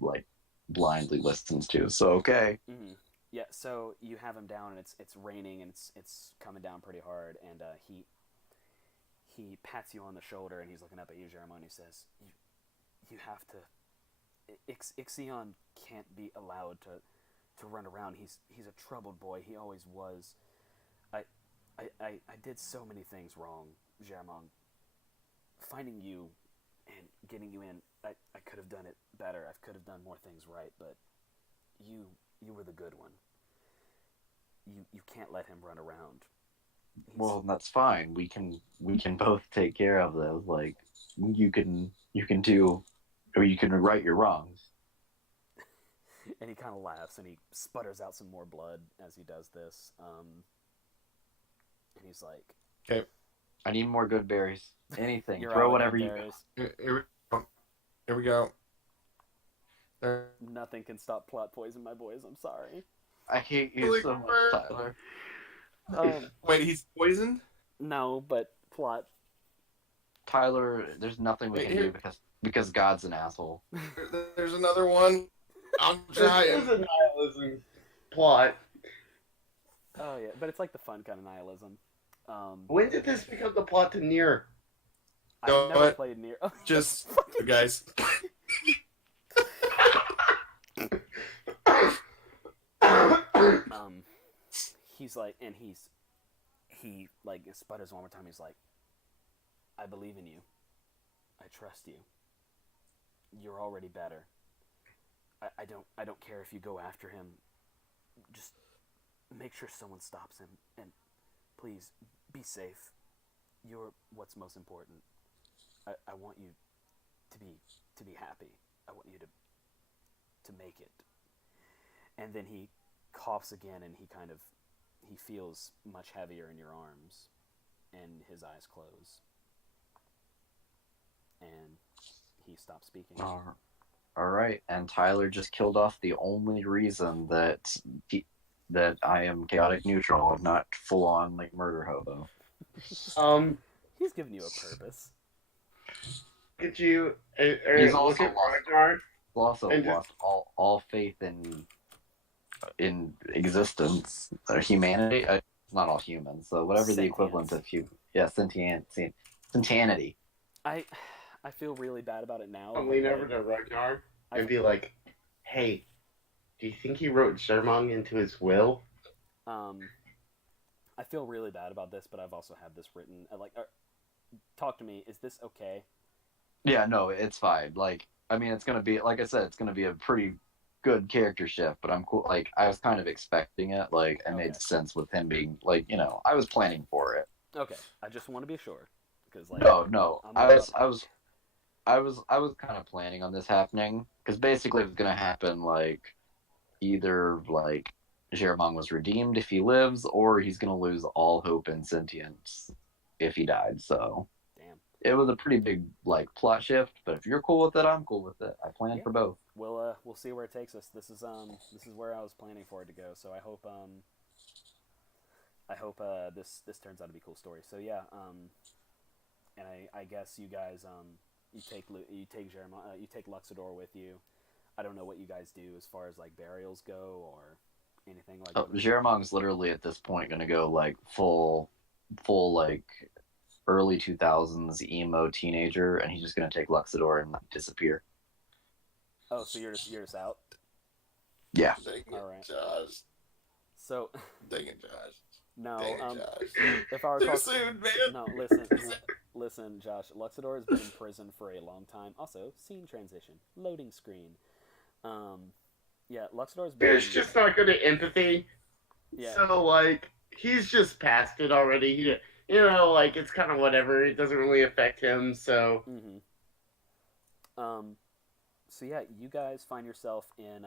like blindly listens to. So okay. mhm. Yeah, so you have him down, and it's raining, and it's coming down pretty hard, and he pats you on the shoulder, and he's looking up at you, Jeremiah, and he says, "You have to. Ixion can't be allowed to run around. He's a troubled boy. He always was. I did so many things wrong, Jeremiah. Finding you and getting you in, I could have done it better. I could have done more things right, but you were the good one. You can't let him run around." Well, that's fine. We can both take care of those. Like, you can do, or you can right your wrongs. And he kind of laughs, and he sputters out some more blood as he does this. And he's like, Okay, I need more good berries. Anything. "You're Throw out of whatever good you berries. here we go. There. Nothing can stop plot poison, my boys. I'm sorry." I hate you Holy so much, crap. Tyler. Wait, he's poisoned? No, but plot. Tyler, there's nothing we Wait, can here- do because God's an asshole. There's another one. I'm This is trying. a nihilism plot. Oh yeah, but it's like the fun kind of nihilism. When did this become the plot to Nier? I've know never what? played near. Oh, Just you guys. He's like, and he like sputters one more time. He's like, "I believe in you. I trust you. You're already better. I don't care if you go after him. Just make sure someone stops him, and please be safe. You're what's most important. I want you to be happy. I want you to make it." And then he coughs again, and he feels much heavier in your arms, and his eyes close, and he stops speaking. All right, and Tyler just killed off the only reason that I am chaotic neutral and not full on like murder hobo. He's giving you a purpose. Could you He's look also at lost. Ragnar? Also And lost all faith in existence or humanity. It's not all humans, so whatever the equivalent of sentienity. I feel really bad about it now. I'll lean over to Ragnar and be like, "Hey, do you think he wrote Zermong into his will?" I feel really bad about this, but I've also had this written. Talk to me. Is this okay? Yeah, no, it's fine. Like, I mean, it's gonna be, like I said, it's gonna be a pretty good character shift, but I'm cool. Like, I was kind of expecting it. Like, it made sense with him being like, I was planning for it. Okay, I just want to be sure because No, I'm I not- was kind of planning on this happening because basically it was gonna happen like either like Jeramon was redeemed if he lives, or he's gonna lose all hope and sentience if he died. So Damn. it was a pretty big like plot shift. But if you're cool with it, I'm cool with it. I planned for both. We'll see where it takes us. This is where I was planning for it to go. So I hope this turns out to be a cool story. So yeah, and I guess you guys you take Jeremiah, you take Luxidor with you. I don't know what you guys do as far as like burials go or anything like that. Jeramong's literally at this point gonna go like full like early 2000s emo teenager, and he's just gonna take Luxidor and like, disappear. Oh, so you're just out? Yeah. Dang it, All right. Josh. So Dang it, Josh. no, Dang it, Josh. if I Too recall, soon, man. no, listen, Josh. Luxidor has been in prison for a long time. Also, scene transition, loading screen. Yeah, Luxidor's been. Beer's just not good at empathy. Yeah. So, like, he's just past it already. Like, it's kind of whatever. It doesn't really affect him, so. Mm-hmm. So yeah, you guys find yourself in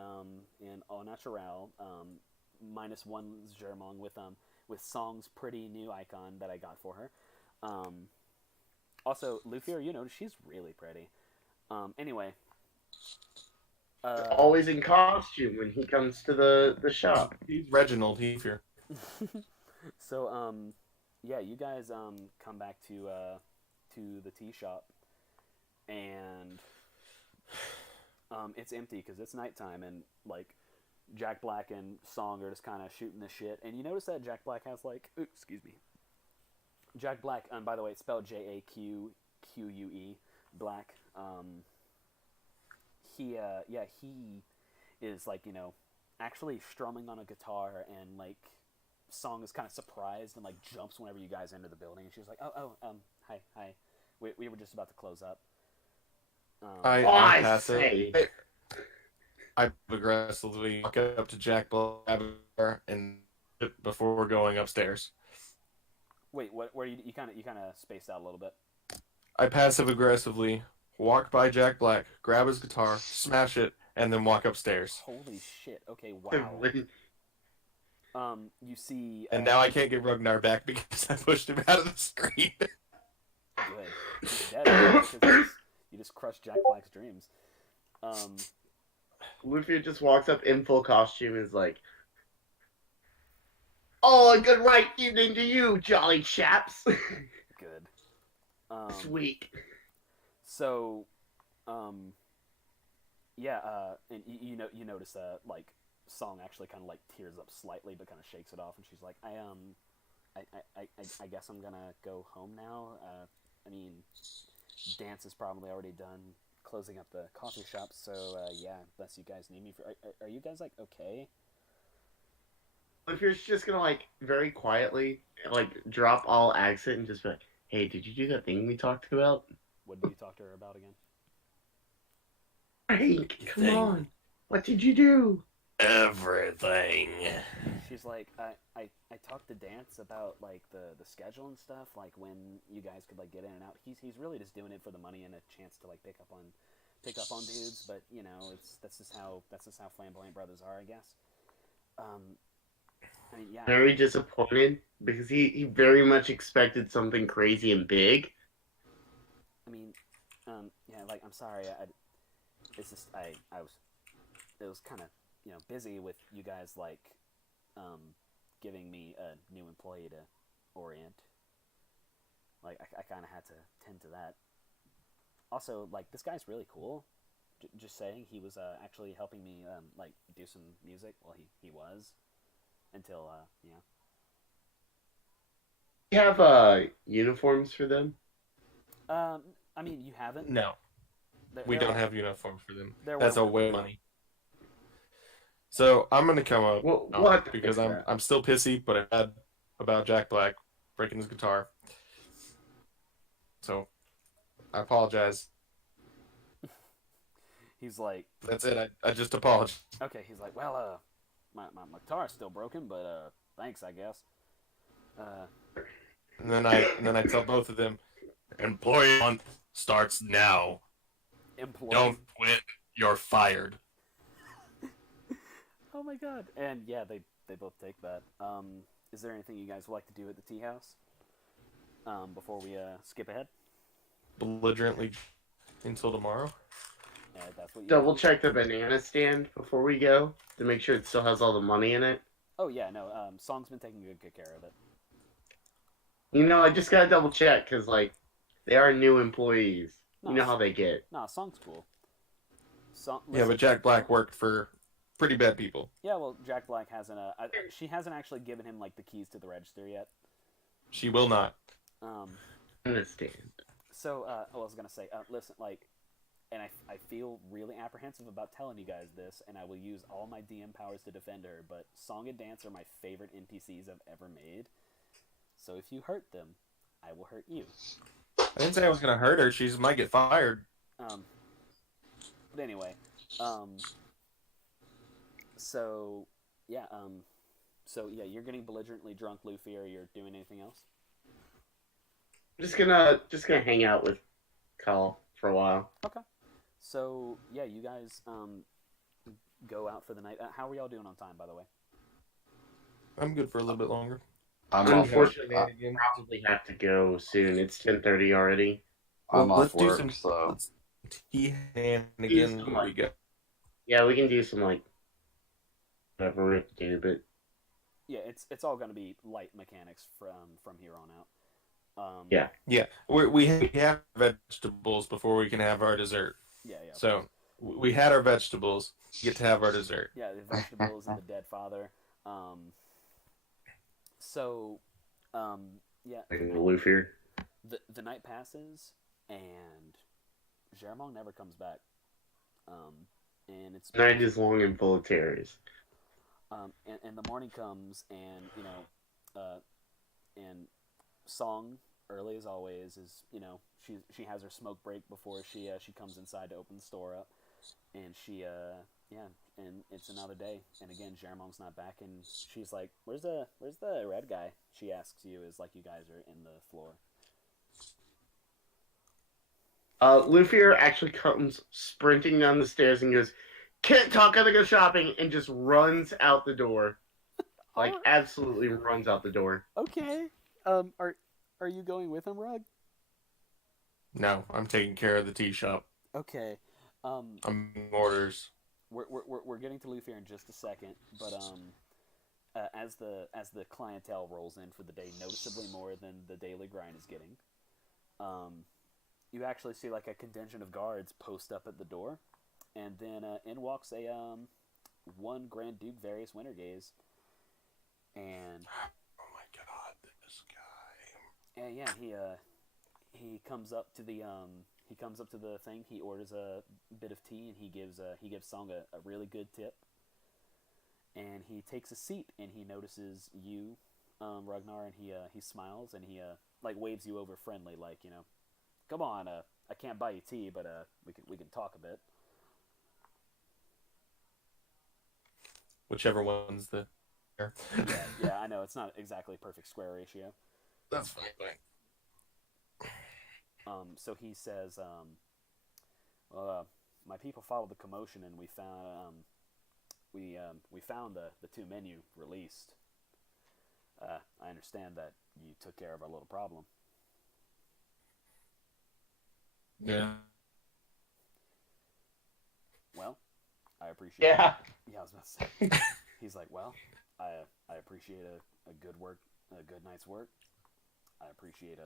Au Natural, -1 Zermong with Song's pretty new icon that I got for her. Also, Luffy, you notice she's really pretty. Anyway. Always in costume when he comes to the shop. He's Reginald here. So, yeah, you guys come back to the tea shop, and it's empty because it's nighttime, and like Jack Black and Song are just kind of shooting the shit. And you notice that Jack Black has like, excuse me, Jack Black. By the way, it's spelled JAQQUE, Black. He is like, actually strumming on a guitar, and like Song is kind of surprised and like jumps whenever you guys enter the building, and she's like, hi, we were just about to close up. I pass say. it. I aggressively walk up to Jack Black and before going upstairs. Wait, what? Where you kind of spaced out a little bit? I passive aggressively walk by Jack Black, grab his guitar, smash it, and then walk upstairs. Holy shit! Okay, wow. You see, and now I can't get Ragnar back because I pushed him out of the screen. Good. He's dead because you just crushed Jack Black's dreams. Luffy just walks up in full costume and is like, "Oh, a good right evening to you, jolly chaps." Good. Sweet. So, yeah, and you notice like Song actually kind of like tears up slightly, but kind of shakes it off, and she's like, I guess I'm gonna go home now. I mean, dance is probably already done, closing up the coffee shop. So yeah, unless you guys need me for, are you guys like okay? If you're just gonna like very quietly like drop all accent and just be like, "Hey, did you do that thing we talked about?" What did you talk to her about again? Frank, come on. What did you do? Everything. She's like, I talked to Dance about like the schedule and stuff, like when you guys could like get in and out. He's really just doing it for the money and a chance to like pick up on dudes, but that's just how flamboyant brothers are, I guess. I mean, yeah. Very disappointed because he very much expected something crazy and big. I mean, yeah, like I'm sorry, it's just it was kind of busy with you guys like giving me a new employee to orient. Like I kind of had to tend to that. Also, like this guy's really cool. Just saying, he was actually helping me like do some music. Well, he was until yeah. You have uniforms for them? I mean, you haven't. No, we don't have uniforms for them. That's a way of money. So I'm gonna come up what? Because I'm still pissy, but I had about Jack Black breaking his guitar. So I apologize. He's like, that's it. I just apologize. Okay, he's like, well, my guitar's still broken, but thanks, I guess. And then I tell both of them, employee month starts now. Don't quit. You're fired. Oh my god! And yeah, they both take that. Is there anything you guys would like to do at the tea house? Before we skip ahead. Belligerently until tomorrow. Yeah, that's what. Double check the banana stand before we go to make sure it still has all the money in it. Oh yeah, no. Song's been taking good care of it. I just gotta double check because like they are new employees. You know how they get. Nah, Song's cool. Yeah, but Jack Black worked for pretty bad people. Yeah, well, Jack Black hasn't. She hasn't actually given him like the keys to the register yet. She will not. Understand. So, I was gonna say, listen, like, and I feel really apprehensive about telling you guys this, and I will use all my DM powers to defend her. But Song and Dance are my favorite NPCs I've ever made. So if you hurt them, I will hurt you. I didn't say I was gonna hurt her. She might get fired. But anyway, So yeah, you're getting belligerently drunk, Luffy, or you're doing anything else? I'm just gonna hang out with Call for a while. Okay. So yeah, you guys go out for the night. How are y'all doing on time, by the way? I'm good for a little bit longer. I'm off work. Unfortunately, I probably have to go soon. It's 10:30 already. Well, I'm off let's do work, some so tea and Do again some, when we go. Yeah, we can do some like whatever we have to do, but Yeah, it's all going to be light mechanics from here on out. Yeah. Yeah, we have vegetables before we can have our dessert. Yeah. So we had our vegetables. Get to have our dessert. Yeah, the vegetables and the dead father. So, yeah, like in the Luffy. the night passes and Jermong never comes back. And it's Night is long and full of terrors. and the morning comes, and and Song, early as always, is she has her smoke break before she comes inside to open the store up, and and it's another day, and again Jermong's not back, and she's like, where's the red guy? She asks you as like you guys are in the floor. Luffy actually comes sprinting down the stairs and goes, "Can't talk, gotta go shopping," and just runs out the door. Like, absolutely runs out the door. Okay. Are you going with him, Rug? No, I'm taking care of the tea shop. Okay. I'm in orders. We're getting to Luffy in just a second, but as the clientele rolls in for the day, noticeably more than the daily grind is getting, you actually see like a contingent of guards post up at the door, and then in walks a one Grand Duke Various Wintergaze, and Oh my god, this guy. and yeah, he comes up to the thing. He orders a bit of tea, and he gives Song a really good tip. And he takes a seat, and he notices you, Ragnar, and he smiles, and he like waves you over friendly, like, come on, I can't buy you tea, but we can talk a bit. Whichever one's the. Yeah, I know it's not exactly a perfect square ratio. That's fine. So he says, well, my people followed the commotion, and we found the two men you released. I understand that you took care of our little problem. Yeah. Well, I appreciate. Yeah. Yeah, I was about to say. He's like, well, I appreciate a good night's work. I appreciate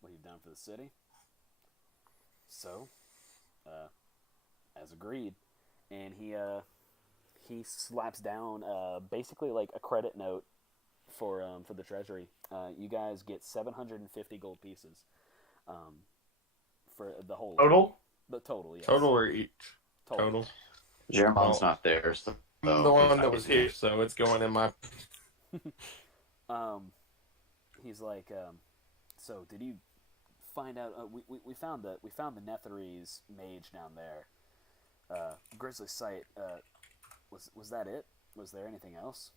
what you've done for the city. So, as agreed, and he slaps down basically like a credit note for the treasury. You guys get 750 gold pieces for the whole Total? The total, yes. Total or each? Total. Jermon's not there, so I'm the one that was here, so it's going in my. He's like, so did you find out? We found the Netherese mage down there. Grizzly Sight. Was that it? Was there anything else?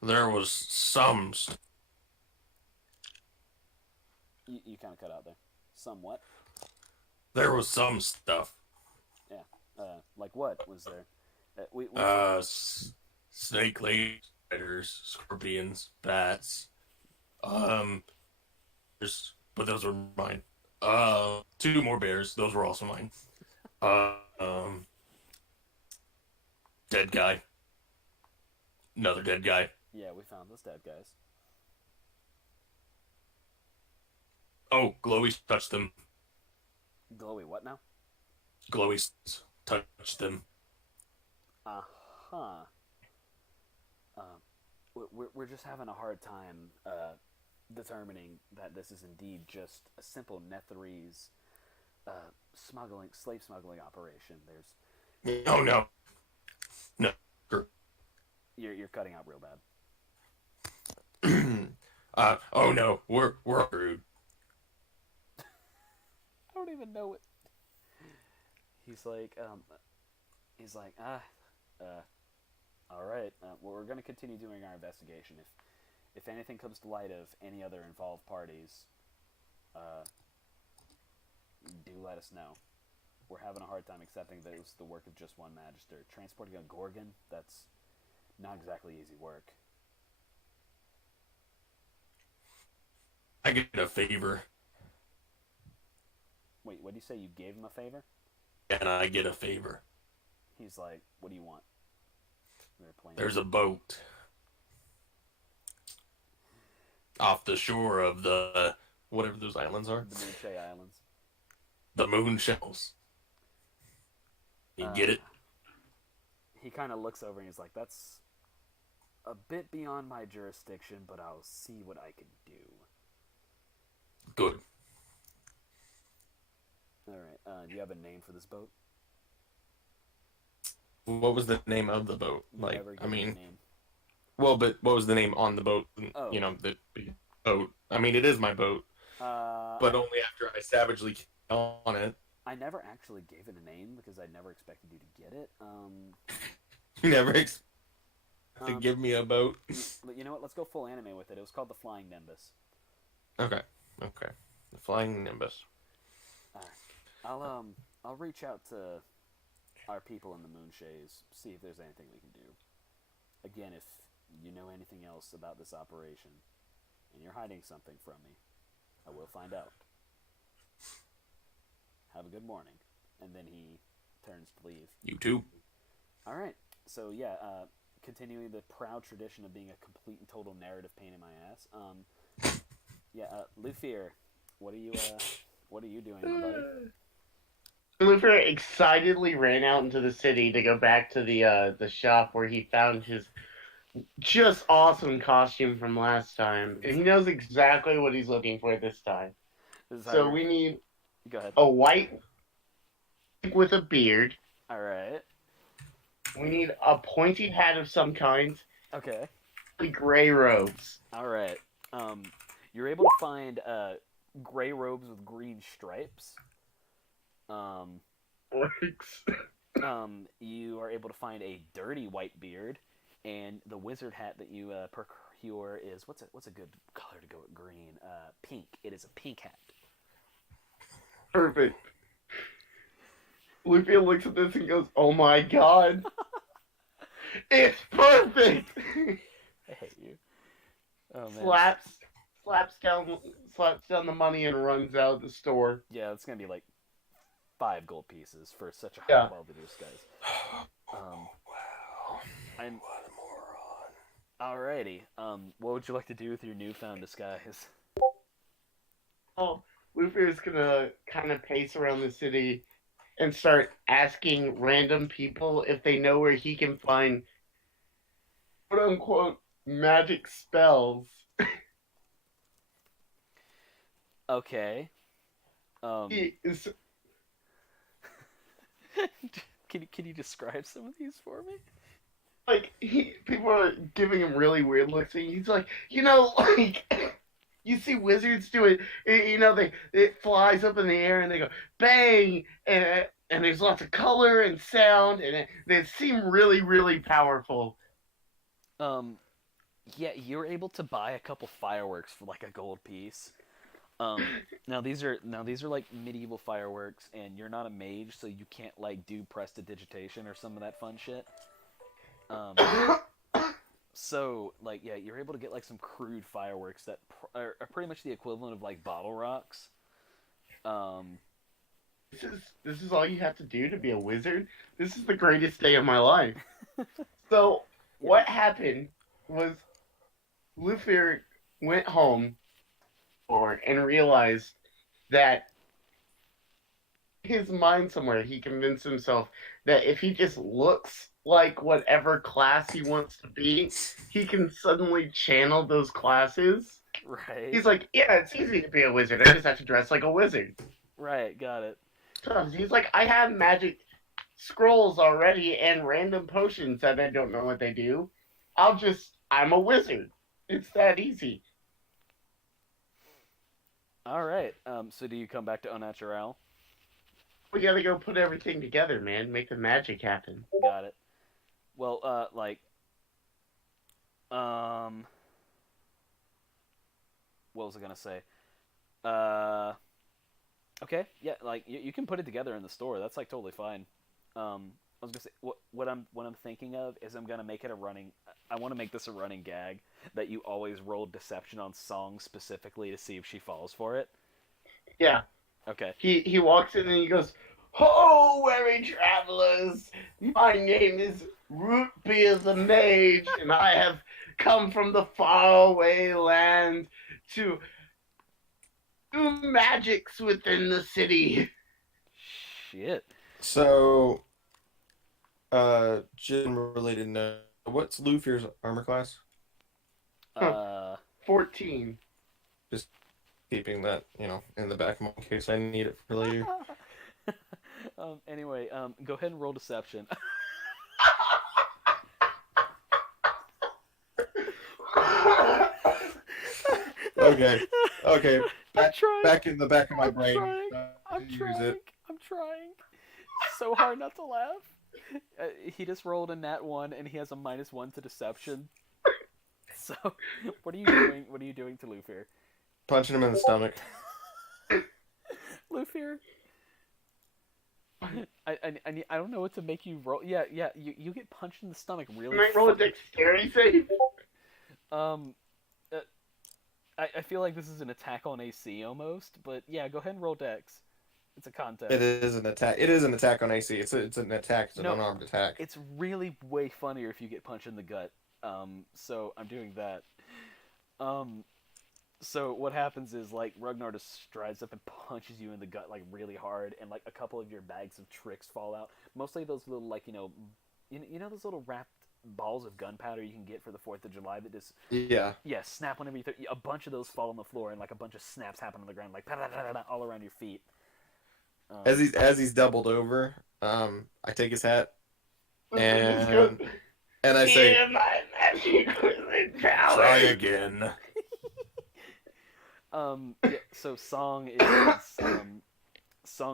There was some. You kind of cut out there. Somewhat. There was some stuff. Yeah. Like what was there? Snake lady spiders, scorpions, bats. But those were mine. Two more bears. Those were also mine. Dead guy. Another dead guy. Yeah, we found those dead guys. Oh, Glowy touched them. Glowy, what now? Glowy touched them. Uh-huh. We're just having a hard time determining that this is indeed just a simple Netherese slave smuggling operation. There's Oh no. you're cutting out real bad. Oh no, we're rude. I don't even know what. he's like, all right. Well, we're going to continue doing our investigation. If anything comes to light of any other involved parties, do let us know. We're having a hard time accepting that it was the work of just one magister. Transporting a Gorgon, that's not exactly easy work. I get a favor, Wait, what do you say? You gave him a favor? and I get a favor. He's like, what do you want? There's a boat off the shore of the whatever those islands are. The Moonshay Islands. The moon shells. You get it? He kind of looks over and he's like, that's a bit beyond my jurisdiction, but I'll see what I can do. Good. Alright, do you have a name for this boat? What was the name of the boat? You Like, never give I me a mean, name. well, but what was the name on the boat? Oh. You know, the boat. I mean, it is my boat, but only after I savagely kill on it. I never actually gave it a name because I never expected you to get it. You never to give me a boat. But you know what? Let's go full anime with it. It was called the Flying Nimbus. Okay. The Flying Nimbus. I'll reach out to our people in the Moonshays, see if there's anything we can do. Again, if you know anything else about this operation, and you're hiding something from me, I will find out. Have a good morning. And then he turns to leave. You too. Alright, so yeah, continuing the proud tradition of being a complete and total narrative pain in my ass. Luffy, what are you doing, my buddy? Luffy excitedly ran out into the city to go back to the shop where he found his just awesome costume from last time. And he knows exactly what he's looking for this time. So we need Go ahead. a white with a beard. Alright. We need a pointy hat of some kind. Okay. Gray robes. Alright. You're able to find gray robes with green stripes. Works. You are able to find a dirty white beard, and the wizard hat that you procure is what's a good color to go with green? Pink. It is a pink hat. Perfect. Luffy looks at this and goes, "Oh my god, it's perfect!" I hate you. Oh man. slaps down the money and runs out of the store. Yeah, it's gonna be like 5 gold pieces for such a Yeah. high quality disguise. Wow. I'm What a moron. alrighty. What would you like to do with your newfound disguise? Oh, Luffy is gonna kind of pace around the city and start asking random people if they know where he can find quote unquote magic spells. Okay. He is Can you describe some of these for me? like people are giving him really weird looks. And he's like, like you see wizards do it. It flies up in the air and they go bang, and there's lots of color and sound, and they seem really, really powerful. Yeah, you're able to buy a couple fireworks for like a gold piece. Now these are like medieval fireworks, and you're not a mage, so you can't like do prestidigitation or some of that fun shit. So like yeah, you're able to get like some crude fireworks that are pretty much the equivalent of like bottle rocks. This is all you have to do to be a wizard. This is the greatest day of my life. So what happened was Luffy went home and realized that his mind somewhere he convinced himself that if he just looks like whatever class he wants to be, he can suddenly channel those classes. Right. He's like, yeah, it's easy to be a wizard. I just have to dress like a wizard. Right, got it. He's like, I have magic scrolls already and random potions that I don't know what they do. I'm a wizard. It's that easy. All right. So do you come back to Unnatural? We gotta go put everything together, man. Make the magic happen. Got it. Well, what was I gonna say? Okay, yeah, like you can put it together in the store. That's like totally fine. I was gonna say what I'm thinking of is I'm gonna make it a running. I want to make this a running gag that you always roll deception on songs specifically to see if she falls for it. Yeah. Okay. He walks in and he goes, "Ho, weary travelers! My name is Root Beer the Mage, and I have come from the faraway land to do magics within the city." Shit. So, gym-related note. What's Lufir's armor class? 14. Keeping that, in the back of my case I need it for later. Anyway, go ahead and roll deception. Okay. Back in the back of my I'm brain. trying. I'm trying so hard not to laugh. He just rolled a nat 1 and he has a -1 to deception. So, what are you doing? What are you doing to Lufir? Punching him in the stomach. Lufir, I don't know what to make you roll. Yeah, you get punched in the stomach really. Can I roll a dexterity save? I feel like this is an attack on AC almost, but yeah, go ahead and roll dex. It's a contest. It is an attack. It is an attack on AC. It's an attack. It's an unarmed attack. It's really way funnier if you get punched in the gut. So I'm doing that. So what happens is like Ragnar just strides up and punches you in the gut like really hard, and like a couple of your bags of tricks fall out. Mostly those little like you know those little wrapped balls of gunpowder you can get for the 4th of July that just snap whenever you a bunch of those fall on the floor, and like a bunch of snaps happen on the ground like all around your feet. As he's doubled over, I take his hat and I say, "Try again." So Song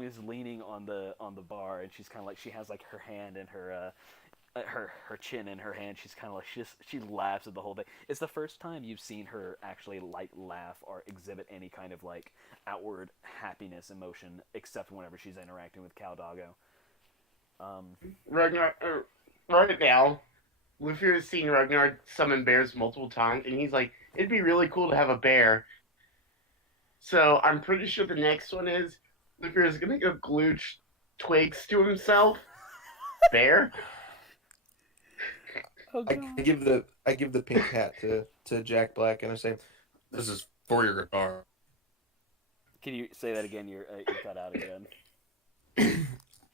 is leaning on the bar, and she's kind of like she has like her hand in her chin in her hand. She's kind of like she laughs at the whole thing. It's the first time you've seen her actually like laugh or exhibit any kind of like outward happiness emotion, except whenever she's interacting with Cal Doggo. Ragnar, right now, Lufir has seen Ragnar summon bears multiple times, and he's like, "It'd be really cool to have a bear." So I'm pretty sure the next one is Lufir is gonna go glue twigs to himself. Bear. Oh, I give the pink hat to Jack Black, and I say, "This is for your guitar." Can you say that again? You cut out again.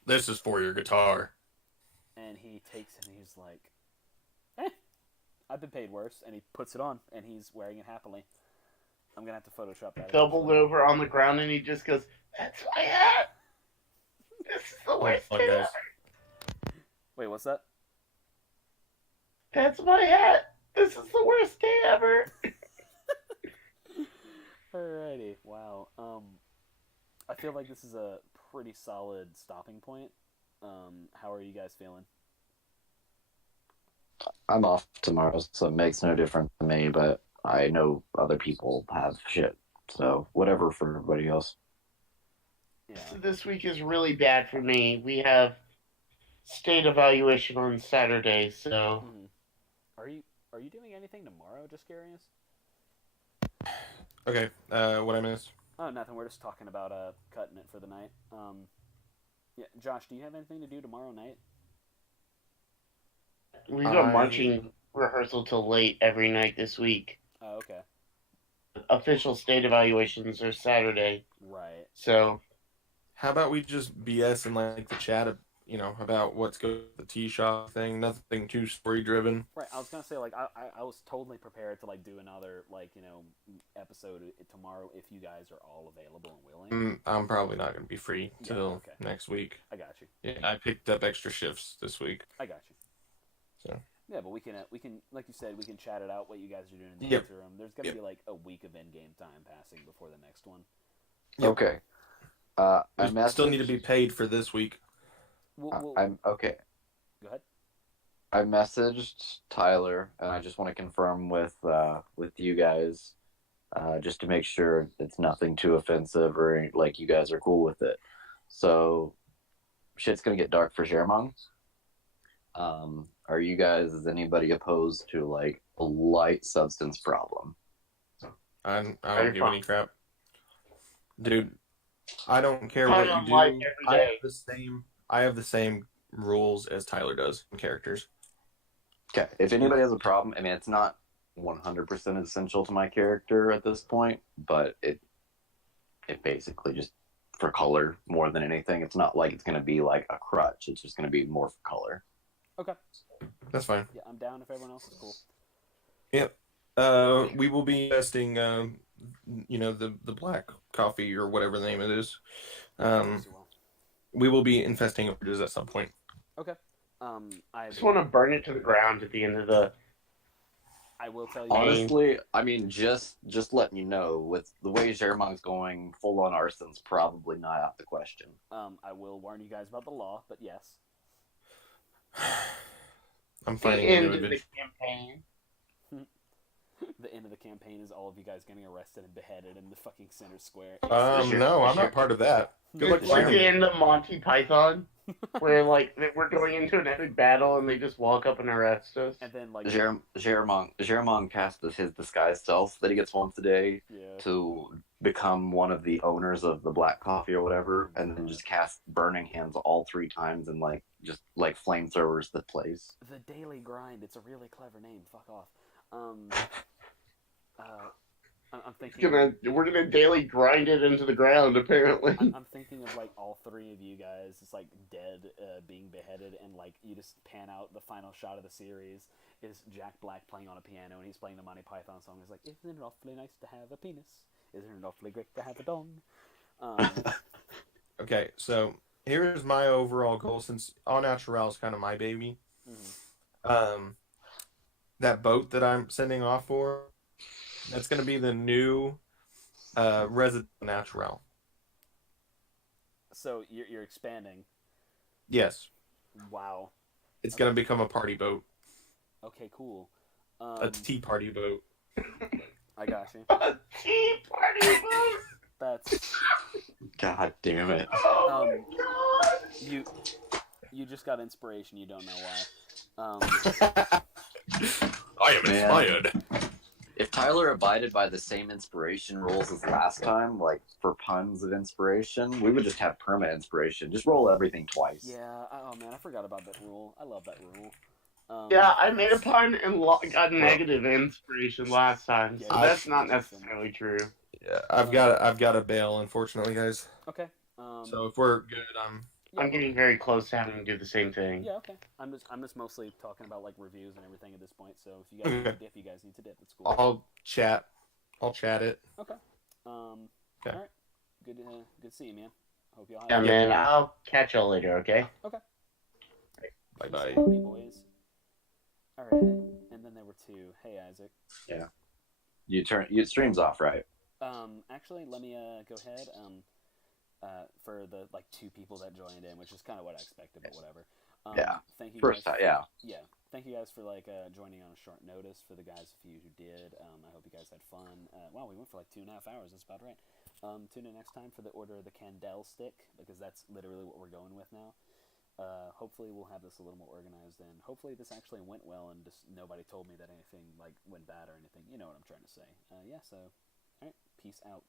This is for your guitar. And he takes it and he's like, I've been paid worse. And he puts it on and he's wearing it happily. I'm going to have to Photoshop that. Doubled over on the ground, and he just goes, "That's my hat! This is the worst day ever!" Wait, what's that? "That's my hat! This is the worst day ever!" Alrighty, wow. I feel like this is a pretty solid stopping point. How are you guys feeling? I'm off tomorrow, so it makes no difference to me, but I know other people have shit. So whatever for everybody else. Yeah. So this week is really bad for me. We have state evaluation on Saturday, so... Are you doing anything tomorrow? Just curious. Okay, what I missed? Oh, nothing. We're just talking about cutting it for the night. Yeah, Josh, do you have anything to do tomorrow night? We got marching rehearsal till late every night this week. Oh, okay. Official state evaluations are Saturday. Right. So, how about we just BS in like the chat, about what's going with the tea shop thing? Nothing too story driven. Right. I was gonna say like I was totally prepared to like do another episode tomorrow if you guys are all available and willing. I'm probably not gonna be free till next week. I got you. Yeah, I picked up extra shifts this week. I got you. So. Yeah, but we can like you said, we can chat it out what you guys are doing in the interim. There's gonna be like a week of in-game time passing before the next one. Okay. I We still need to be messaged. paid for this week. I'm okay. Go ahead. I messaged Tyler, and I just want to confirm with you guys, just to make sure it's nothing too offensive or like you guys are cool with it. So, shit's gonna get dark for Jermong. Are you guys? Is anybody opposed to like a light substance problem? I Very don't give fun. any crap, dude. I don't care Fun what you on life do. every I have day. the same. I have the same rules as Tyler does in characters. Okay. If anybody has a problem, I mean, it's not 100% essential to my character at this point, but it basically just for color more than anything. It's not like it's gonna be like a crutch. It's just gonna be more for color. Okay. That's fine. Yeah, I'm down if everyone else is cool. Yep. We will be testing. The black coffee or whatever the name it is. We will be infesting oranges at some point. Okay. I just want to burn it to the ground at the end of the. I will tell you. Honestly, I mean, just letting you know, with the way Jermong's going, full on arson's probably not out the question. I will warn you guys about the law, but yes. I'm The finding a end new of the adventure. campaign. The end of the campaign is all of you guys getting arrested and beheaded in the fucking center square. No, I'm not part of that. Good luck It's like finding the me. end of Monty Python, where like we're going into an epic battle and they just walk up and arrest us. And then like Jermong casts his disguise self that he gets once a day yeah. to become one of the owners of the black coffee or whatever, and then just cast burning hands all 3 times and like just like flamethrowers the place. The Daily Grind. It's a really clever name. Fuck off. I'm thinking. We're gonna daily grind it into the ground. Apparently, I'm thinking of like all 3 of you guys just like dead, being beheaded, and like you just pan out the final shot of the series is Jack Black playing on a piano and he's playing the Monty Python song. He's like, "Isn't it awfully nice to have a penis? Isn't it awfully great to have a dong?" Okay, so here's my overall goal. Since All Natural is kind of my baby, that boat that I'm sending off for, that's going to be the new resident natural. So you're expanding. Yes, Wow. it's going to become a party boat, Okay, cool. a tea party boat. I got you. a tea party boat. That's God damn it! Oh you just got inspiration. You don't know why. I am inspired. If Tyler abided by the same inspiration rules as last time, like for puns of inspiration, we would just have perma inspiration. Just roll everything twice. Yeah. Oh man, I forgot about that rule. I love that rule. Yeah, I made a pun and got negative inspiration last time, so Yeah, that's not necessarily true. Yeah, I've got to bail, unfortunately, guys. Okay. So if we're good, I'm getting very close to having to do the same thing. Yeah. Okay. I'm just mostly talking about like reviews and everything at this point. So if you guys need to dip, you guys need to dip. That's cool. I'll chat it. Okay. Okay. All right. Good. Good to see you, man. Hope y'all. Yeah, man. I'll catch y'all later. Okay. Okay. Bye bye. Boys. All right. And then there were 2. Hey, Isaac. Yeah. Your stream's off, right? Actually, let me go ahead. For the like 2 people that joined in, which is kind of what I expected, but whatever. Yeah. Thank you. First guys time, yeah. Yeah. Thank you guys for like joining on a short notice. For the guys of you who did, I hope you guys had fun. Wow, we went for like 2.5 hours. That's about right. Tune in next time for the Order of the Candelstick, because that's literally what we're going with now. Hopefully we'll have this a little more organized, and hopefully this actually went well, and just nobody told me that anything like went bad or anything. You know what I'm trying to say. Yeah. So, all right. Peace out.